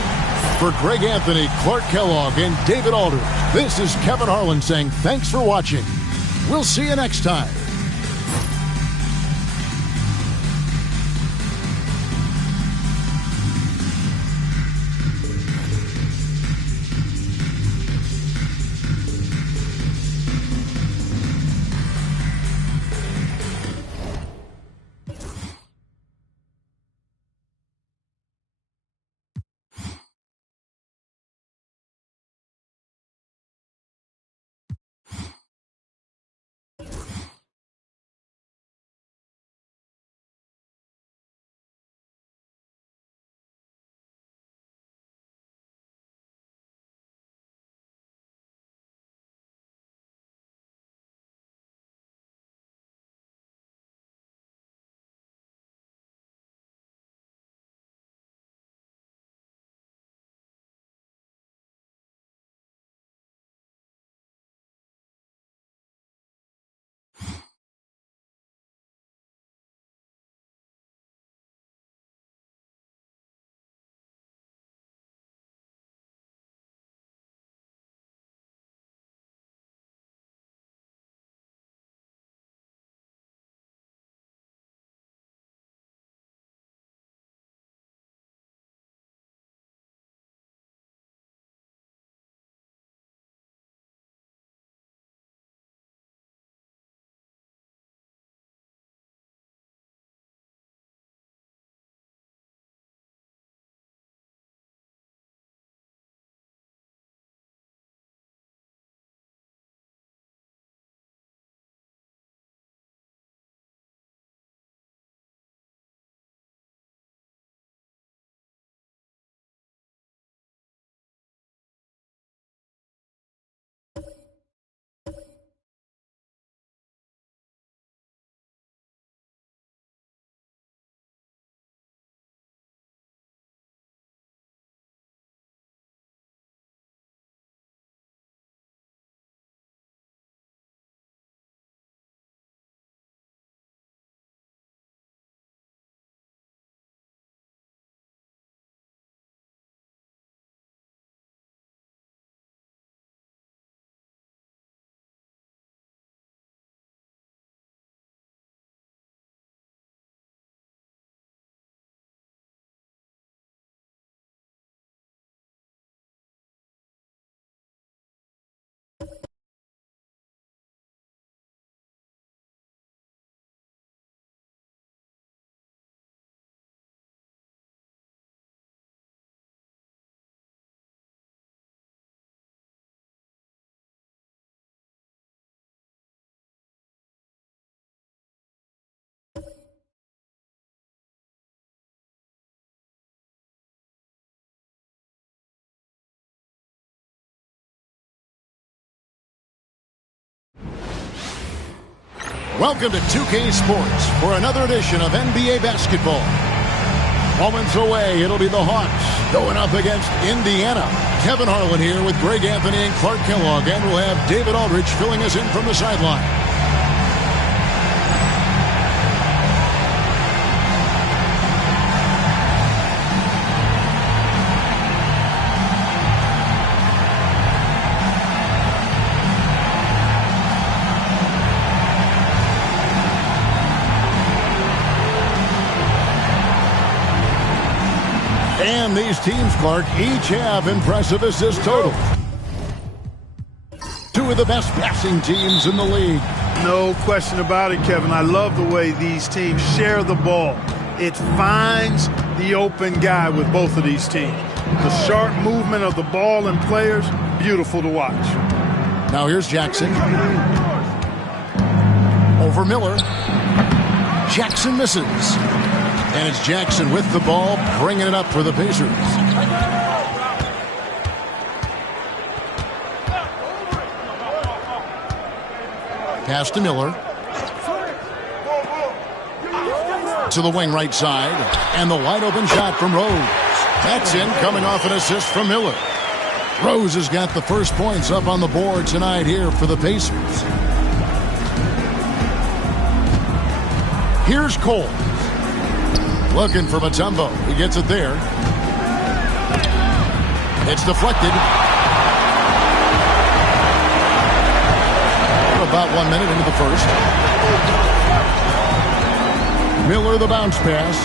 For Greg Anthony, Clark Kellogg, and David Aldridge, this is Kevin Harlan saying thanks for watching. We'll see you next time. Welcome to 2K Sports for another edition of NBA basketball. Moments away, it'll be the Hawks going up against Indiana. Kevin Harlan here with Greg Anthony and Clark Kellogg, and we'll have David Aldridge filling us in from the sideline. And these teams, Clark, each have impressive assist totals. Two of the best passing teams in the league. No question about it, Kevin. I love the way these teams share the ball. It finds the open guy with both of these teams. The sharp movement of the ball and players, beautiful to watch. Now here's Jackson. Over Miller. Jackson misses. And it's Jackson with the ball, bringing it up for the Pacers. Pass to Miller. To the wing right side. And the wide open shot from Rose. That's in, coming off an assist from Miller. Rose has got the first points up on the board tonight here for the Pacers. Here's Cole. Looking for Mutombo. He gets it there. It's deflected. About 1 minute into the first. Miller the bounce pass.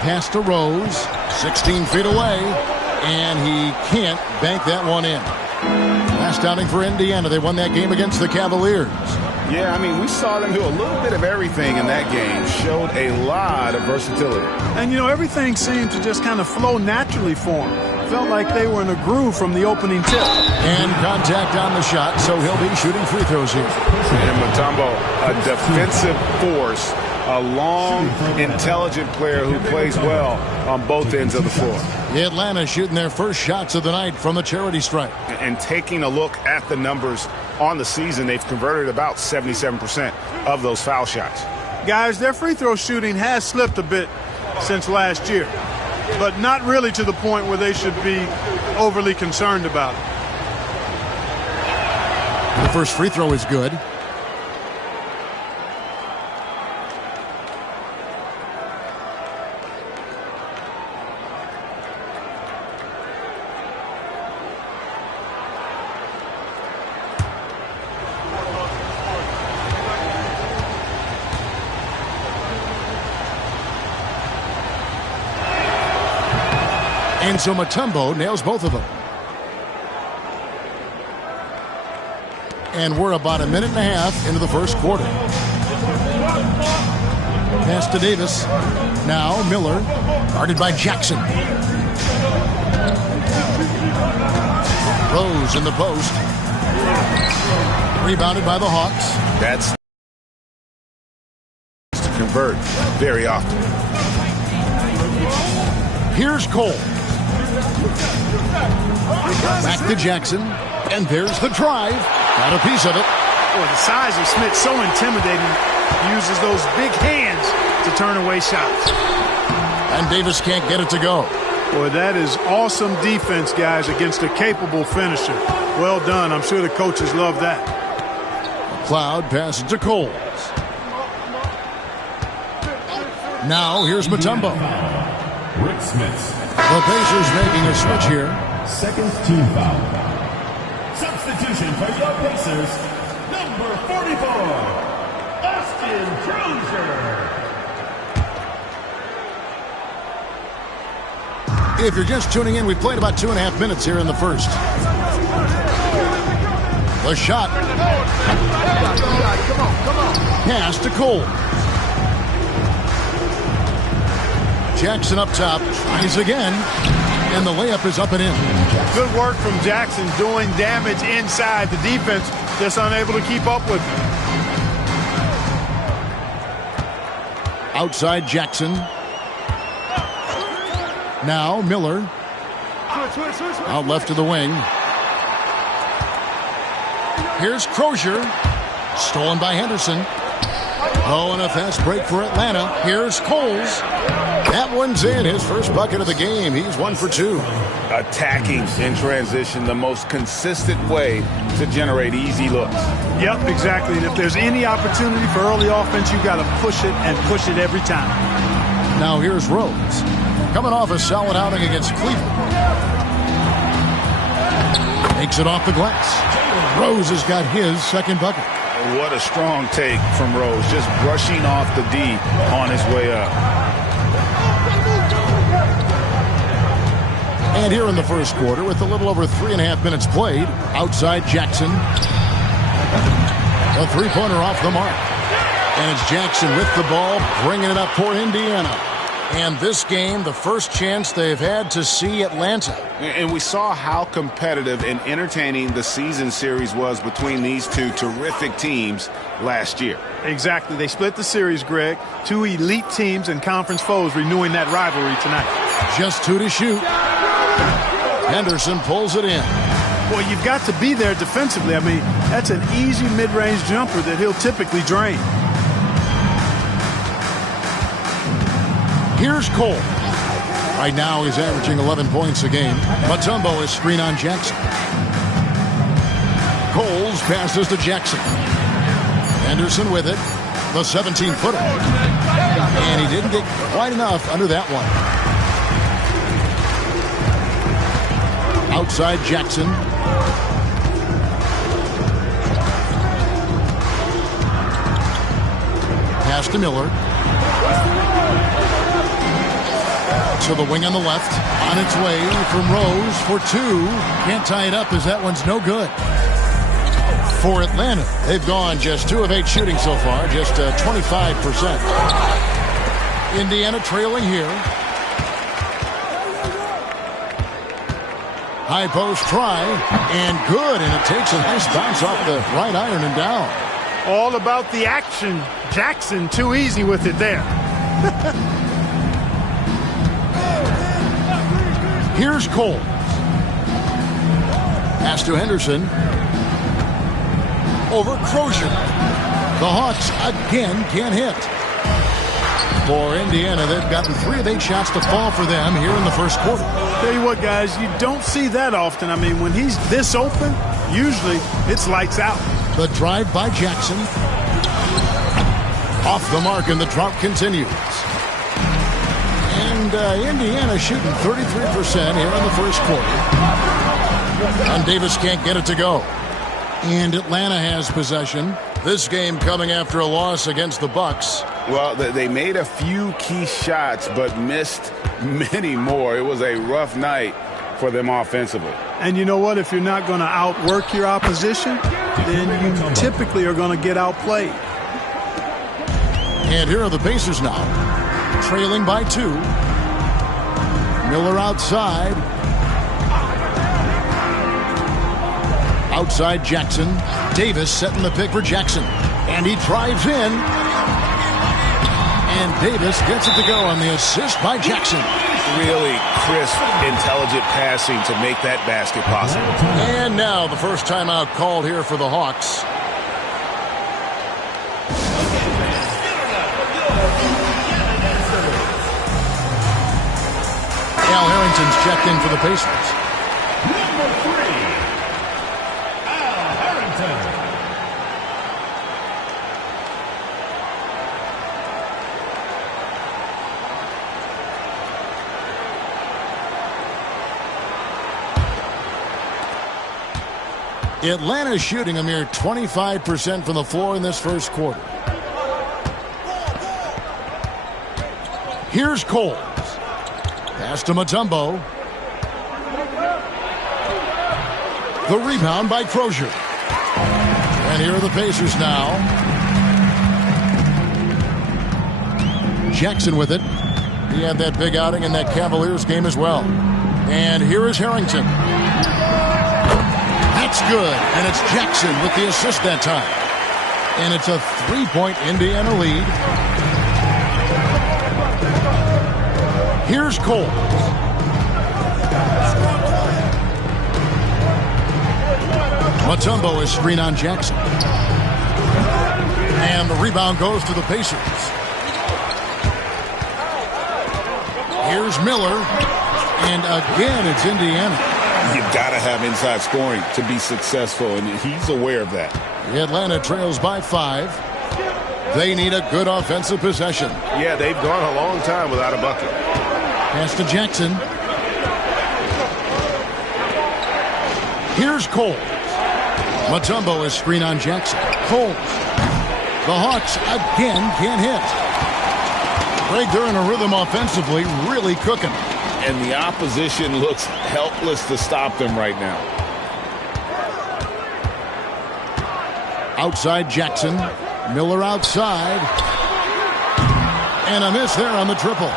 Pass to Rose. 16 feet away. And he can't bank that one in. Last outing for Indiana. They won that game against the Cavaliers. Yeah, I mean, we saw them do a little bit of everything in that game. Showed a lot of versatility. And, you know, everything seemed to just kind of flow naturally for them. Felt like they were in a groove from the opening tip. And contact on the shot, so he'll be shooting free throws here. And Mutombo, a defensive force, a long, intelligent player who plays well on both ends of the floor. Atlanta shooting their first shots of the night from the charity stripe. And taking a look at the numbers on the season, they've converted about 77% of those foul shots. Guys, their free throw shooting has slipped a bit since last year, but not really to the point where they should be overly concerned about it. The first free throw is good. And so Mutombo nails both of them. And we're about a minute and a half into the first quarter. Pass to Davis. Now Miller, guarded by Jackson. Rose in the post. Rebounded by the Hawks. That's to convert very often. Here's Cole. Back to Jackson. And there's the drive. Got a piece of it. Boy, the size of Smith so intimidating. He uses those big hands to turn away shots. And Davis can't get it to go. Boy, that is awesome defense, guys, against a capable finisher. Well done. I'm sure the coaches love that. McLeod passes to Cole. Now here's Mutombo. Rick Smith. The Pacers making a switch here. Second team foul. Substitution for your Pacers, number 44, Austin Crozier. If you're just tuning in, we played about 2.5 minutes here in the first. The shot. Pass to Cole. Jackson up top, tries again, and the layup is up and in. Good work from Jackson doing damage inside. The defense just unable to keep up with him. Outside Jackson. Now Miller. Out left to the wing. Here's Crozier. Stolen by Henderson. Oh, and a fast break for Atlanta. Here's Coles. That one's in. His first bucket of the game. He's 1 for 2. Attacking in transition, the most consistent way to generate easy looks. Yep, exactly. And if there's any opportunity for early offense, you got to push it and push it every time. Now here's Rose. Coming off a solid outing against Cleveland. Makes it off the glass. Rose has got his second bucket. What a strong take from Rose, just brushing off the D on his way up. And here in the first quarter, with a little over 3.5 minutes played, outside Jackson. A three-pointer off the mark. And it's Jackson with the ball, bringing it up for Indiana. And this game, the first chance they've had to see Atlanta. And we saw how competitive and entertaining the season series was between these two terrific teams last year. Exactly. They split the series, Greg. Two elite teams and conference foes renewing that rivalry tonight. Just 2 to shoot. Henderson pulls it in. Well, you've got to be there defensively. I mean, that's an easy mid-range jumper that he'll typically drain. Here's Cole. Right now he's averaging 11 points a game. Mutombo is screen on Jackson. Coles passes to Jackson. Henderson with it. The 17-footer. And he didn't get quite enough under that one. Outside Jackson. Pass to Miller. To the wing on the left. On its way from Rose for 2. Can't tie it up as that one's no good. For Atlanta, they've gone just 2 of 8 shooting so far, just 25%. Indiana trailing here. High post try, and good, and it takes a nice bounce off the right iron and down. All about the action. Jackson too easy with it there. Here's Cole. Pass to Henderson. Over Crozier. The Hawks again can't hit. For Indiana, they've gotten 3 of 8 shots to fall for them here in the first quarter. Tell you what, guys, you don't see that often. I mean, when he's this open, usually it's lights out. The drive by Jackson. Off the mark, and the drought continues. And Indiana shooting 33% here in the first quarter. And Davis can't get it to go. And Atlanta has possession. This game coming after a loss against the Bucks. Well, they made a few key shots, but missed many more. It was a rough night for them offensively. And you know what? If you're not going to outwork your opposition, then you typically are going to get outplayed. And here are the Pacers now, trailing by 2. Miller outside. Outside Jackson. Davis setting the pick for Jackson. And he drives in. And Davis gets it to go on the assist by Jackson. Really crisp, intelligent passing to make that basket possible. And now the first timeout called here for the Hawks. Al Harrington's checked in for the Pacers. Number 3, Al Harrington. Atlanta shooting a mere 25% from the floor in this first quarter. Here's Coles. Pass to Mutombo. The rebound by Crozier. And here are the Pacers now. Jackson with it. He had that big outing in that Cavaliers game as well. And here is Harrington. That's good. And it's Jackson with the assist that time. And it's a 3-point Indiana lead. Here's Cole. Mutombo is screen on Jackson. And the rebound goes to the Pacers. Here's Miller. And again, it's Indiana. You've got to have inside scoring to be successful, and he's aware of that. Atlanta trails by 5. They need a good offensive possession. Yeah, they've gone a long time without a bucket. Pass to Jackson. Here's Cole. Mutombo is screen on Jackson. Cole. The Hawks again can't hit. Greg, they're in a rhythm offensively, really cooking. And the opposition looks helpless to stop them right now. Outside Jackson. Miller outside. And a miss there on the triple.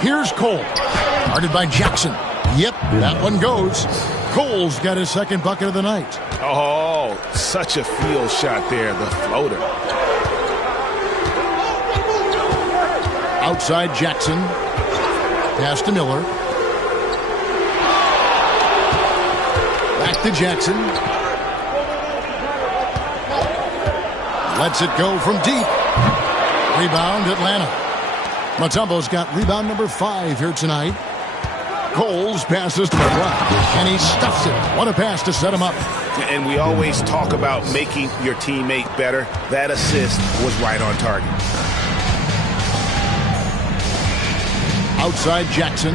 Here's Cole. Guarded by Jackson. Yep, that one goes. Cole's got his second bucket of the night. Oh, such a field shot there, the floater. Outside Jackson. Pass to Miller. Back to Jackson. Lets it go from deep. Rebound Atlanta. Mutombo's got rebound number 5 here tonight. Coles passes to McCloud, and he stuffs it. What a pass to set him up. And we always talk about making your teammate better. That assist was right on target. Outside Jackson.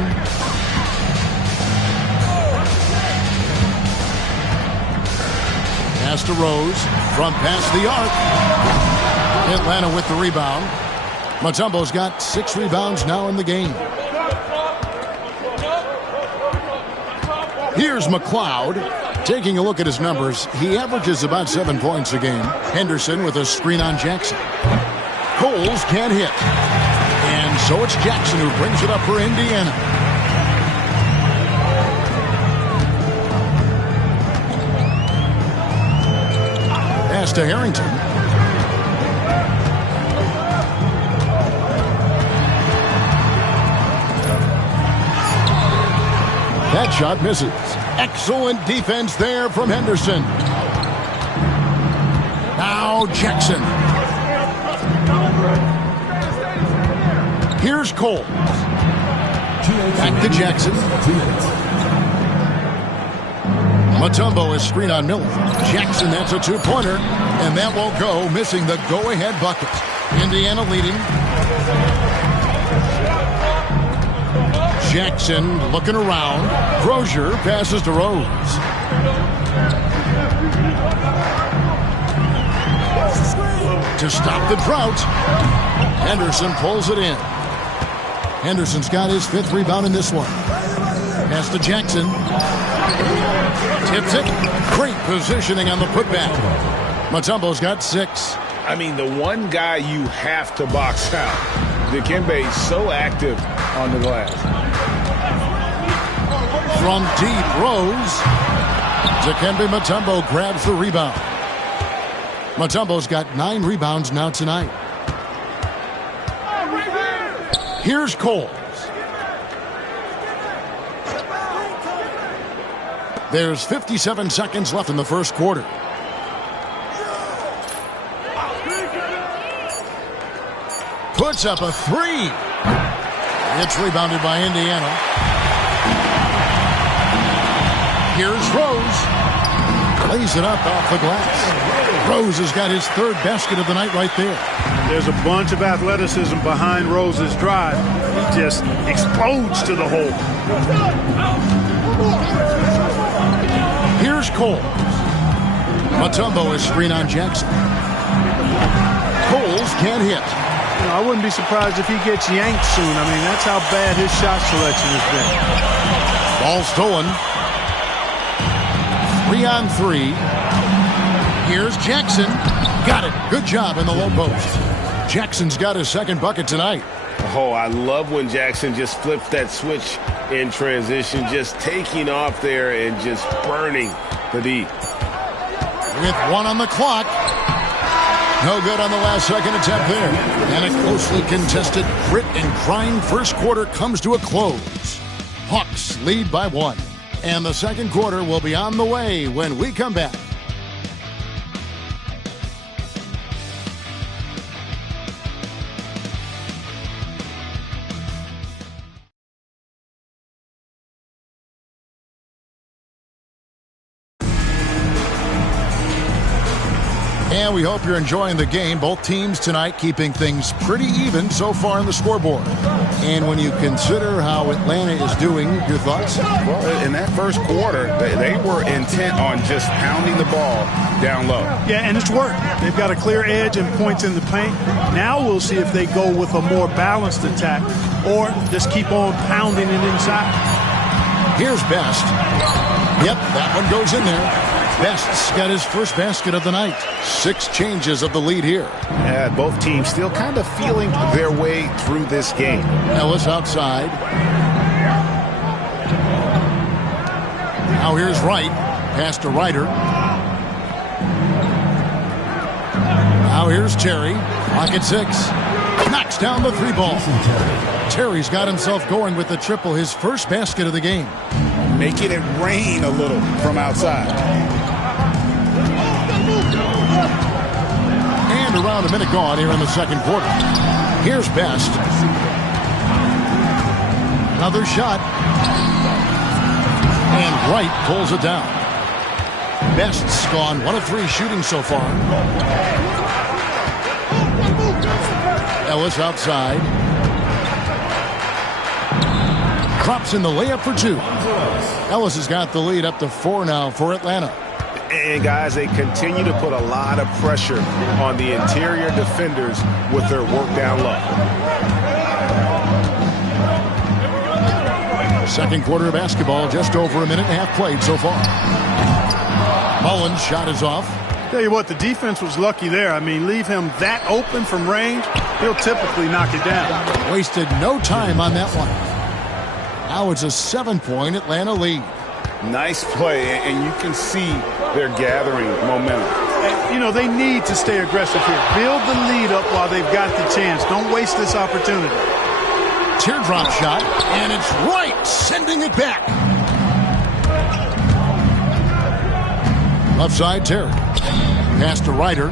Pass to Rose. From past the arc. Atlanta with the rebound. Mutombo's got 6 rebounds now in the game. Here's McCloud. Taking a look at his numbers, he averages about 7 points a game. Henderson with a screen on Jackson. Coles can't hit. And so it's Jackson who brings it up for Indiana. Pass to Harrington. That shot misses. Excellent defense there from Henderson. Now Jackson. Here's Cole. Back to Jackson. Mutombo is screen on Miller. Jackson, that's a 2-pointer. And that won't go, missing the go-ahead bucket. Indiana leading. Jackson looking around. Crozier passes to Rose. To stop the drought. Henderson pulls it in. Henderson's got his 5th rebound in this one. Pass to Jackson. Tips it. Great positioning on the putback. Mutombo's got 6. I mean, the one guy you have to box out. Dikembe so active on the glass. From deep, Rose. Dikembe Mutombo grabs the rebound. Mutombo's got 9 rebounds now tonight. Here's Coles. There's 57 seconds left in the first quarter. Puts up a 3. It's rebounded by Indiana. Here's Rose. Lays it up off the glass. Rose has got his 3rd basket of the night right there. There's a bunch of athleticism behind Rose's drive. He just explodes to the hole. Here's Cole. Mutombo is screen on Jackson. Coles can't hit. You know, I wouldn't be surprised if he gets yanked soon. I mean, that's how bad his shot selection has been. Ball stolen. 3 on 3. Here's Jackson. Got it. Good job in the low post. Jackson's got his 2nd bucket tonight. Oh, I love when Jackson just flips that switch in transition, just taking off there and just burning the deep. With 1 on the clock. No good on the last second attempt there. And a closely contested grit and grind first quarter comes to a close. Hawks lead by 1. And the second quarter will be on the way when we come back. And we hope you're enjoying the game. Both teams tonight keeping things pretty even so far in the scoreboard. And when you consider how Atlanta is doing, your thoughts? Well, in that first quarter, they were intent on just pounding the ball down low. Yeah, and it's worked. They've got a clear edge and points in the paint. Now we'll see if they go with a more balanced attack or just keep on pounding it inside. Here's Best. Yep, that one goes in there. Best's got his first basket of the night. 6 changes of the lead here. Yeah, both teams still kind of feeling their way through this game. Ellis outside. Now here's Wright. Pass to Ryder. Now here's Terry. Clock at 6. Knocks down the 3 ball. Terry's got himself going with the triple, his first basket of the game. Making it rain a little from outside. And around a minute gone here in the second quarter. Here's Best. Another shot. And Wright pulls it down. Best's gone 1 of 3 shooting so far. Ellis outside. Drops in the layup for 2. Ellis has got the lead up to 4 now for Atlanta. And, guys, they continue to put a lot of pressure on the interior defenders with their work down low. Second quarter of basketball, just over a minute and a half played so far. Mullen's shot is off. Tell you what, the defense was lucky there. I mean, leave him that open from range, he'll typically knock it down. Wasted no time on that one. Now it's a 7-point Atlanta lead. Nice play, and you can see they're gathering momentum. And, you know, they need to stay aggressive here. Build the lead up while they've got the chance. Don't waste this opportunity. Teardrop shot, and it's Wright sending it back. Left side, Terry. Pass to Ryder.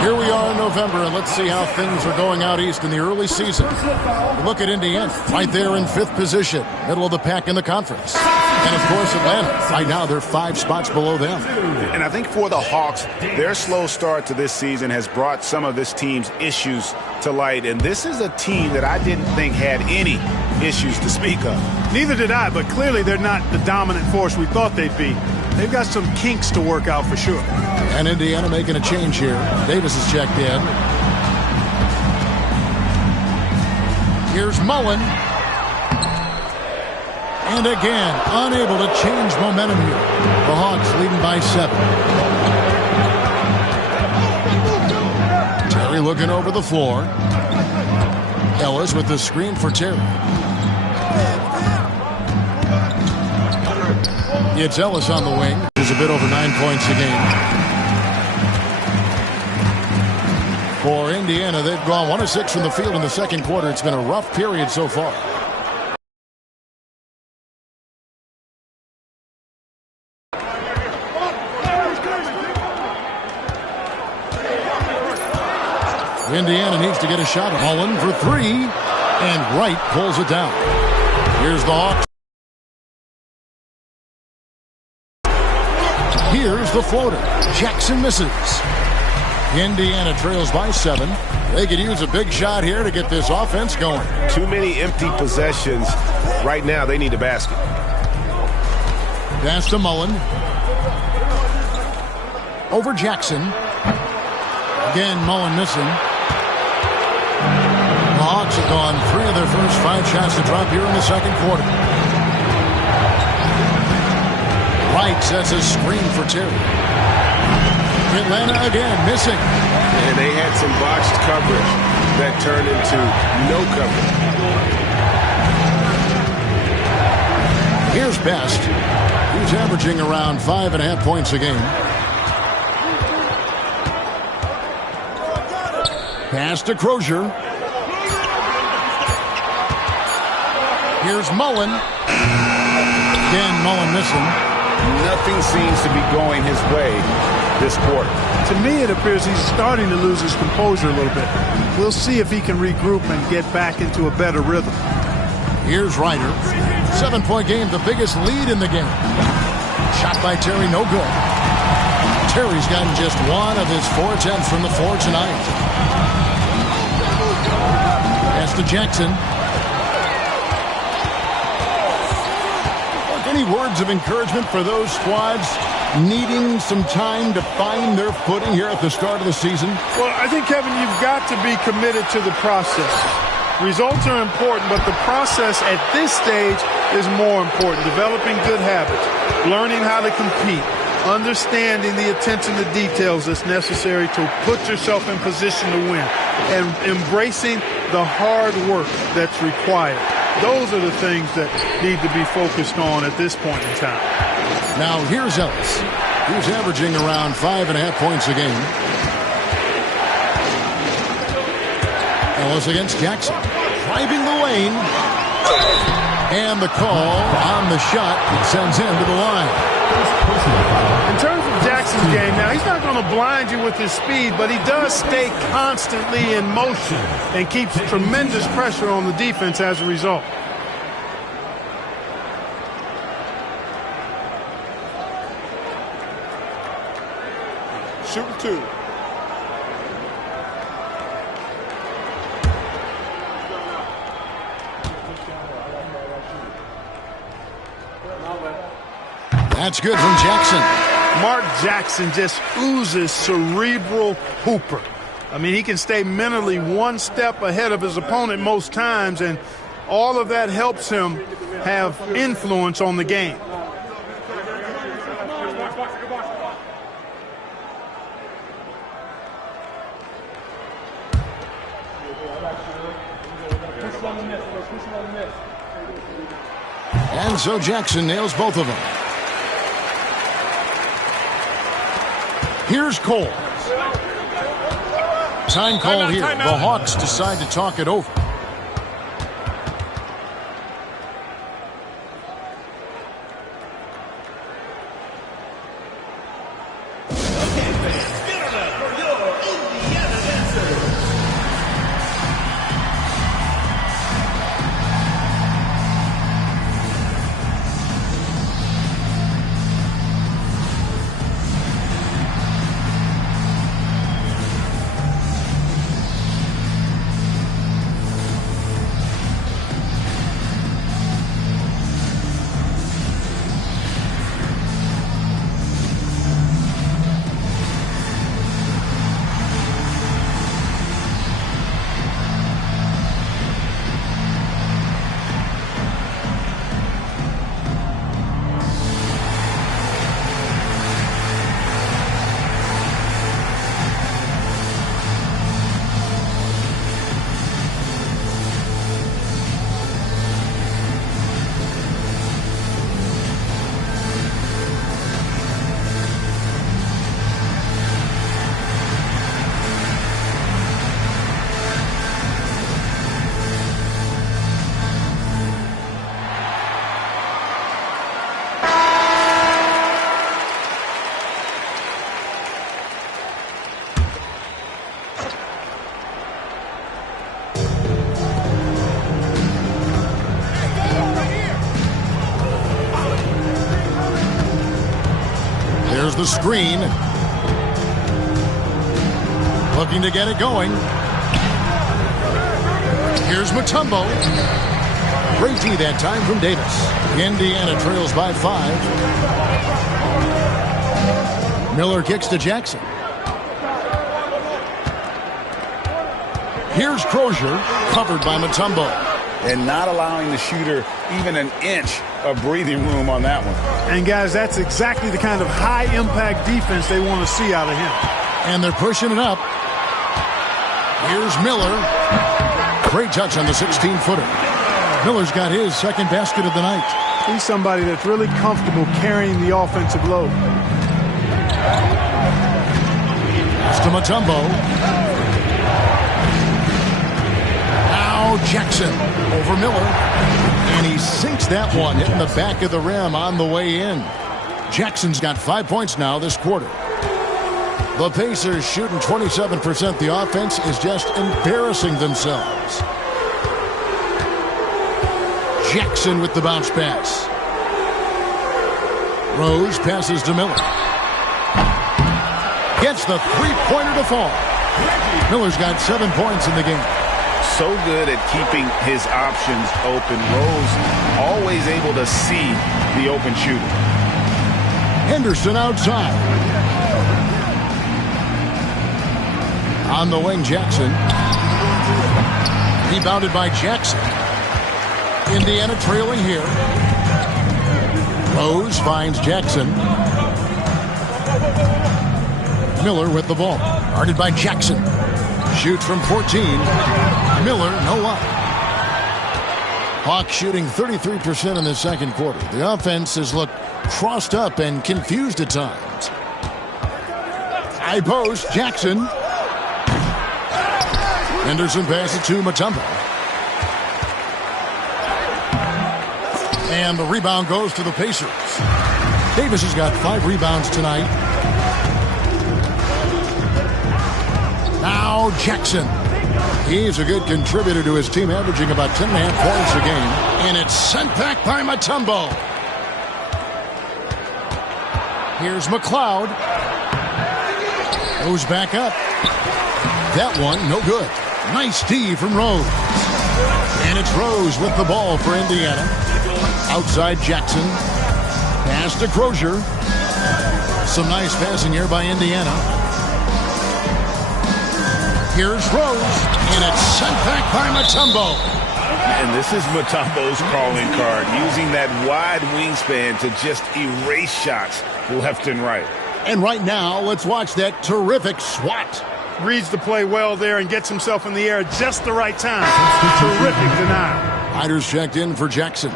Here we are in November, and let's see how things are going out east in the early season. Look at Indiana, right there in 5th position, middle of the pack in the conference. And, of course, Atlanta. Right now, they're 5 spots below them. And I think for the Hawks, their slow start to this season has brought some of this team's issues to light. And this is a team that I didn't think had any issues to speak of. Neither did I, but clearly they're not the dominant force we thought they'd be. They've got some kinks to work out for sure. And Indiana making a change here. Davis is checked in. Here's Mullen. And again, unable to change momentum here. The Hawks leading by 7. Terry looking over the floor. Ellis with the screen for Terry. It's Ellis on the wing. There's a bit over 9 points a game. For Indiana, they've gone 1 of 6 from the field in the second quarter. It's been a rough period so far. Indiana needs to get a shot. Mullen for 3, and Wright pulls it down. Here's the Hawks. Here's the floater. Jackson misses. Indiana trails by 7. They could use a big shot here to get this offense going. Too many empty possessions. Right now, they need a basket. Pass to Mullen. Over Jackson. Again, Mullen missing. The Hawks have gone 3 of their first 5 shots to drop here in the second quarter. Wright sets a screen for Terry. Atlanta again missing. And they had some botched coverage that turned into no coverage. Here's Best. He's averaging around 5.5 points a game. Pass to Crozier. Here's Mullen. Again, Mullen missing. Nothing seems to be going his way this quarter. To me, it appears he's starting to lose his composure a little bit. We'll see if he can regroup and get back into a better rhythm. Here's Ryder. 7-point game, the biggest lead in the game. Shot by Terry, no good. Terry's gotten just one of his 4 attempts from the floor tonight. Pass to Jackson. Any words of encouragement for those squads needing some time to find their footing here at the start of the season? Well, I think, Kevin, you've got to be committed to the process. Results are important, but the process at this stage is more important. Developing good habits, learning how to compete, understanding the attention to details that's necessary to put yourself in position to win, and embracing the hard work that's required. Those are the things that need to be focused on at this point in time. Now here's Ellis. He's averaging around 5.5 points a game. Ellis against Jackson. Driving the lane. And the call on the shot sends him to the line. In terms of Jackson's game, now he's not going to blind you with his speed, but he does stay constantly in motion and keeps tremendous pressure on the defense as a result. Shooting 2. That's good from Jackson. Mark Jackson just oozes cerebral hooper. I mean, he can stay mentally one step ahead of his opponent most times, and all of that helps him have influence on the game. And so Jackson nails both of them. Here's Cole. Time call here. The Hawks decide to talk it over. The screen. Looking to get it going. Here's Mutombo. Great D that time from Davis. Indiana trails by 5. Miller kicks to Jackson. Here's Crozier, covered by Mutombo. And not allowing the shooter even an inch of breathing room on that one. And, guys, that's exactly the kind of high-impact defense they want to see out of him. And they're pushing it up. Here's Miller. Great touch on the 16-footer. Miller's got his second basket of the night. He's somebody that's really comfortable carrying the offensive load. Pass to Mutombo. Jackson over Miller. And he sinks that one, hitting the back of the rim on the way in. Jackson's got 5 points now this quarter. The Pacers shooting 27%. The offense is just embarrassing themselves. Jackson with the bounce pass. Rose passes to Miller. Gets the three-pointer to fall. Miller's got 7 points in the game. So good at keeping his options open. Rose always able to see the open shooter. Henderson outside. On the wing, Jackson. Rebounded by Jackson. Indiana trailing here. Rose finds Jackson. Miller with the ball. Guarded by Jackson. Shoots from 14. Miller, no luck. Hawks shooting 33% in the second quarter. The offense has looked crossed up and confused at times. High post, Jackson. Henderson passes to Mutombo. And the rebound goes to the Pacers. Davis has got 5 rebounds tonight. Now Jackson. He's a good contributor to his team, averaging about 10.5 points a game. And it's sent back by Mutombo. Here's McLeod. Goes back up. That one, no good. Nice D from Rose. And it's Rose with the ball for Indiana. Outside Jackson. Pass to Crozier. Some nice passing here by Indiana. Here's Rose. And it's sent back by Mutombo. And this is Mutombo's calling card. Using that wide wingspan to just erase shots left and right. And right now, let's watch that terrific swat. Reads the play well there and gets himself in the air at just the right time. Terrific denial. Riders checked in for Jackson.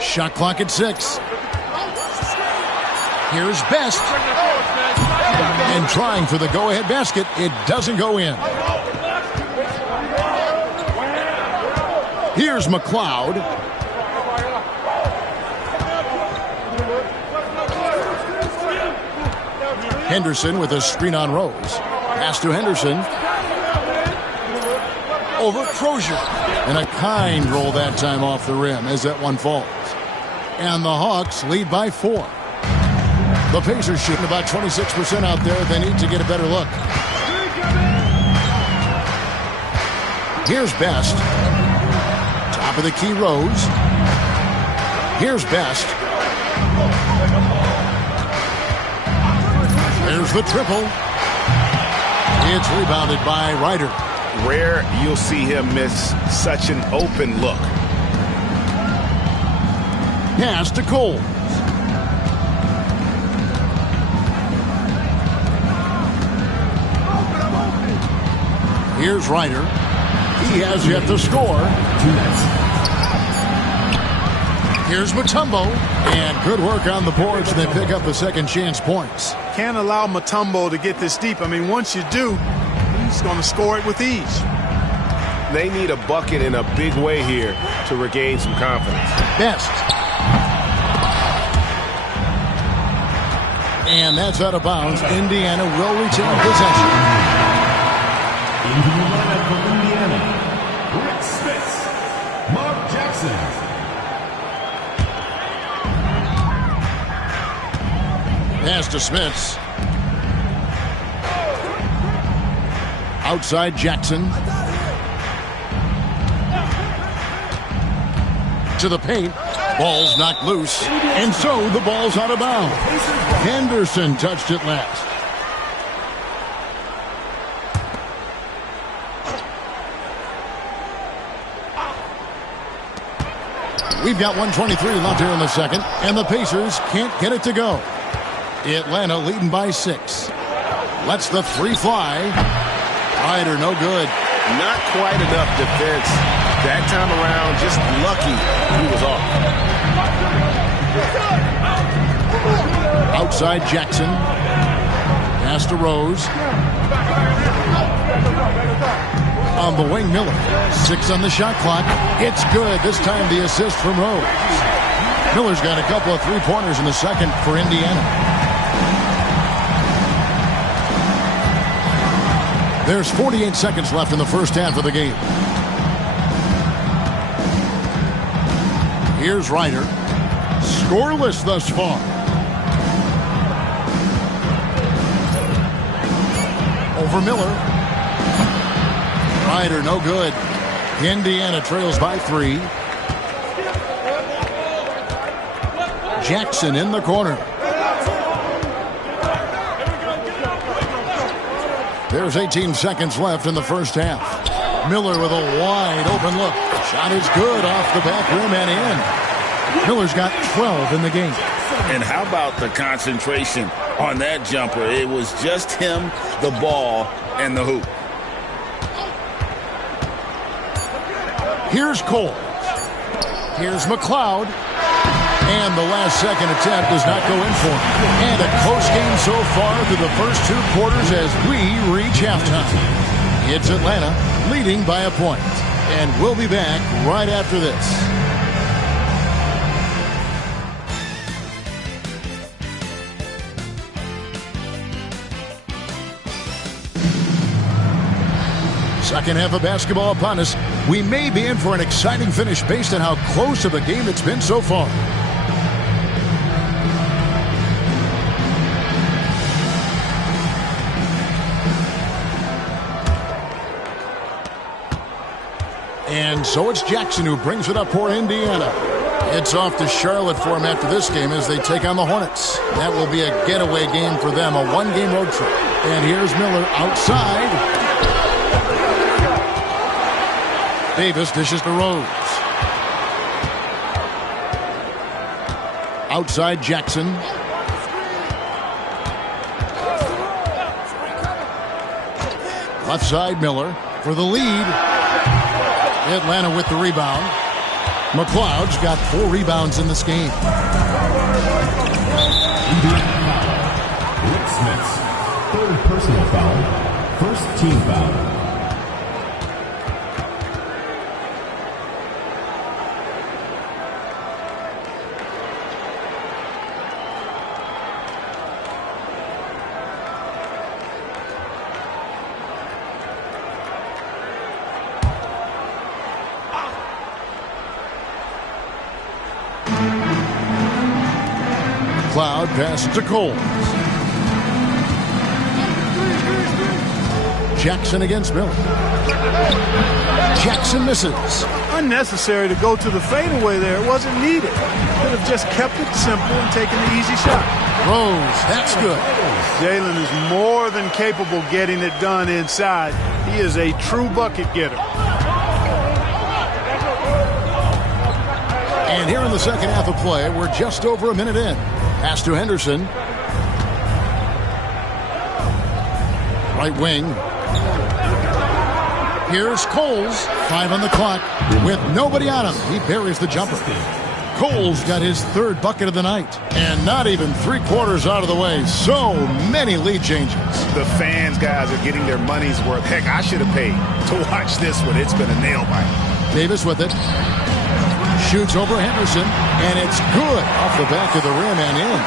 Shot clock at 6. Here's Best. And trying for the go-ahead basket. It doesn't go in. Here's McLeod. Henderson with a screen on Rose. Pass to Henderson. Over Crozier. And a kind roll that time off the rim as that one falls. And the Hawks lead by 4. The Pacers shooting about 26% out there. They need to get a better look. Here's Best. Top of the key, Rose. Here's Best. There's the triple. It's rebounded by Ryder. Rare you'll see him miss such an open look. Pass to Cole. Here's Ryder. He has yet to score. Here's Mutombo. And good work on the boards, and they pick up the second chance points. Can't allow Mutombo to get this deep. I mean, once you do, he's going to score it with ease. They need a bucket in a big way here to regain some confidence. Best. And that's out of bounds. Indiana will retain possession. Into the lineup for Indiana, Rick Spitz, Mark Jackson. Pass to Smits. Outside Jackson. To the paint. Ball's knocked loose. And so the ball's out of bounds. Henderson touched it last. We've got 1:23 left here in the second, and the Pacers can't get it to go. Atlanta leading by 6. Lets the three fly. Ryder, no good. Not quite enough defense. That time around, just lucky he was off. Outside Jackson. Pass to Rose. On the wing, Miller. 6 on the shot clock. It's good. This time the assist from Rose. Miller's got a couple of three-pointers in the second for Indiana. There's 48 seconds left in the first half of the game. Here's Ryder. Scoreless thus far. Over Miller. Ryder, no good. Indiana trails by 3. Jackson in the corner. There's 18 seconds left in the first half. Miller with a wide open look. Shot is good off the back rim and in. Miller's got 12 in the game. And how about the concentration on that jumper? It was just him, the ball, and the hoop. Here's Cole. Here's McLeod. And the last second attempt does not go in for him. And a close game so far through the first 2 quarters as we reach halftime. It's Atlanta leading by a point. And we'll be back right after this. Second half of basketball upon us. We may be in for an exciting finish based on how close of a game it's been so far. And so it's Jackson who brings it up for Indiana. It's off to Charlotte for him after this game as they take on the Hornets. That will be a getaway game for them, a 1-game road trip. And here's Miller outside. Davis dishes to Rose. Outside Jackson. Left side Miller for the lead. Atlanta with the rebound. McLeod's got 4 rebounds in this game. Rick Smith, 3rd personal foul, 1st team foul. McLeod passes to Cole. Jackson against Miller. Jackson misses. Unnecessary to go to the fadeaway there. It wasn't needed. Could have just kept it simple and taken the easy shot. Rose, that's good. Jalen is more than capable getting it done inside. He is a true bucket getter. And here in the second half of play, we're just over a minute in. Pass to Henderson. Right wing. Here's Coles. 5 on the clock. With nobody on him, he buries the jumper. Coles got his 3rd bucket of the night. And not even 3/4 out of the way. So many lead changes. The fans, guys, are getting their money's worth. Heck, I should have paid to watch this one. It's been a nail bite. Davis with it. Shoots over Henderson, and it's good off the back of the rim and in.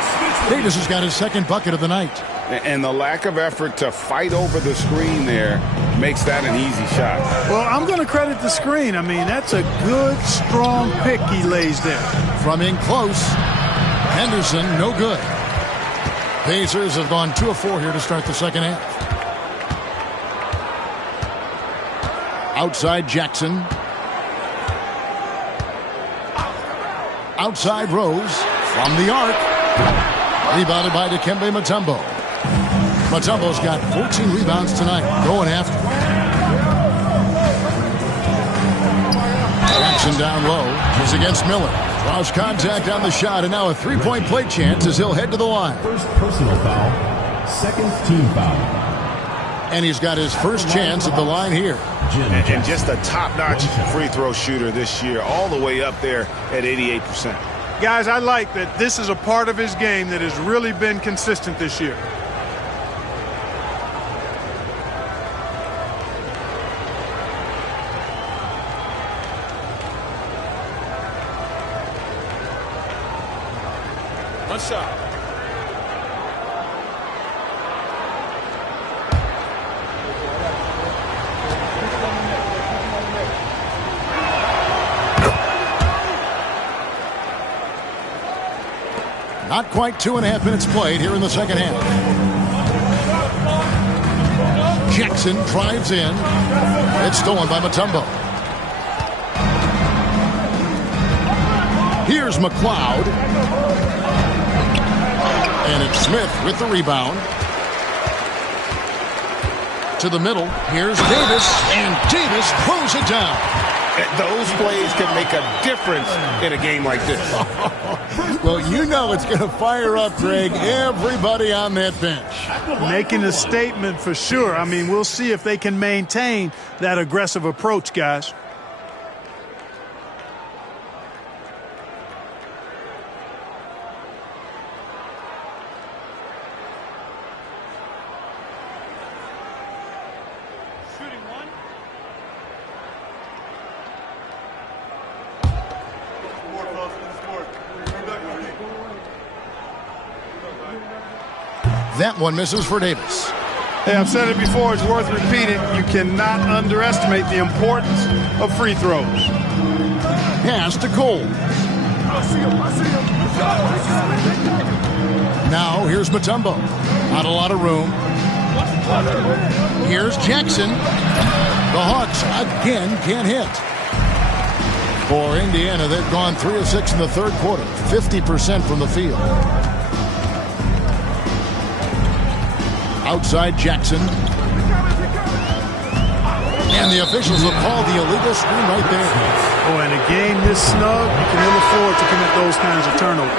Davis has got his 2nd bucket of the night. And the lack of effort to fight over the screen there makes that an easy shot. Well, I'm going to credit the screen. I mean, that's a good, strong pick he lays there. From in close, Henderson, no good. Pacers have gone 2 of 4 here to start the second half. Outside Jackson. Outside Rose from the arc. Rebounded by Dikembe Mutombo. Mutombo's got 14 rebounds tonight. Going after. Jackson down low. He's against Miller. Draws contact on the shot, and now a 3-point play chance as he'll head to the line. 1st personal foul, 2nd team foul. And he's got his first chance at the line here. And just a top-notch free throw shooter this year, all the way up there at 88%. Guys, I like that this is a part of his game that has really been consistent this year. One shot. Not quite 2.5 minutes played here in the second half. Jackson drives in. It's stolen by Mutombo. Here's McLeod. And it's Smith with the rebound. To the middle. Here's Davis. And Davis throws it down. Those plays can make a difference in a game like this. Well, you know it's going to fire up, Greg, everybody on that bench. Making a statement for sure. I mean, we'll see if they can maintain that aggressive approach, guys. That one misses for Davis. Hey, I've said it before, it's worth repeating. You cannot underestimate the importance of free throws. Pass to Cole. Now here's Mutombo. Not a lot of room. Here's Jackson. The Hawks again can't hit. For Indiana, they've gone 3 of 6 in the third quarter. 50% from the field. Outside Jackson. And the officials have called the illegal screen right there. Oh, in a game this snug, you can ill afford to commit those kinds of turnovers.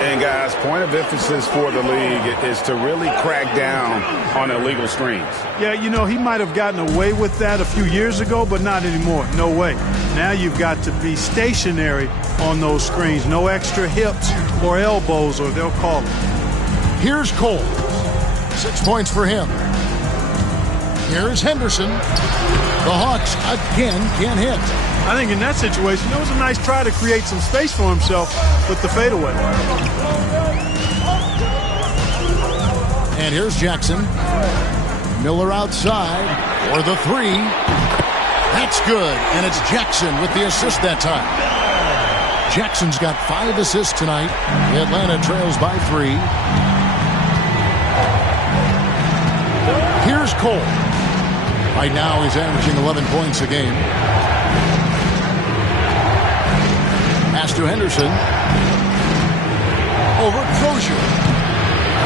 And guys, point of emphasis for the league is to really crack down on illegal screens. Yeah, you know, he might have gotten away with that a few years ago, but not anymore. No way. Now you've got to be stationary on those screens. No extra hips or elbows, or they'll call it. Here's Cole. 6 points for him. Here's Henderson. The Hawks again can't hit. I think in that situation, it was a nice try to create some space for himself with the fadeaway. And here's Jackson. Miller outside for the three. That's good. And it's Jackson with the assist that time. Jackson's got 5 assists tonight. Atlanta trails by 3. Here's Cole. Right now he's averaging 11 points a game. Pass to Henderson. Over Crozier.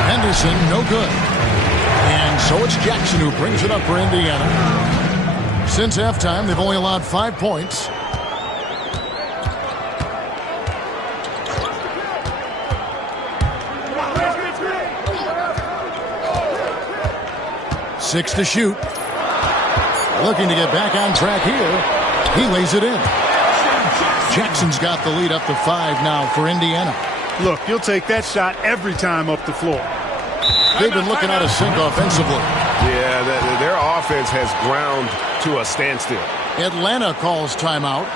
Henderson, no good. And so it's Jackson who brings it up for Indiana. Since halftime, they've only allowed 5 points. Six to shoot. Looking to get back on track here. He lays it in. Jackson's got the lead up to 5 now for Indiana. Look, you'll take that shot every time up the floor. They've been looking out of sync offensively. Yeah, their offense has ground to a standstill. Atlanta calls timeout.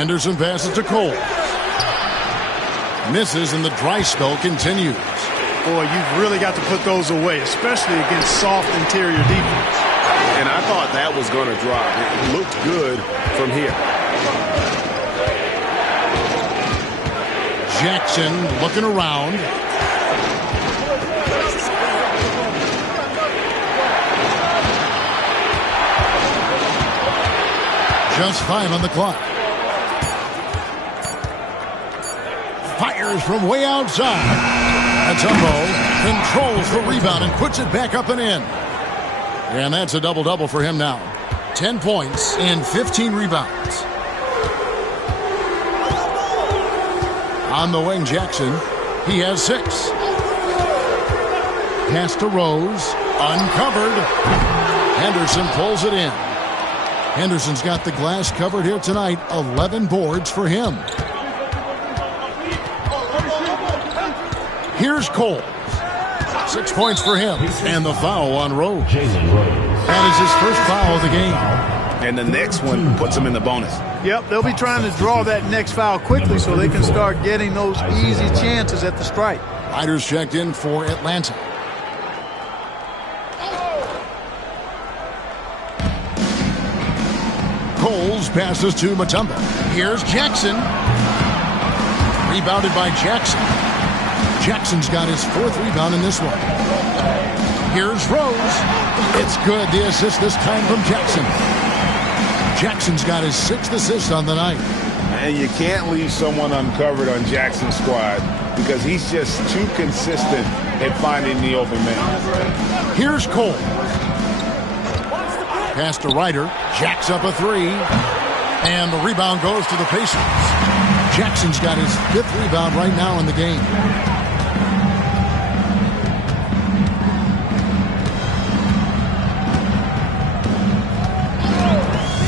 Henderson passes to Cole. Misses, and the dry spell continues. Boy, you've really got to put those away, especially against soft interior defense. And I thought that was going to drop. It looked good from here. Jackson looking around. Just 5 on the clock. Fires from way outside. Mutombo controls the rebound and puts it back up and in. And that's a double-double for him now. 10 points and 15 rebounds. On the wing, Jackson. He has 6. Pass to Rose. Uncovered. Henderson pulls it in. Henderson's got the glass covered here tonight. 11 boards for him. Here's Cole. 6 points for him. And the foul on Rose. That is his first foul of the game. And the next one puts him in the bonus. Yep, they'll be trying to draw that next foul quickly so they can start getting those easy chances at the stripe. Riders checked in for Atlanta. Coles passes to Mutombo. Here's Jackson. Rebounded by Jackson. Jackson's got his 4th rebound in this one. Here's Rose. It's good. The assist this time from Jackson. Jackson's got his 6th assist on the night. And you can't leave someone uncovered on Jackson's squad because he's just too consistent at finding the open man. Here's Cole. Pass to Ryder. Jacks up a 3. And the rebound goes to the Pacers. Jackson's got his 5th rebound right now in the game.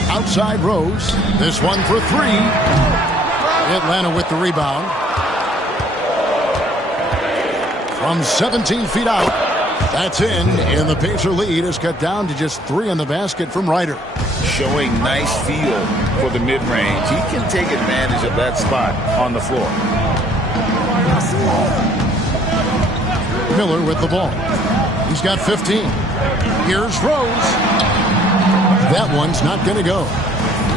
Outside Rose. This one for 3. Atlanta with the rebound. From 17 feet out. That's in. And the Pacer lead is cut down to just 3 in the basket from Ryder. Showing nice feel for the mid-range. He can take advantage of that spot on the floor. Miller with the ball. He's got 15. Here's Rose. That one's not going to go.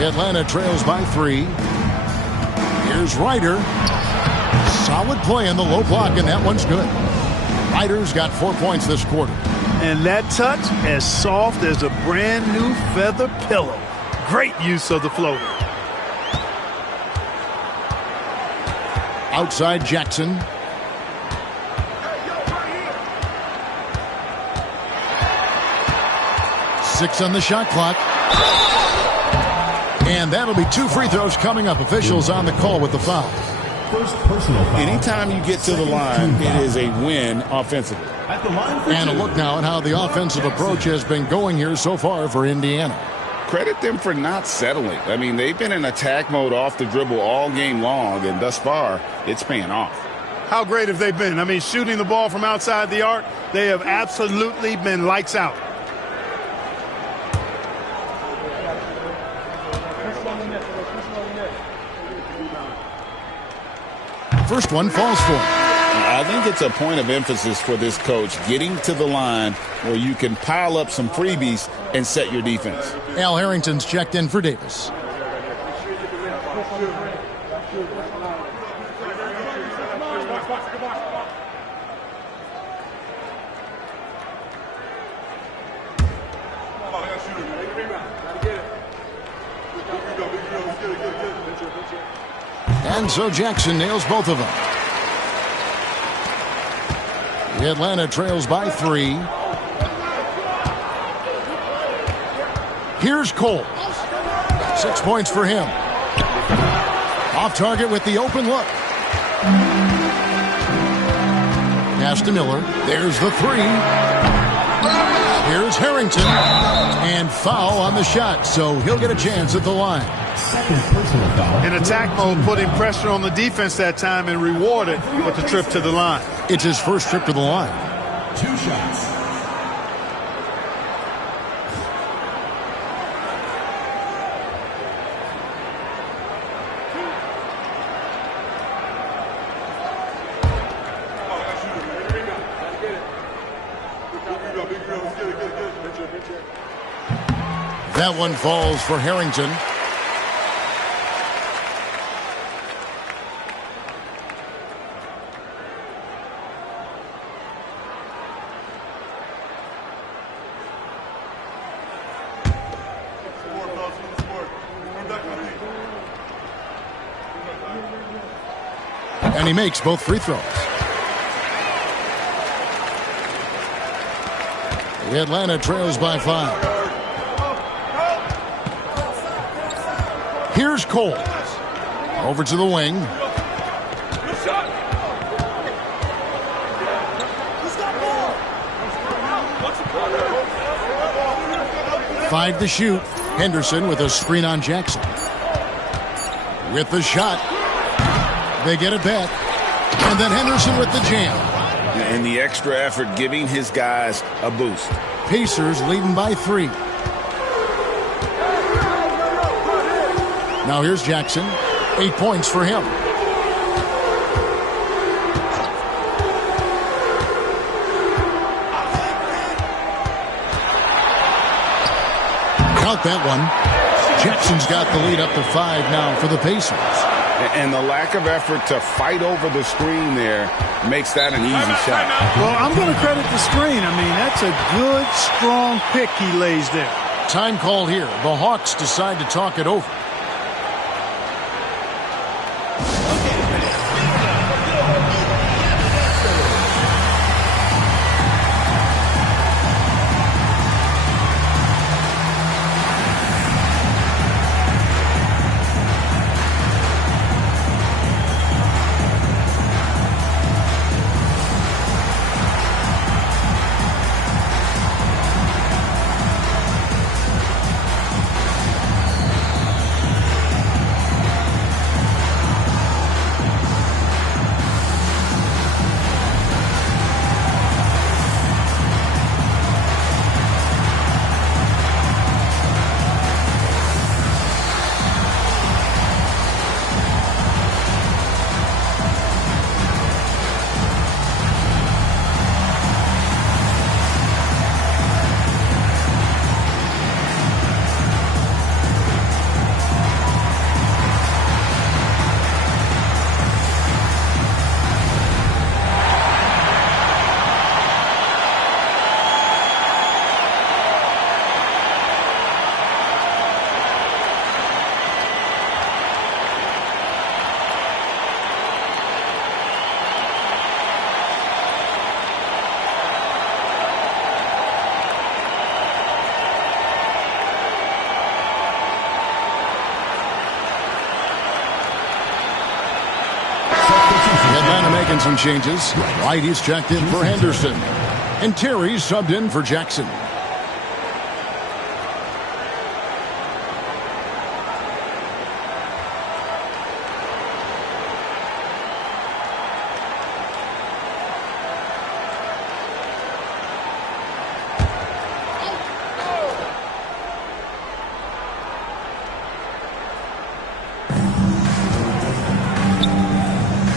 Atlanta trails by 3. Here's Ryder. Solid play in the low block, and that one's good. Ryder's got 4 points this quarter. And that touch as soft as a brand new feather pillow. Great use of the floater. Outside Jackson. Six on the shot clock. And that'll be 2 free throws coming up. Officials on the call with the foul. First personal foul. Anytime you get to the line, it is a win offensively. At the line for And a 2. look now at how the offensive approach has been going here so far for Indiana. Credit them for not settling. I mean, they've been in attack mode off the dribble all game long, and thus far, it's paying off. How great have they been? I mean, shooting the ball from outside the arc, they have absolutely been lights out. First one falls for him. I think it's a point of emphasis for this coach, getting to the line where you can pile up some freebies and set your defense. Al Harrington's checked in for Davis. And so Jackson nails both of them. Atlanta trails by 3. Here's Cole. 6 points for him. Off target with the open look. Pass to Miller. There's the 3. Here's Harrington. And foul on the shot, so he'll get a chance at the line. Second personal foul. In attack mode, putting pressure on the defense that time and rewarded with the trip to the line. It's his first trip to the line. 2 shots. That one falls for Harrington. And he makes both free throws. The Atlanta trails by 5. Here's Cole. Over to the wing. Five to shoot. Henderson with a screen on Jackson. With the shot. They get it back. And then Henderson with the jam. And the extra effort giving his guys a boost. Pacers leading by 3. Now here's Jackson. 8 points for him. Count that one. Jackson's got the lead up to 5 now for the Pacers. And the lack of effort to fight over the screen there makes that an easy shot. Well, I'm going to credit the screen. I mean, that's a good, strong pick he lays there. Time call here. The Hawks decide to talk it over. Some changes. Whitey's checked in for Henderson. And Terry's subbed in for Jackson.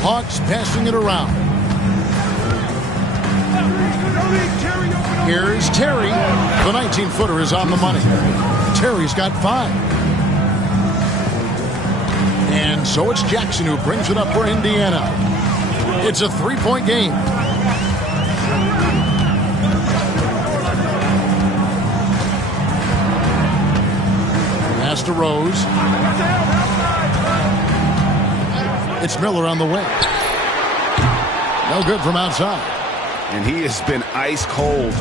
Hawks passing it around. Here's Terry. The 19-footer is on the money. Terry's got 5. And so it's Jackson who brings it up for Indiana. It's a 3-point game. Pass to Rose. It's Miller on the wing. No good from outside. And he has been ice cold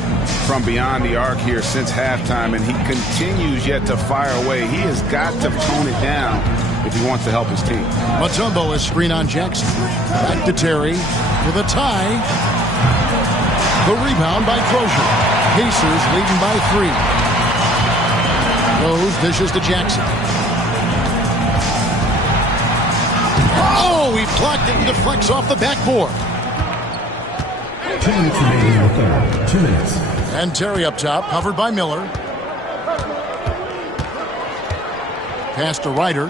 from beyond the arc here since halftime, and he continues yet to fire away. He has got to tone it down if he wants to help his team. Mutombo is screen on Jackson. Back to Terry for the tie. The rebound by Crozier. Pacers leading by 3. Rose dishes to Jackson. Oh, he blocked it and deflects off the backboard. 2 minutes remaining in the third. 2 minutes. And Terry up top, covered by Miller. Pass to Ryder.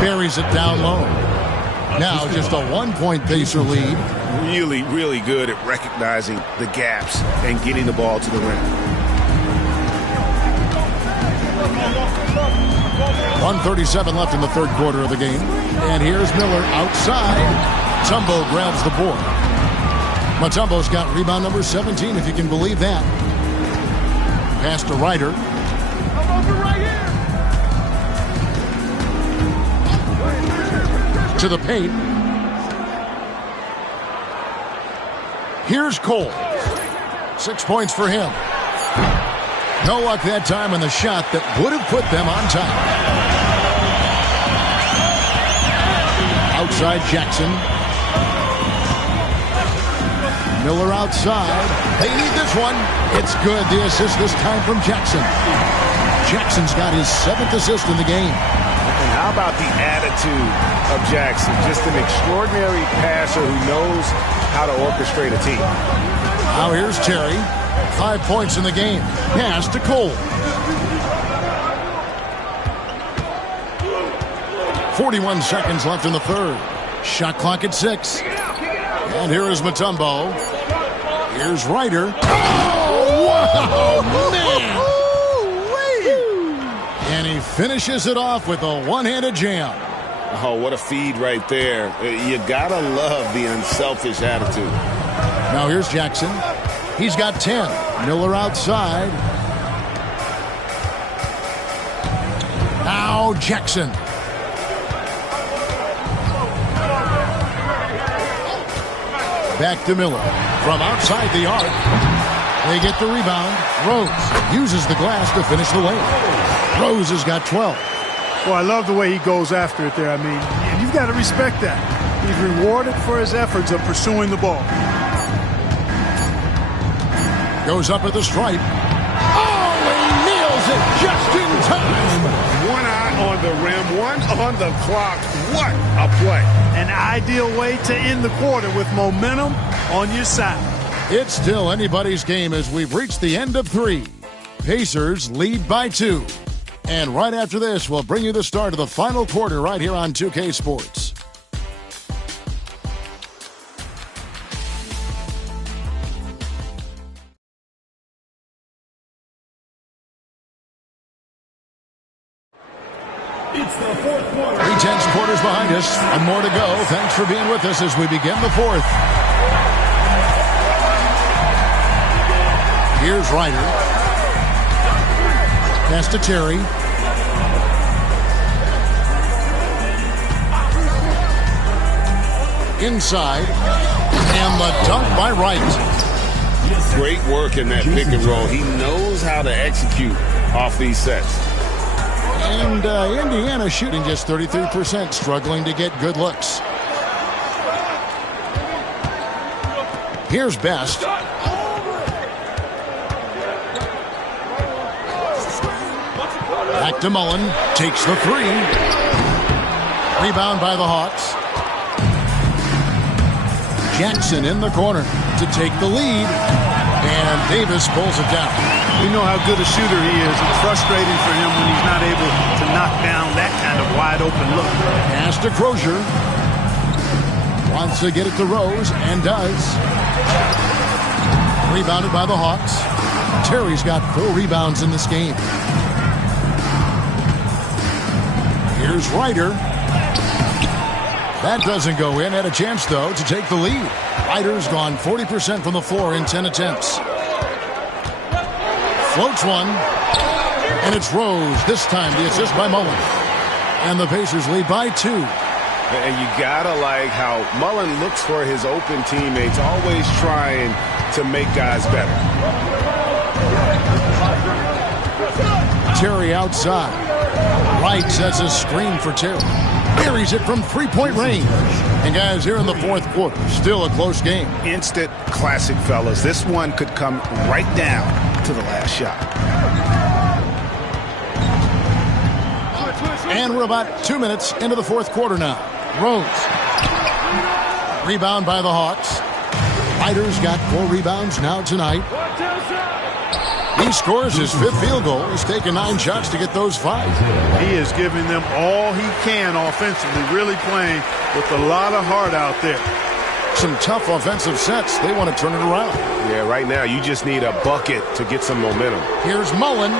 Buries it down low. Now just a 1-point Pacer lead. Really, really good at recognizing the gaps and getting the ball to the rim. 1:37 left in the third quarter of the game. And here's Miller outside. Mutombo grabs the board. Mutombo's got rebound number 17, if you can believe that. Pass to Ryder. To the paint. Here's Cole. 6 points for him. No luck that time on the shot that would have put them on top. Outside Jackson. Miller outside. They need this one. It's good. The assist this time from Jackson. Jackson's got his 7th assist in the game. And how about the attitude of Jackson? Just an extraordinary passer who knows how to orchestrate a team. Now here's Terry. 5 points in the game. Pass to Cole. 41 seconds left in the third. Shot clock at 6. And here is Mutombo. Here's Ryder. Oh, wow, man! And he finishes it off with a one-handed jam. Oh, what a feed right there. You gotta love the unselfish attitude. Now here's Jackson. He's got 10. Miller outside. Now Jackson. Back to Miller. From outside the arc. They get the rebound. Rose uses the glass to finish the layup. Rose has got 12. Well, I love the way he goes after it there. I mean, and you've got to respect that. He's rewarded for his efforts of pursuing the ball. Goes up at the stripe. Oh, he nails it just in time. One eye on the rim, one on the clock. What a play. An ideal way to end the quarter with momentum on your side. It's still anybody's game as we've reached the end of 3. Pacers lead by 2. And right after this, we'll bring you the start of the final quarter right here on 2K Sports. It's the fourth quarter. 3 tense quarters behind us. One more to go. Thanks for being with us as we begin the fourth. Here's Ryder. Pass to Terry. Inside. And the dunk by Wright. Great work in that pick and roll. He knows how to execute off these sets. And Indiana shooting just 33%, struggling to get good looks. Here's Best. Back to Mullen. Takes the 3. Rebound by the Hawks. Jackson in the corner to take the lead. And Davis pulls it down. We know how good a shooter he is. It's frustrating for him when he's not able to knock down that kind of wide open look. Pass to Crozier. Wants to get it to Rose and does. Rebounded by the Hawks. Terry's got 4 rebounds in this game. Here's Ryder. That doesn't go in. Had a chance, though, to take the lead. Ryder's gone 40% from the floor in 10 attempts. Floats one. And it's Rose. This time the assist by Mullen. And the Pacers lead by 2. And you gotta like how Mullen looks for his open teammates, always trying to make guys better. Terry outside. Wright sets a screen for Terry. Buries it from 3-point range. And guys, here in the fourth quarter, still a close game. Instant classic, fellas. This one could come right down to the last shot. And we're about 2 minutes into the fourth quarter now. Rose. Rebound by the Hawks. Ryder's got 4 rebounds now tonight. He scores his 5th field goal. He's taken 9 shots to get those 5. He is giving them all he can offensively, really playing with a lot of heart out there. Some tough offensive sets. They want to turn it around. Yeah, right now you just need a bucket to get some momentum. Here's Mullen.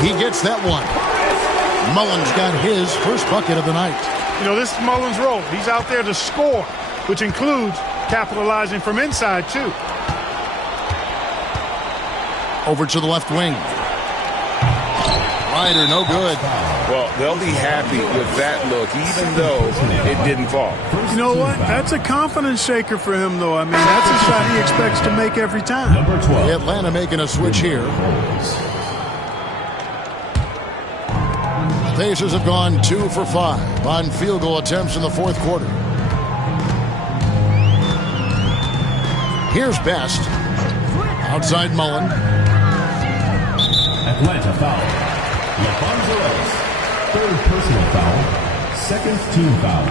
He gets that one. Mullins got his first bucket of the night. You know, this is Mullins' role. He's out there to score, which includes capitalizing from inside, too. Over to the left wing. Ryder, no good. Well, they'll be happy with that look, even though it didn't fall. You know what? That's a confidence shaker for him, though. I mean, that's a shot he expects to make every time. Number 12. Atlanta making a switch here. The Pacers have gone 2 for 5 on field goal attempts in the fourth quarter. Here's Best. Outside Mullen. Atlanta foul. LaFonso Ellis, third personal foul, second team foul.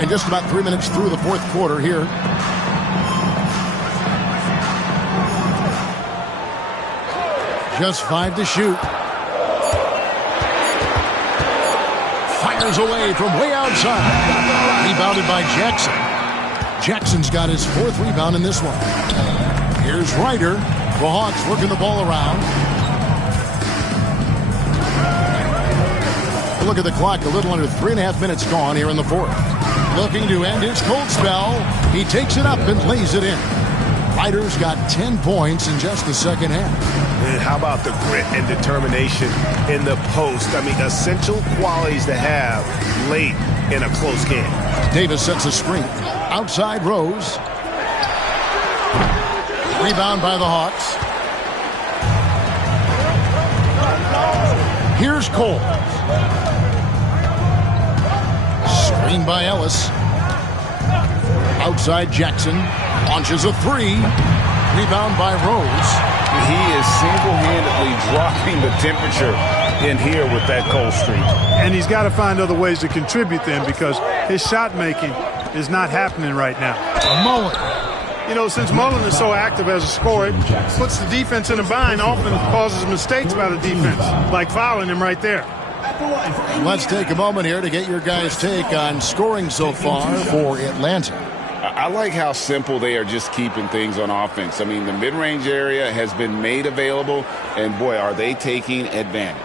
And just about 3 minutes through the fourth quarter here. Just 5 to shoot. Fires away from way outside. Rebounded by Jackson. Jackson's got his 4th rebound in this one. Here's Ryder. The Hawks working the ball around. Look at the clock. A little under 3.5 minutes gone here in the fourth. Looking to end his cold spell. He takes it up and lays it in. Ryder's got 10 points in just the second half. And how about the grit and determination in the post? I mean, essential qualities to have late in a close game. Davis sets a screen. Outside Rose. Rebound by the Hawks. Here's Cole. Screen by Ellis. Outside Jackson. Launches a 3. Rebound by Rose. He is single-handedly dropping the temperature in here with that cold streak. And he's got to find other ways to contribute then, because his shot making is not happening right now. Mullen. You know, since Mullen is so active as a scorer, it puts the defense in a bind, often causes mistakes by the defense, like fouling him right there. Let's take a moment here to get your guys' take on scoring so far for Atlanta. I like how simple they are just keeping things on offense. I mean, the mid-range area has been made available, and boy, are they taking advantage.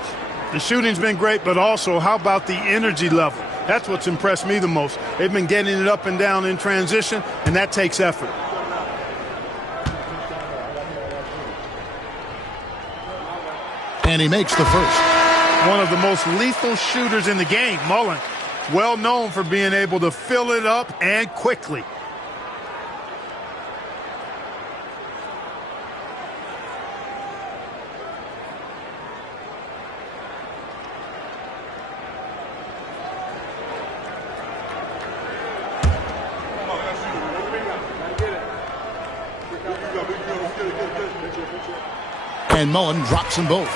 The shooting's been great, but also how about the energy level? That's what's impressed me the most. They've been getting it up and down in transition, and that takes effort. And he makes the first. One of the most lethal shooters in the game, Mullen. Well known for being able to fill it up and quickly. And Mullen drops them both.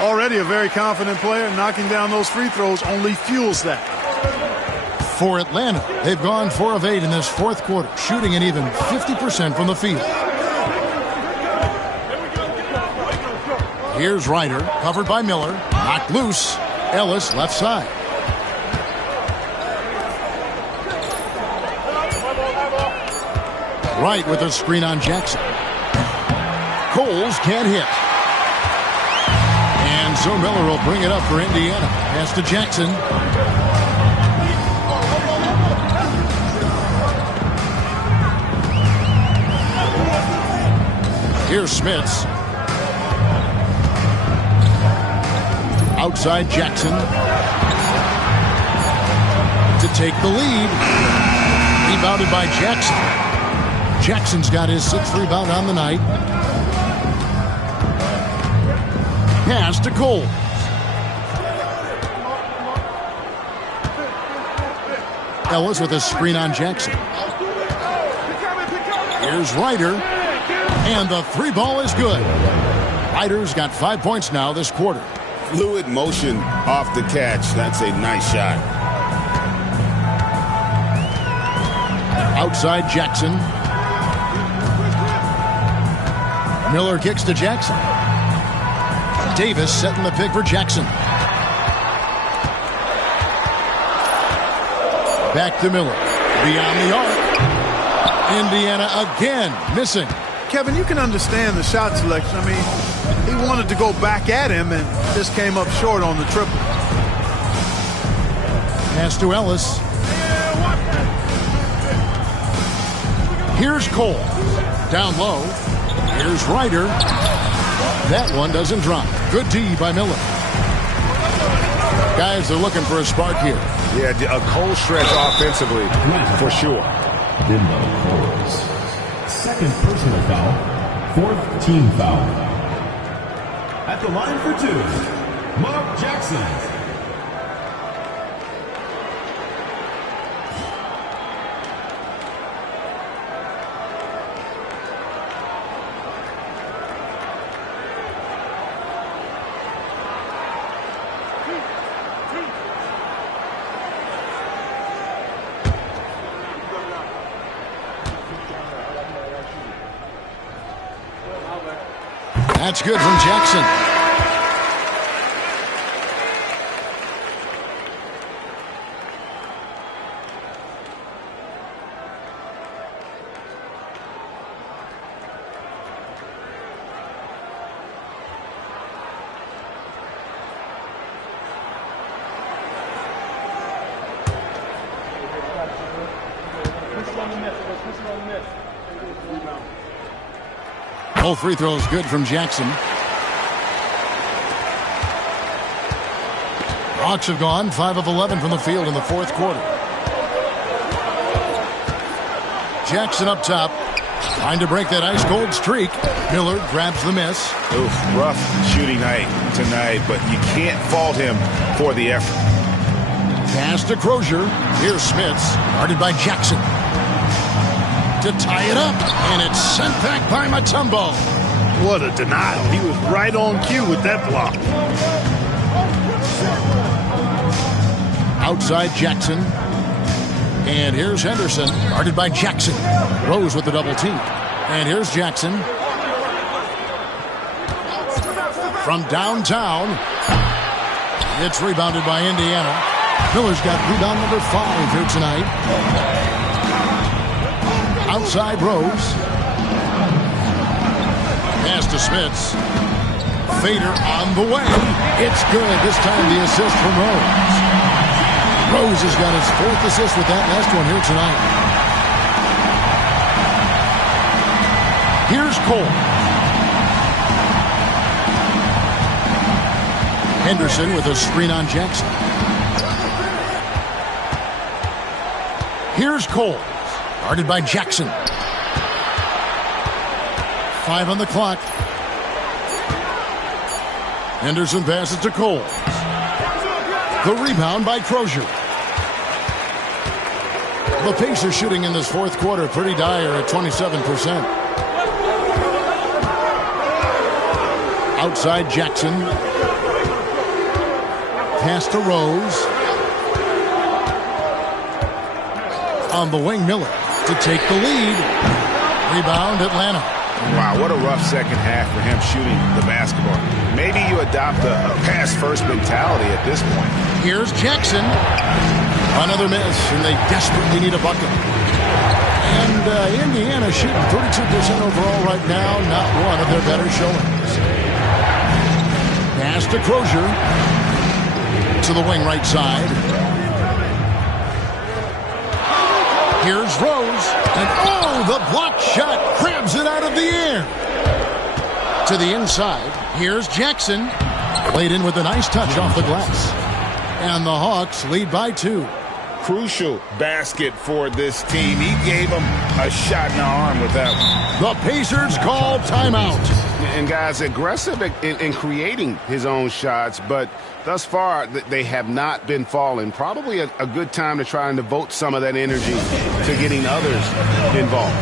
Already a very confident player. Knocking down those free throws only fuels that. For Atlanta, they've gone 4 of 8 in this fourth quarter, shooting an even 50% from the field. Here's Ryder, covered by Miller. Knocked loose. Ellis, left side. Wright with a screen on Jackson. Coles can't hit. And so Miller will bring it up for Indiana. Pass to Jackson. Here's Smits. Outside Jackson. To take the lead. Rebounded by Jackson. Jackson's got his 6th rebound on the night. Pass to Cole. Ellis with a screen on Jackson. Here's Ryder. And the 3 ball is good. Ryder's got 5 points now this quarter. Fluid motion off the catch. That's a nice shot. Outside Jackson. Miller kicks to Jackson. Davis setting the pick for Jackson. Back to Miller. Beyond the arc. Indiana again missing. Kevin, you can understand the shot selection. I mean, he wanted to go back at him and just came up short on the triple. Pass to Ellis. Here's Cole. Down low. Here's Ryder. That one doesn't drop. Good D by Miller. Guys, they're looking for a spark here. Yeah, a cold stretch offensively, for sure. Bimbo Coles. Second personal foul. Fourth team foul. At the line for two, Mark Jackson. That's good from Jackson. Both free throws good from Jackson. Hawks have gone 5 of 11 from the field in the fourth quarter. Jackson up top, trying to break that ice-cold streak. Miller grabs the miss. Oof, rough shooting night tonight, but you can't fault him for the effort. Pass to Crozier. Here's Smits, guarded by Jackson. To tie it up, and it's sent back by Mutombo. What a denial. He was right on cue with that block. Outside Jackson. And here's Henderson, guarded by Jackson. Rose with the double team. And here's Jackson. From downtown. It's rebounded by Indiana. Miller's got rebound number 5 here tonight. Outside Rose. Pass to Smits. Fader on the way. It's good. This time the assist from Rose. Rose has got his 4th assist with that last one here tonight. Here's Cole. Henderson with a screen on Jackson. Here's Cole. Guarded by Jackson. 5 on the clock. Henderson passes to Cole. The rebound by Crozier. The Pacers shooting in this fourth quarter pretty dire at 27%. Outside Jackson. Pass to Rose. On the wing, Miller to take the lead. Rebound, Atlanta. Wow, what a rough second half for him shooting the basketball. Maybe you adopt a pass-first mentality at this point. Here's Jackson. Another miss, and they desperately need a bucket. And Indiana shooting 32% overall right now. Not one of their better showings. Pass to Crozier. To the wing right side. Here's Rose, and oh, the block shot grabs it out of the air. To the inside, here's Jackson. Played in with a nice touch off the glass. And the Hawks lead by 2. Crucial basket for this team. He gave them a shot in the arm with that one. The Pacers call timeout. And guys, aggressive in creating his own shots, but thus far they have not been falling. Probably a good time to try and devote some of that energy to getting others involved.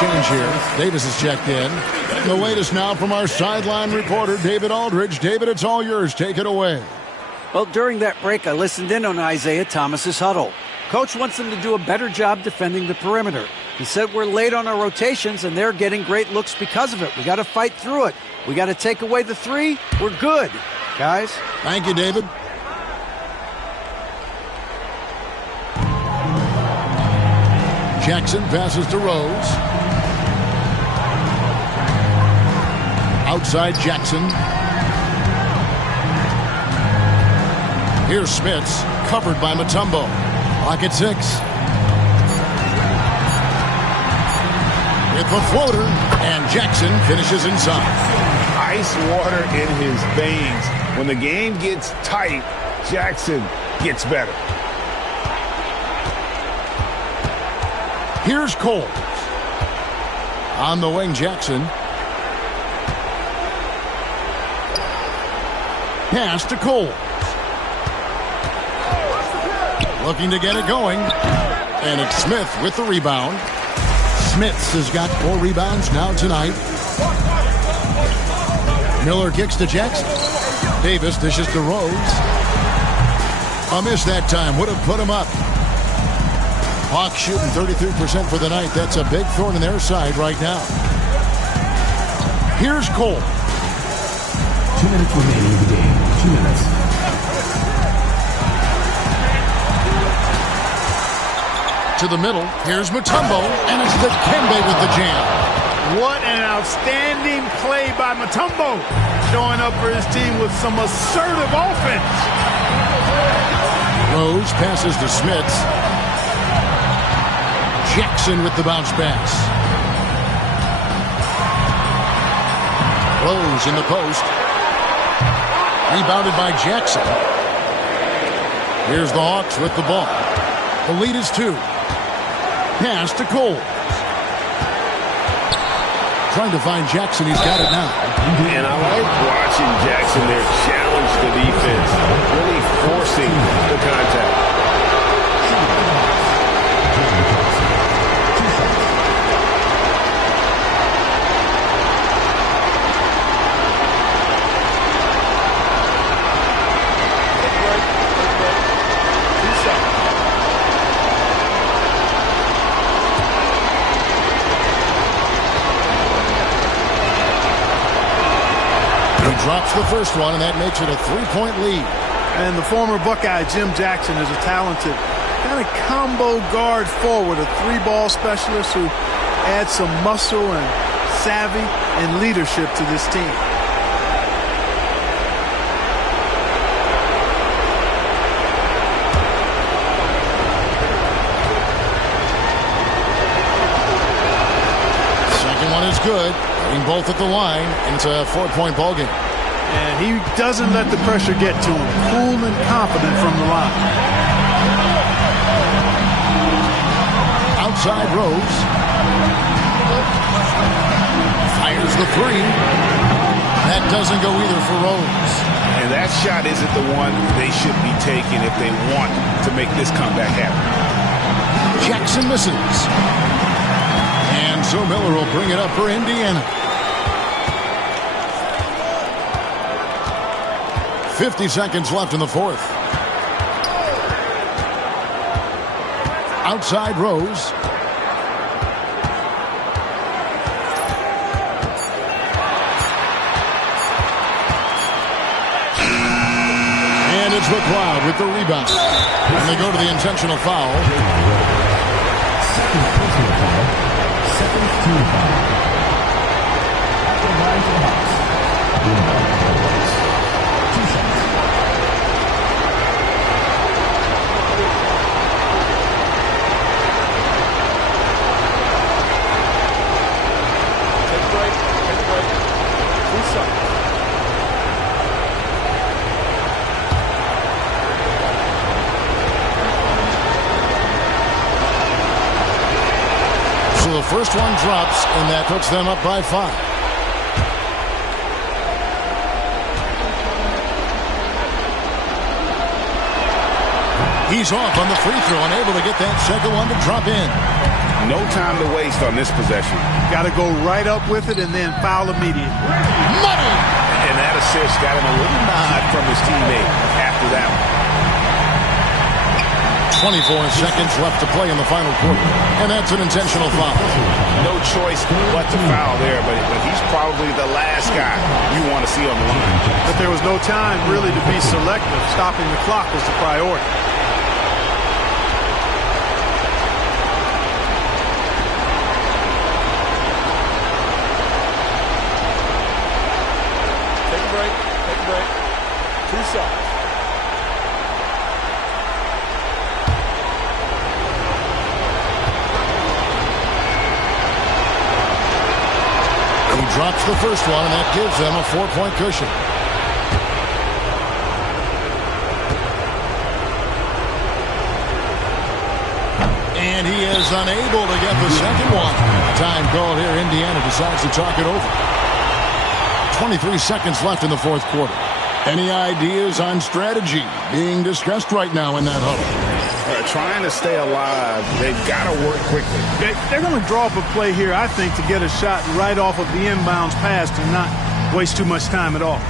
change here. Davis is checked in. The latest now from our sideline reporter, David Aldridge. David, it's all yours. Take it away. Well, during that break, I listened in on Isaiah Thomas's huddle. Coach wants them to do a better job defending the perimeter. He said we're late on our rotations, and they're getting great looks because of it. We got to fight through it. We got to take away the three. We're good, guys. Thank you, David. Jackson passes to Rose. Outside Jackson. Here's Smits, covered by Mutombo. Clock at 6. With the floater, and Jackson finishes inside. Ice water in his veins. When the game gets tight, Jackson gets better. Here's Cole. On the wing, Jackson. Pass to Cole. Looking to get it going. And it's Smith with the rebound. Smith has got 4 rebounds now tonight. Miller kicks to Jackson. Davis dishes to Rose. A miss that time. Would have put him up. Hawks shooting 33% for the night. That's a big thorn in their side right now. Here's Cole. 2 minutes remaining in the game. 2 minutes. To the middle. Here's Mutombo. And it's Dikembe with the jam. What an outstanding play by Mutombo. Showing up for his team with some assertive offense. Rose passes to Smits. Jackson with the bounce pass. Rose in the post. Rebounded by Jackson. Here's the Hawks with the ball. The lead is 2. Pass to Cole. Trying to find Jackson. He's got it now. And I like watching Jackson there challenge the defense, really forcing the contact. Drops the first one, and that makes it a 3-point lead. And the former Buckeye, Jim Jackson, is a talented kind of combo guard forward, a 3-ball specialist who adds some muscle and savvy and leadership to this team. Second one is good. Hitting both at the line, and it's a 4-point ball game. And he doesn't let the pressure get to him. Cool and confident from the line. Outside Rose. Fires the 3. That doesn't go either for Rose. And that shot isn't the one they should be taking if they want to make this comeback happen. Jackson misses. And so Miller will bring it up for Indiana. 50 seconds left in the fourth. Outside Rose. And it's McLeod with the rebound. And they go to the intentional foul. Second personal foul. Second team foul. The line for the Hawks. 2 shots. Take a break. 2 shots. So the first one drops, and that puts them up by 5. He's off on the free throw, unable to get that second one to drop in. No time to waste on this possession. Got to go right up with it and then foul immediately. Money! And that assist got him a little nod from his teammate after that one. 24 seconds left to play in the final quarter. And that's an intentional foul. No choice but to foul there, but he's probably the last guy you want to see on the line. But there was no time really to be selective. Stopping the clock was the priority. Take a break. Take a break. 2 shots. He drops the first one, and that gives them a 4-point cushion. And he is unable to get the second one. Time called here. Indiana decides to talk it over. 23 seconds left in the fourth quarter. Any ideas on strategy being discussed right now in that huddle? Trying to stay alive, they've got to work quickly. They're going to draw up a play here, I think, to get a shot right off of the inbounds pass and not waste too much time at all.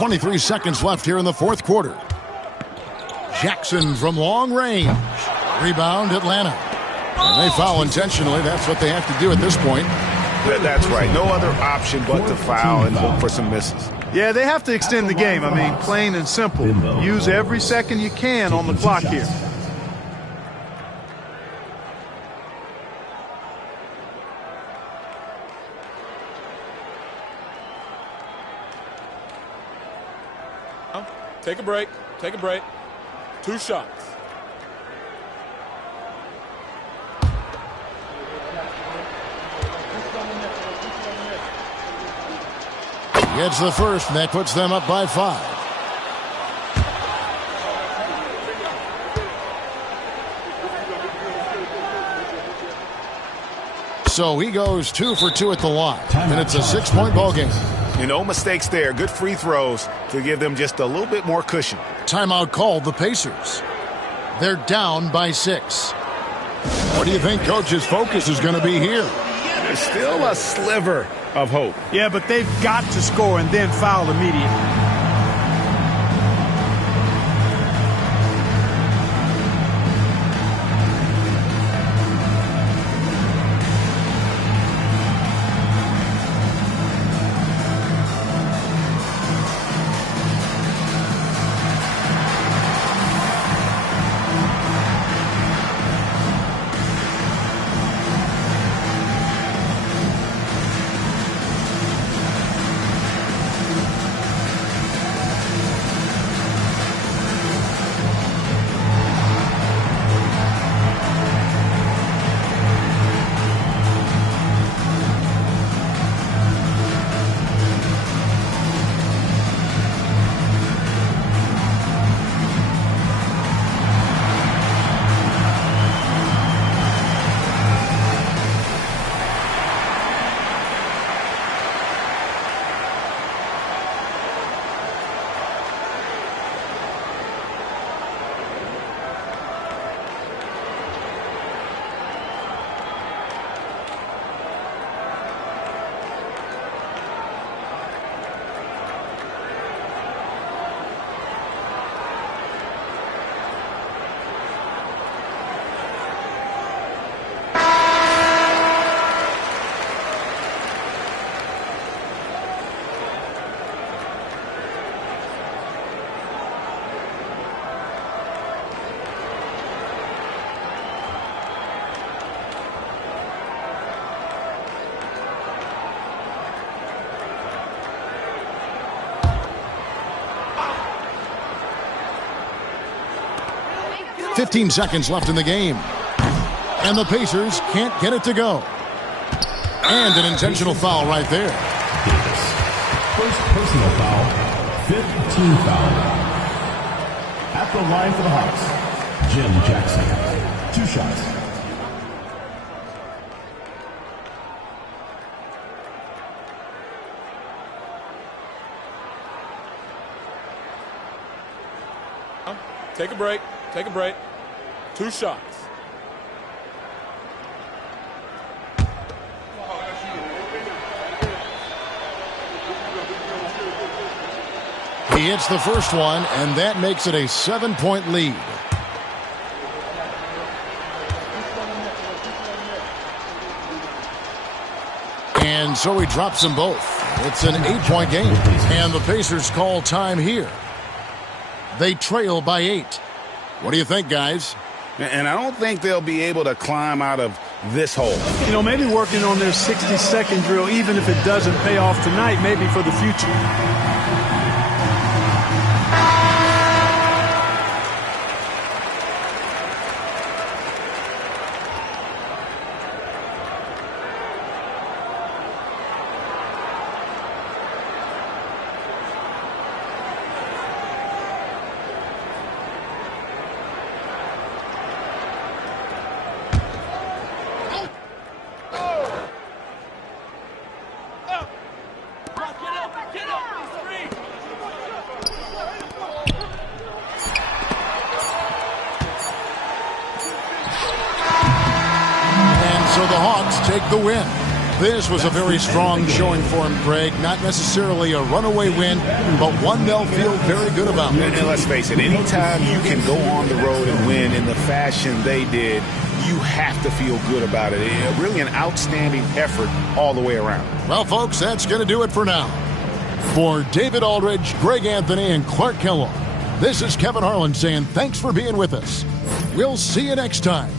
.23 seconds left here in the fourth quarter. Jackson from long range. Rebound, Atlanta. And they foul intentionally. That's what they have to do at this point. That's right. No other option but to foul and hope for some misses. Yeah, they have to extend the game. I mean, plain and simple. Use every second you can on the clock here. Take a break. Take a break. 2 shots. Gets the first, and that puts them up by 5. So he goes 2 for 2 at the line, and it's a 6-point ball game. No mistakes there. Good free throws to give them just a little bit more cushion. Timeout called the Pacers. They're down by 6. What do you think Coach's focus is going to be here? There's still a sliver of hope. Yeah, but they've got to score and then foul immediately. 15 seconds left in the game. And the Pacers can't get it to go. And an intentional foul right there. Davis. First personal foul, 5th team foul. At the line for the Hawks, Jim Jackson. 2 shots. Take a break. Take a break. 2 shots. He hits the first one, and that makes it a 7-point lead. And so he drops them both. It's an 8-point game, and the Pacers call time here. They trail by 8. What do you think, guys? And I don't think they'll be able to climb out of this hole. You know, maybe working on their 60-second drill, even if it doesn't pay off tonight, maybe for the future. So the Hawks take the win. This was a very strong showing for him, Greg. Not necessarily a runaway win, but one they'll feel very good about. And let's face it, anytime you can go on the road and win in the fashion they did, you have to feel good about it. Really an outstanding effort all the way around. Well, folks, that's going to do it for now. For David Aldridge, Greg Anthony, and Clark Kellogg, this is Kevin Harlan saying thanks for being with us. We'll see you next time